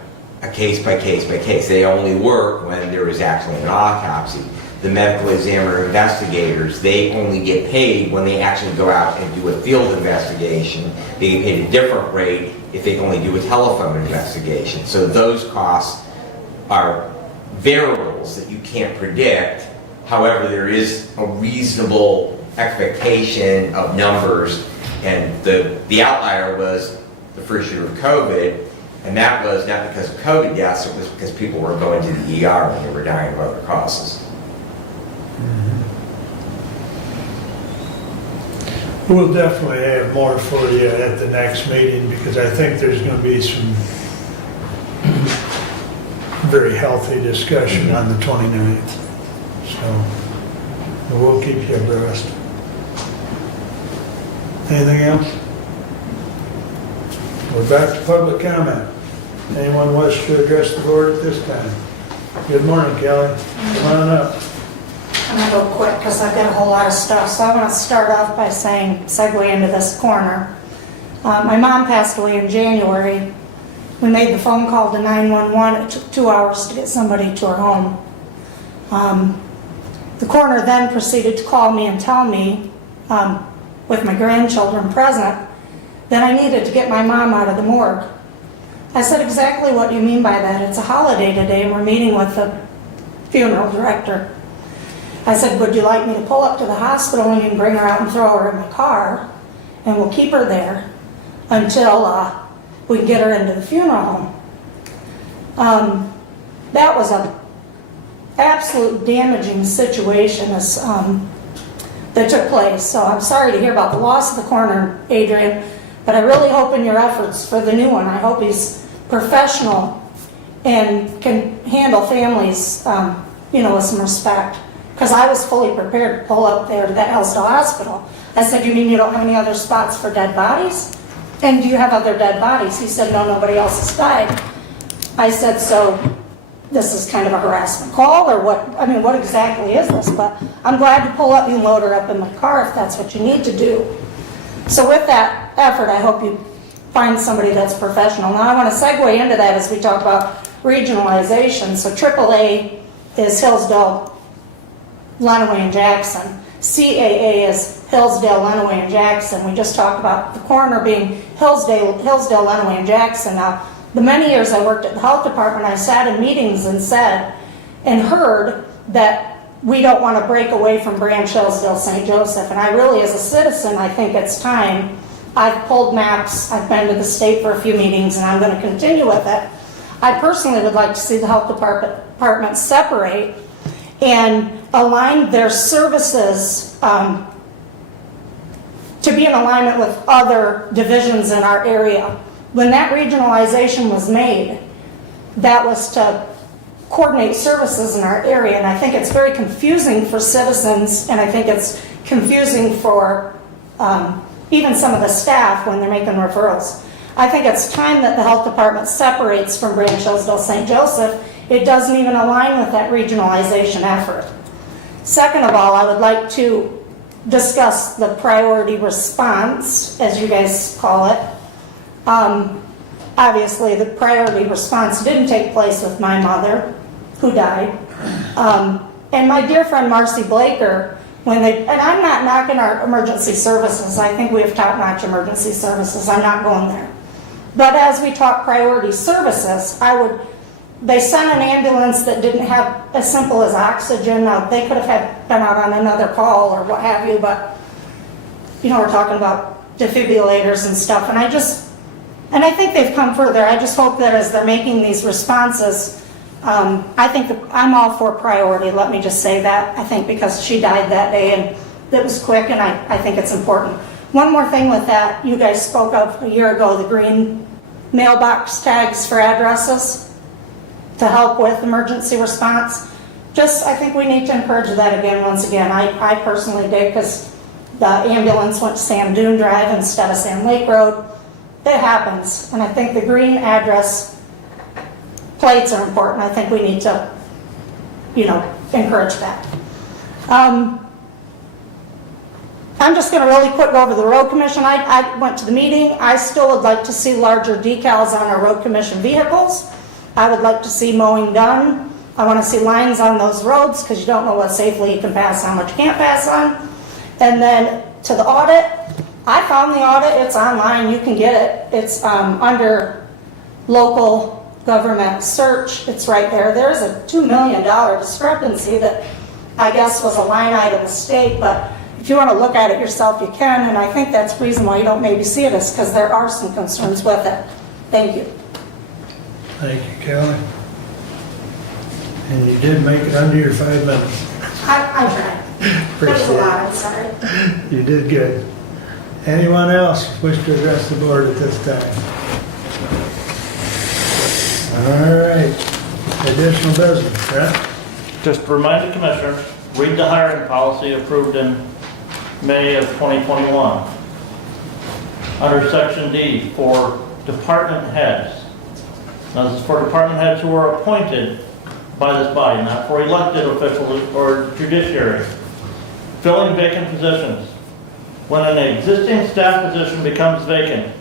a case by case by case. They only work when there is actually an autopsy. The medical examiner investigators, they only get paid when they actually go out and do a field investigation. They get paid a different rate if they only do a telephone investigation. So those costs are variables that you can't predict. However, there is a reasonable expectation of numbers, and the outlier was the first year of COVID. And that was not because of COVID deaths, it was because people were going to the ER when they were dying of other causes. we'll definitely have more for you at the next meeting, because I think there's going to be some very healthy discussion on the 29th. So we'll keep you abreast. Anything else? We're back to public comment. Anyone wish to address the board at this time? Good morning, Kelly. Come on up. I'm gonna go quick because I've got a whole lot of stuff. So I want to start off by saying, segue into this corner. My mom passed away in January. We made the phone call to 911. It took 2 hours to get somebody to her home. The coroner then proceeded to call me and tell me, with my grandchildren present, that I needed to get my mom out of the morgue. I said, exactly what do you mean by that? It's a holiday today and we're meeting with the funeral director. I said, would you like me to pull up to the hospital and you can bring her out and throw her in my car, and we'll keep her there until we can get her into the funeral home. That was an absolute damaging situation. As that took place. So I'm sorry to hear about the loss of the coroner, Adrian, but I really hope in your efforts for the new one, I hope he's professional and can handle families, with some respect. Because I was fully prepared to pull up there to that Hillsdale hospital. I said, you mean you don't have any other spots for dead bodies? And do you have other dead bodies? He said, no, nobody else has died. I said, so this is kind of a harassment call or what? I mean, what exactly is this? But I'm glad to pull up and load her up in my car if that's what you need to do. So with that effort, I hope you find somebody that's professional. Now I want to segue into that as we talk about regionalization. So AAA is Hillsdale, Lenawee, and Jackson. CAA is Hillsdale, Lenawee, and Jackson. We just talked about the coroner being Hillsdale, Lenawee, and Jackson. Now, the many years I worked at the health department, I sat in meetings and said and heard that we don't want to break away from Branch Hillsdale, St. Joseph. And I really, as a citizen, I think it's time. I've pulled maps, I've been to the state for a few meetings, and I'm going to continue with it. I personally would like to see the health department separate and align their services to be in alignment with other divisions in our area. When that regionalization was made, that was to coordinate services in our area, and I think it's very confusing for citizens, and I think it's confusing for even some of the staff when they're making referrals. I think it's time that the health department separates from Branch Hillsdale, St. Joseph. It doesn't even align with that regionalization effort. Second of all, I would like to discuss the priority response, as you guys call it. Obviously, the priority response didn't take place with my mother, who died. And my dear friend Marcy Blaker, and I'm not knocking our emergency services. I think we have top-notch emergency services. I'm not going there. But as we talk priority services, they sent an ambulance that didn't have as simple as oxygen. Now, they could have been out on another call or what have you, but, we're talking about defibrillators and stuff. And I think they've come further. I just hope that as they're making these responses, I think I'm all for priority. Let me just say that. I think because she died that day and it was quick, and I think it's important. One more thing with that, you guys spoke of a year ago, the green mailbox tags for addresses to help with emergency response. I think we need to encourage that again, once again. I personally did, because the ambulance went to Sam Dune Drive instead of Sam Lake Road. It happens, and I think the green address plates are important. I think we need to, encourage that. I'm just going to really quick go over the road commission. I went to the meeting. I still would like to see larger decals on our road commission vehicles. I would like to see mowing done. I want to see lines on those roads, because you don't know what safely you can pass on, what you can't pass on. And then to the audit, I found the audit. It's online. You can get it. It's under local government search. It's right there. There's a $2 million discrepancy that I guess was a line item mistake, but if you want to look at it yourself, you can, and I think that's the reason why you don't maybe see it, is because there are some concerns with it. Thank you. Thank you, Kelly. And you did make it under your 5 minutes. I tried. That was a lot, I'm sorry. You did good. Anyone else wish to address the board at this time? All right. Additional business, Brett? Just to remind the commissioners, read the hiring policy approved in May of 2021. Under section D, for department heads. Now, this is for department heads who are appointed by this body, not for elected officials or judiciary. Filling vacant positions. When an existing staff position becomes vacant,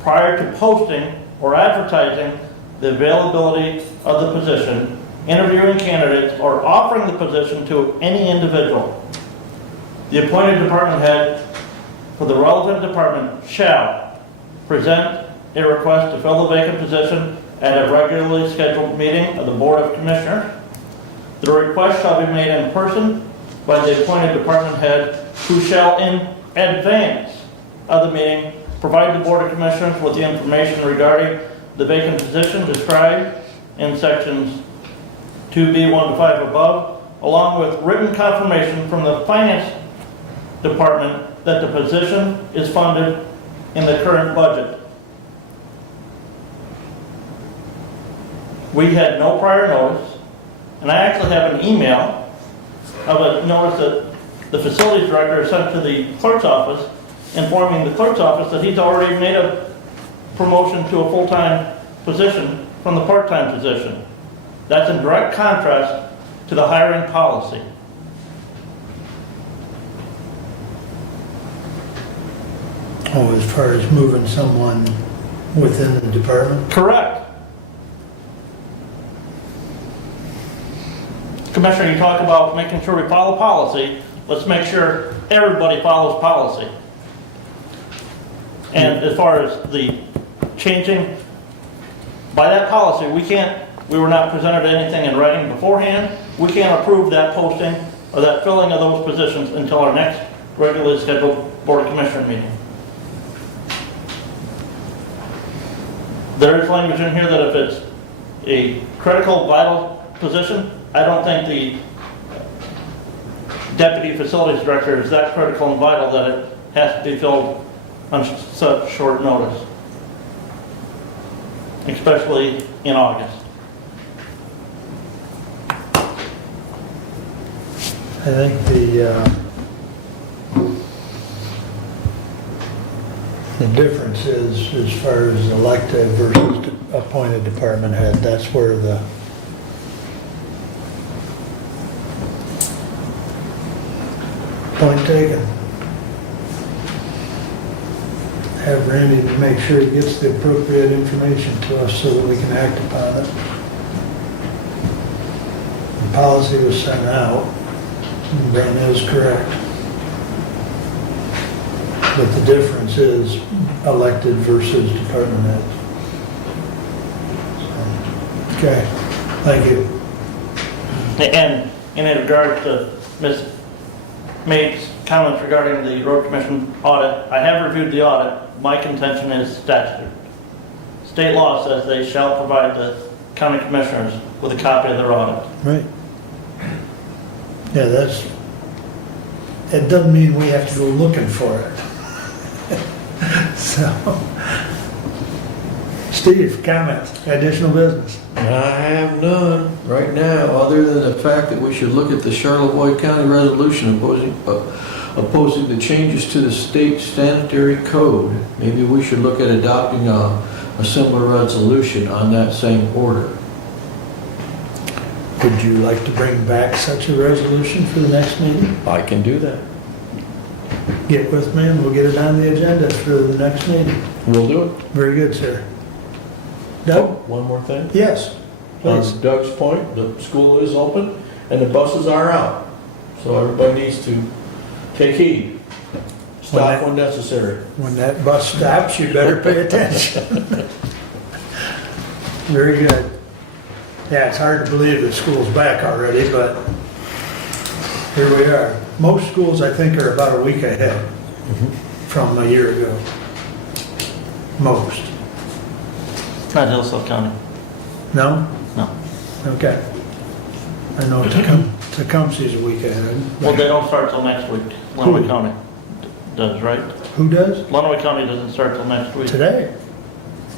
prior to posting or advertising the availability of the position, interviewing candidates, or offering the position to any individual, the appointed department head for the relevant department shall present a request to fill the vacant position at a regularly scheduled meeting of the Board of Commissioners. The request shall be made in person by the appointed department head, who shall, in advance of the meeting, provide the Board of Commissioners with the information regarding the vacant position described in sections 2B 1 to 5 above, along with written confirmation from the Finance department that the position is funded in the current budget. We had no prior notice, and I actually have an email of a notice that the facilities director sent to the clerk's office, informing the clerk's office that he's already made a promotion to a full-time position from the part-time position. That's in direct contrast to the hiring policy. Oh, as far as moving someone within the department? Correct. Commissioner, you talk about making sure we follow policy. Let's make sure everybody follows policy. And as far as the changing, by that policy, we were not presented anything in writing beforehand. We can't approve that posting or that filling of those positions until our next regularly scheduled Board of Commissioner meeting. There is language in here that if it's a critical, vital position, I don't think the deputy facilities director is that critical and vital that it has to be filled on such short notice, especially in August. I think the difference is, as far as elected versus appointed department head, that's where the point taken. Have Randy to make sure he gets the appropriate information to us so that we can act upon it. The policy was sent out, and Brenda is correct. But the difference is elected versus department heads. Okay, thank you. And in regard to Ms. Maid's comments regarding the road commission audit, I have reviewed the audit. My contention is statute. State law says they shall provide the county commissioners with a copy of their audit. Right. Yeah, it doesn't mean we have to go looking for it. So, Steve, comments, additional business? I have none right now, other than the fact that we should look at the Charlevoix County resolution opposing the changes to the state sanitary code. Maybe we should look at adopting a similar resolution on that same order. Would you like to bring back such a resolution for the next meeting? I can do that. Get with me and we'll get it on the agenda for the next meeting. We'll do it. Very good, sir. Doug? One more thing. Yes, please. On Doug's point, the school is open and the buses are out. So everybody needs to take heed. Stop when necessary. When that bus stops, you better pay attention. Very good. Yeah, it's hard to believe that school's back already, but here we are. Most schools, I think, are about a week ahead from a year ago. Most. Not Hillsdale County. No? No. Okay. I know Tecumseh's a week ahead. Well, they don't start till next week. Lenawee County does, right? Who does? Lenawee County doesn't start till next week. Today.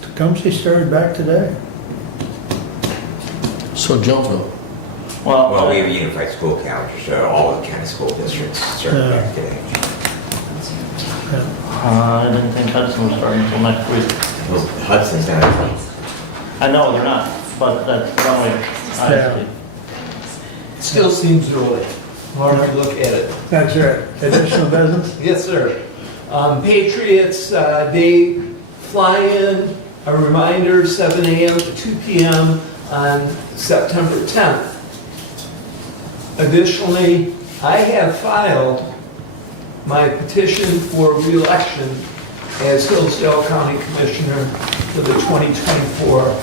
Tecumseh started back today. So Jonesville. Well, we have a unified school calendar, so all the county school districts start back today. I didn't think Hudson was starting until next week. Well, Hudson's not. I know they're not, but that's the only I see. Still seems early. Hard to look at it. That's right. Additional business? Yes, sir. Patriots Day fly-in, a reminder, 7 a.m. to 2 p.m. on September 10th. Additionally, I have filed my petition for re-election as Hillsdale County Commissioner for the 2024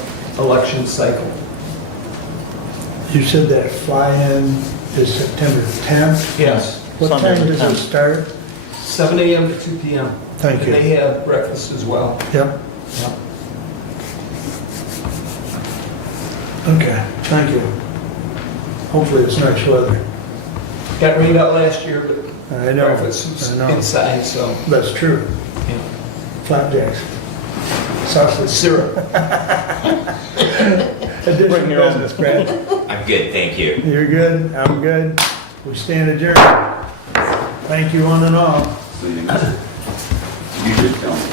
election cycle. You said that fly-in is September 10th? Yes. What Sunday time the does it 10th. start? 7 a.m. to 2 p.m. Thank And you. they have breakfast as well. Yep. Okay, thank you. Hopefully it's nice weather. Got rained out last year, but I know, breakfast I know. inside, so, That's true. you know. Flapjacks. Sausage syrup. Additional your own. business, Brad. I'm good, thank you. You're good, I'm good. We stand adjourned. Thank you one and all. You should tell me.